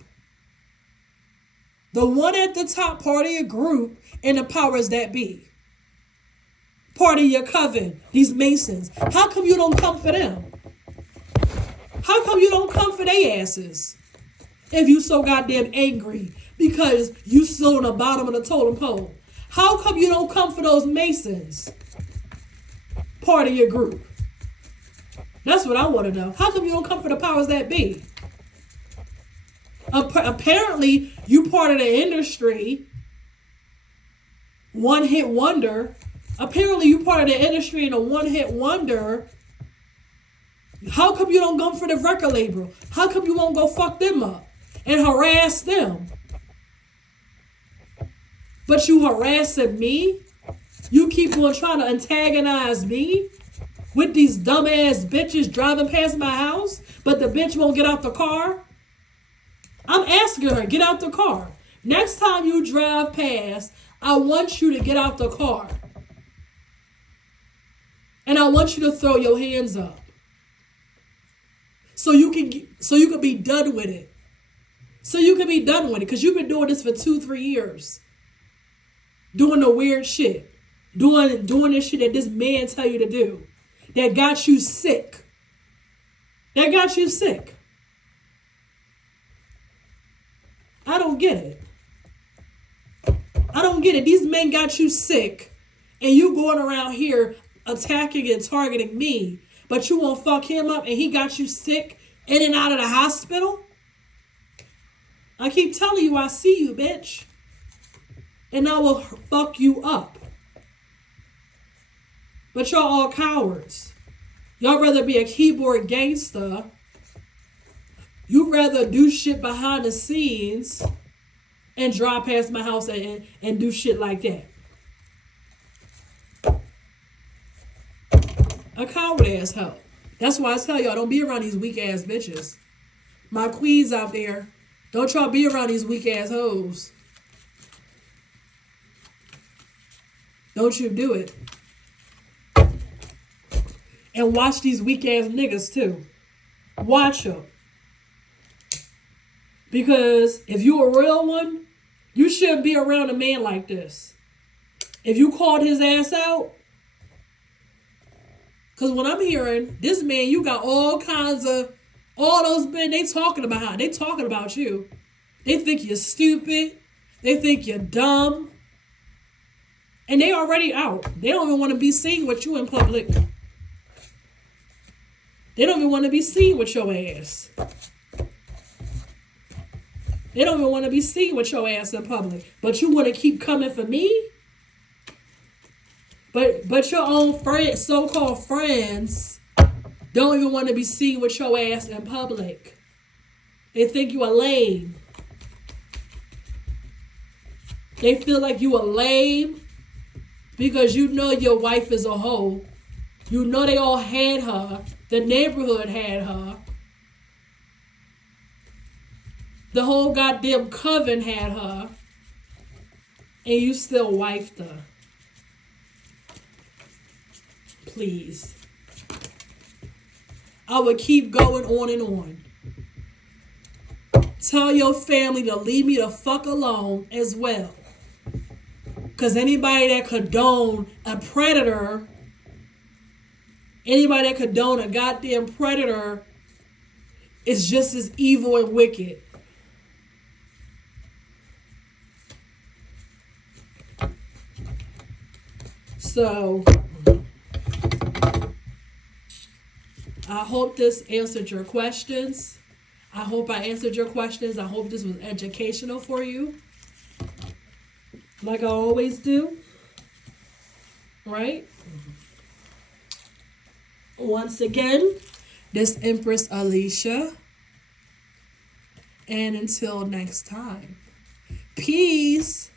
The one at the top part of your group and the powers that be. Part of your coven, these Masons. How come you don't come for them? How come you don't come for their asses? If you so goddamn angry because you still on the bottom of the totem pole. How come you don't come for those Masons? Part of your group. That's what I want to know. How come you don't come for the powers that be? Apparently, you part of the industry, one-hit wonder. Apparently, you part of the industry and a one-hit wonder. How come you don't go for the record label? How come you won't go fuck them up and harass them? But you harassing me? You keep on trying to antagonize me with these dumbass bitches driving past my house, but the bitch won't get out the car? I'm asking her, get out the car. Next time you drive past, I want you to get out the car. And I want you to throw your hands up. So you can be done with it. So you can be done with it. Because you've been doing this for 2-3 years. Doing the weird shit. Doing this shit that this man tell you to do. That got you sick. That got you sick. I don't get it. I don't get it. These men got you sick, and you going around here attacking and targeting me, but you won't fuck him up, and he got you sick in and out of the hospital? I keep telling you, I see you, bitch. And I will fuck you up. But y'all all cowards. Y'all rather be a keyboard gangster. You rather do shit behind the scenes and drive past my house and do shit like that. A coward ass hoe. That's why I tell y'all, don't be around these weak ass bitches. My queens out there, don't y'all be around these weak ass hoes. Don't you do it. And watch these weak ass niggas too. Watch them. Because if you a real one, you shouldn't be around a man like this. If you called his ass out, because when I'm hearing this man, you got all those men, they talking about you. They think you're stupid. They think you're dumb. And they already out. They don't even want to be seen with you in public. They don't even want to be seen with your ass. They don't even want to be seen with your ass in public. But you want to keep coming for me? But your own friends, so-called friends, don't even want to be seen with your ass in public. They think you are lame. They feel like you are lame because you know your wife is a hoe. You know they all had her. The neighborhood had her. The whole goddamn coven had her. And you still wifed her. Please. I would keep going on and on. Tell your family to leave me the fuck alone as well. Because anybody that condone a predator, anybody that condone a goddamn predator is just as evil and wicked. So, I hope this answered your questions. I hope I answered your questions. I hope this was educational for you. Like I always do. Right? Once again, this Empress Alicia. And until next time, peace.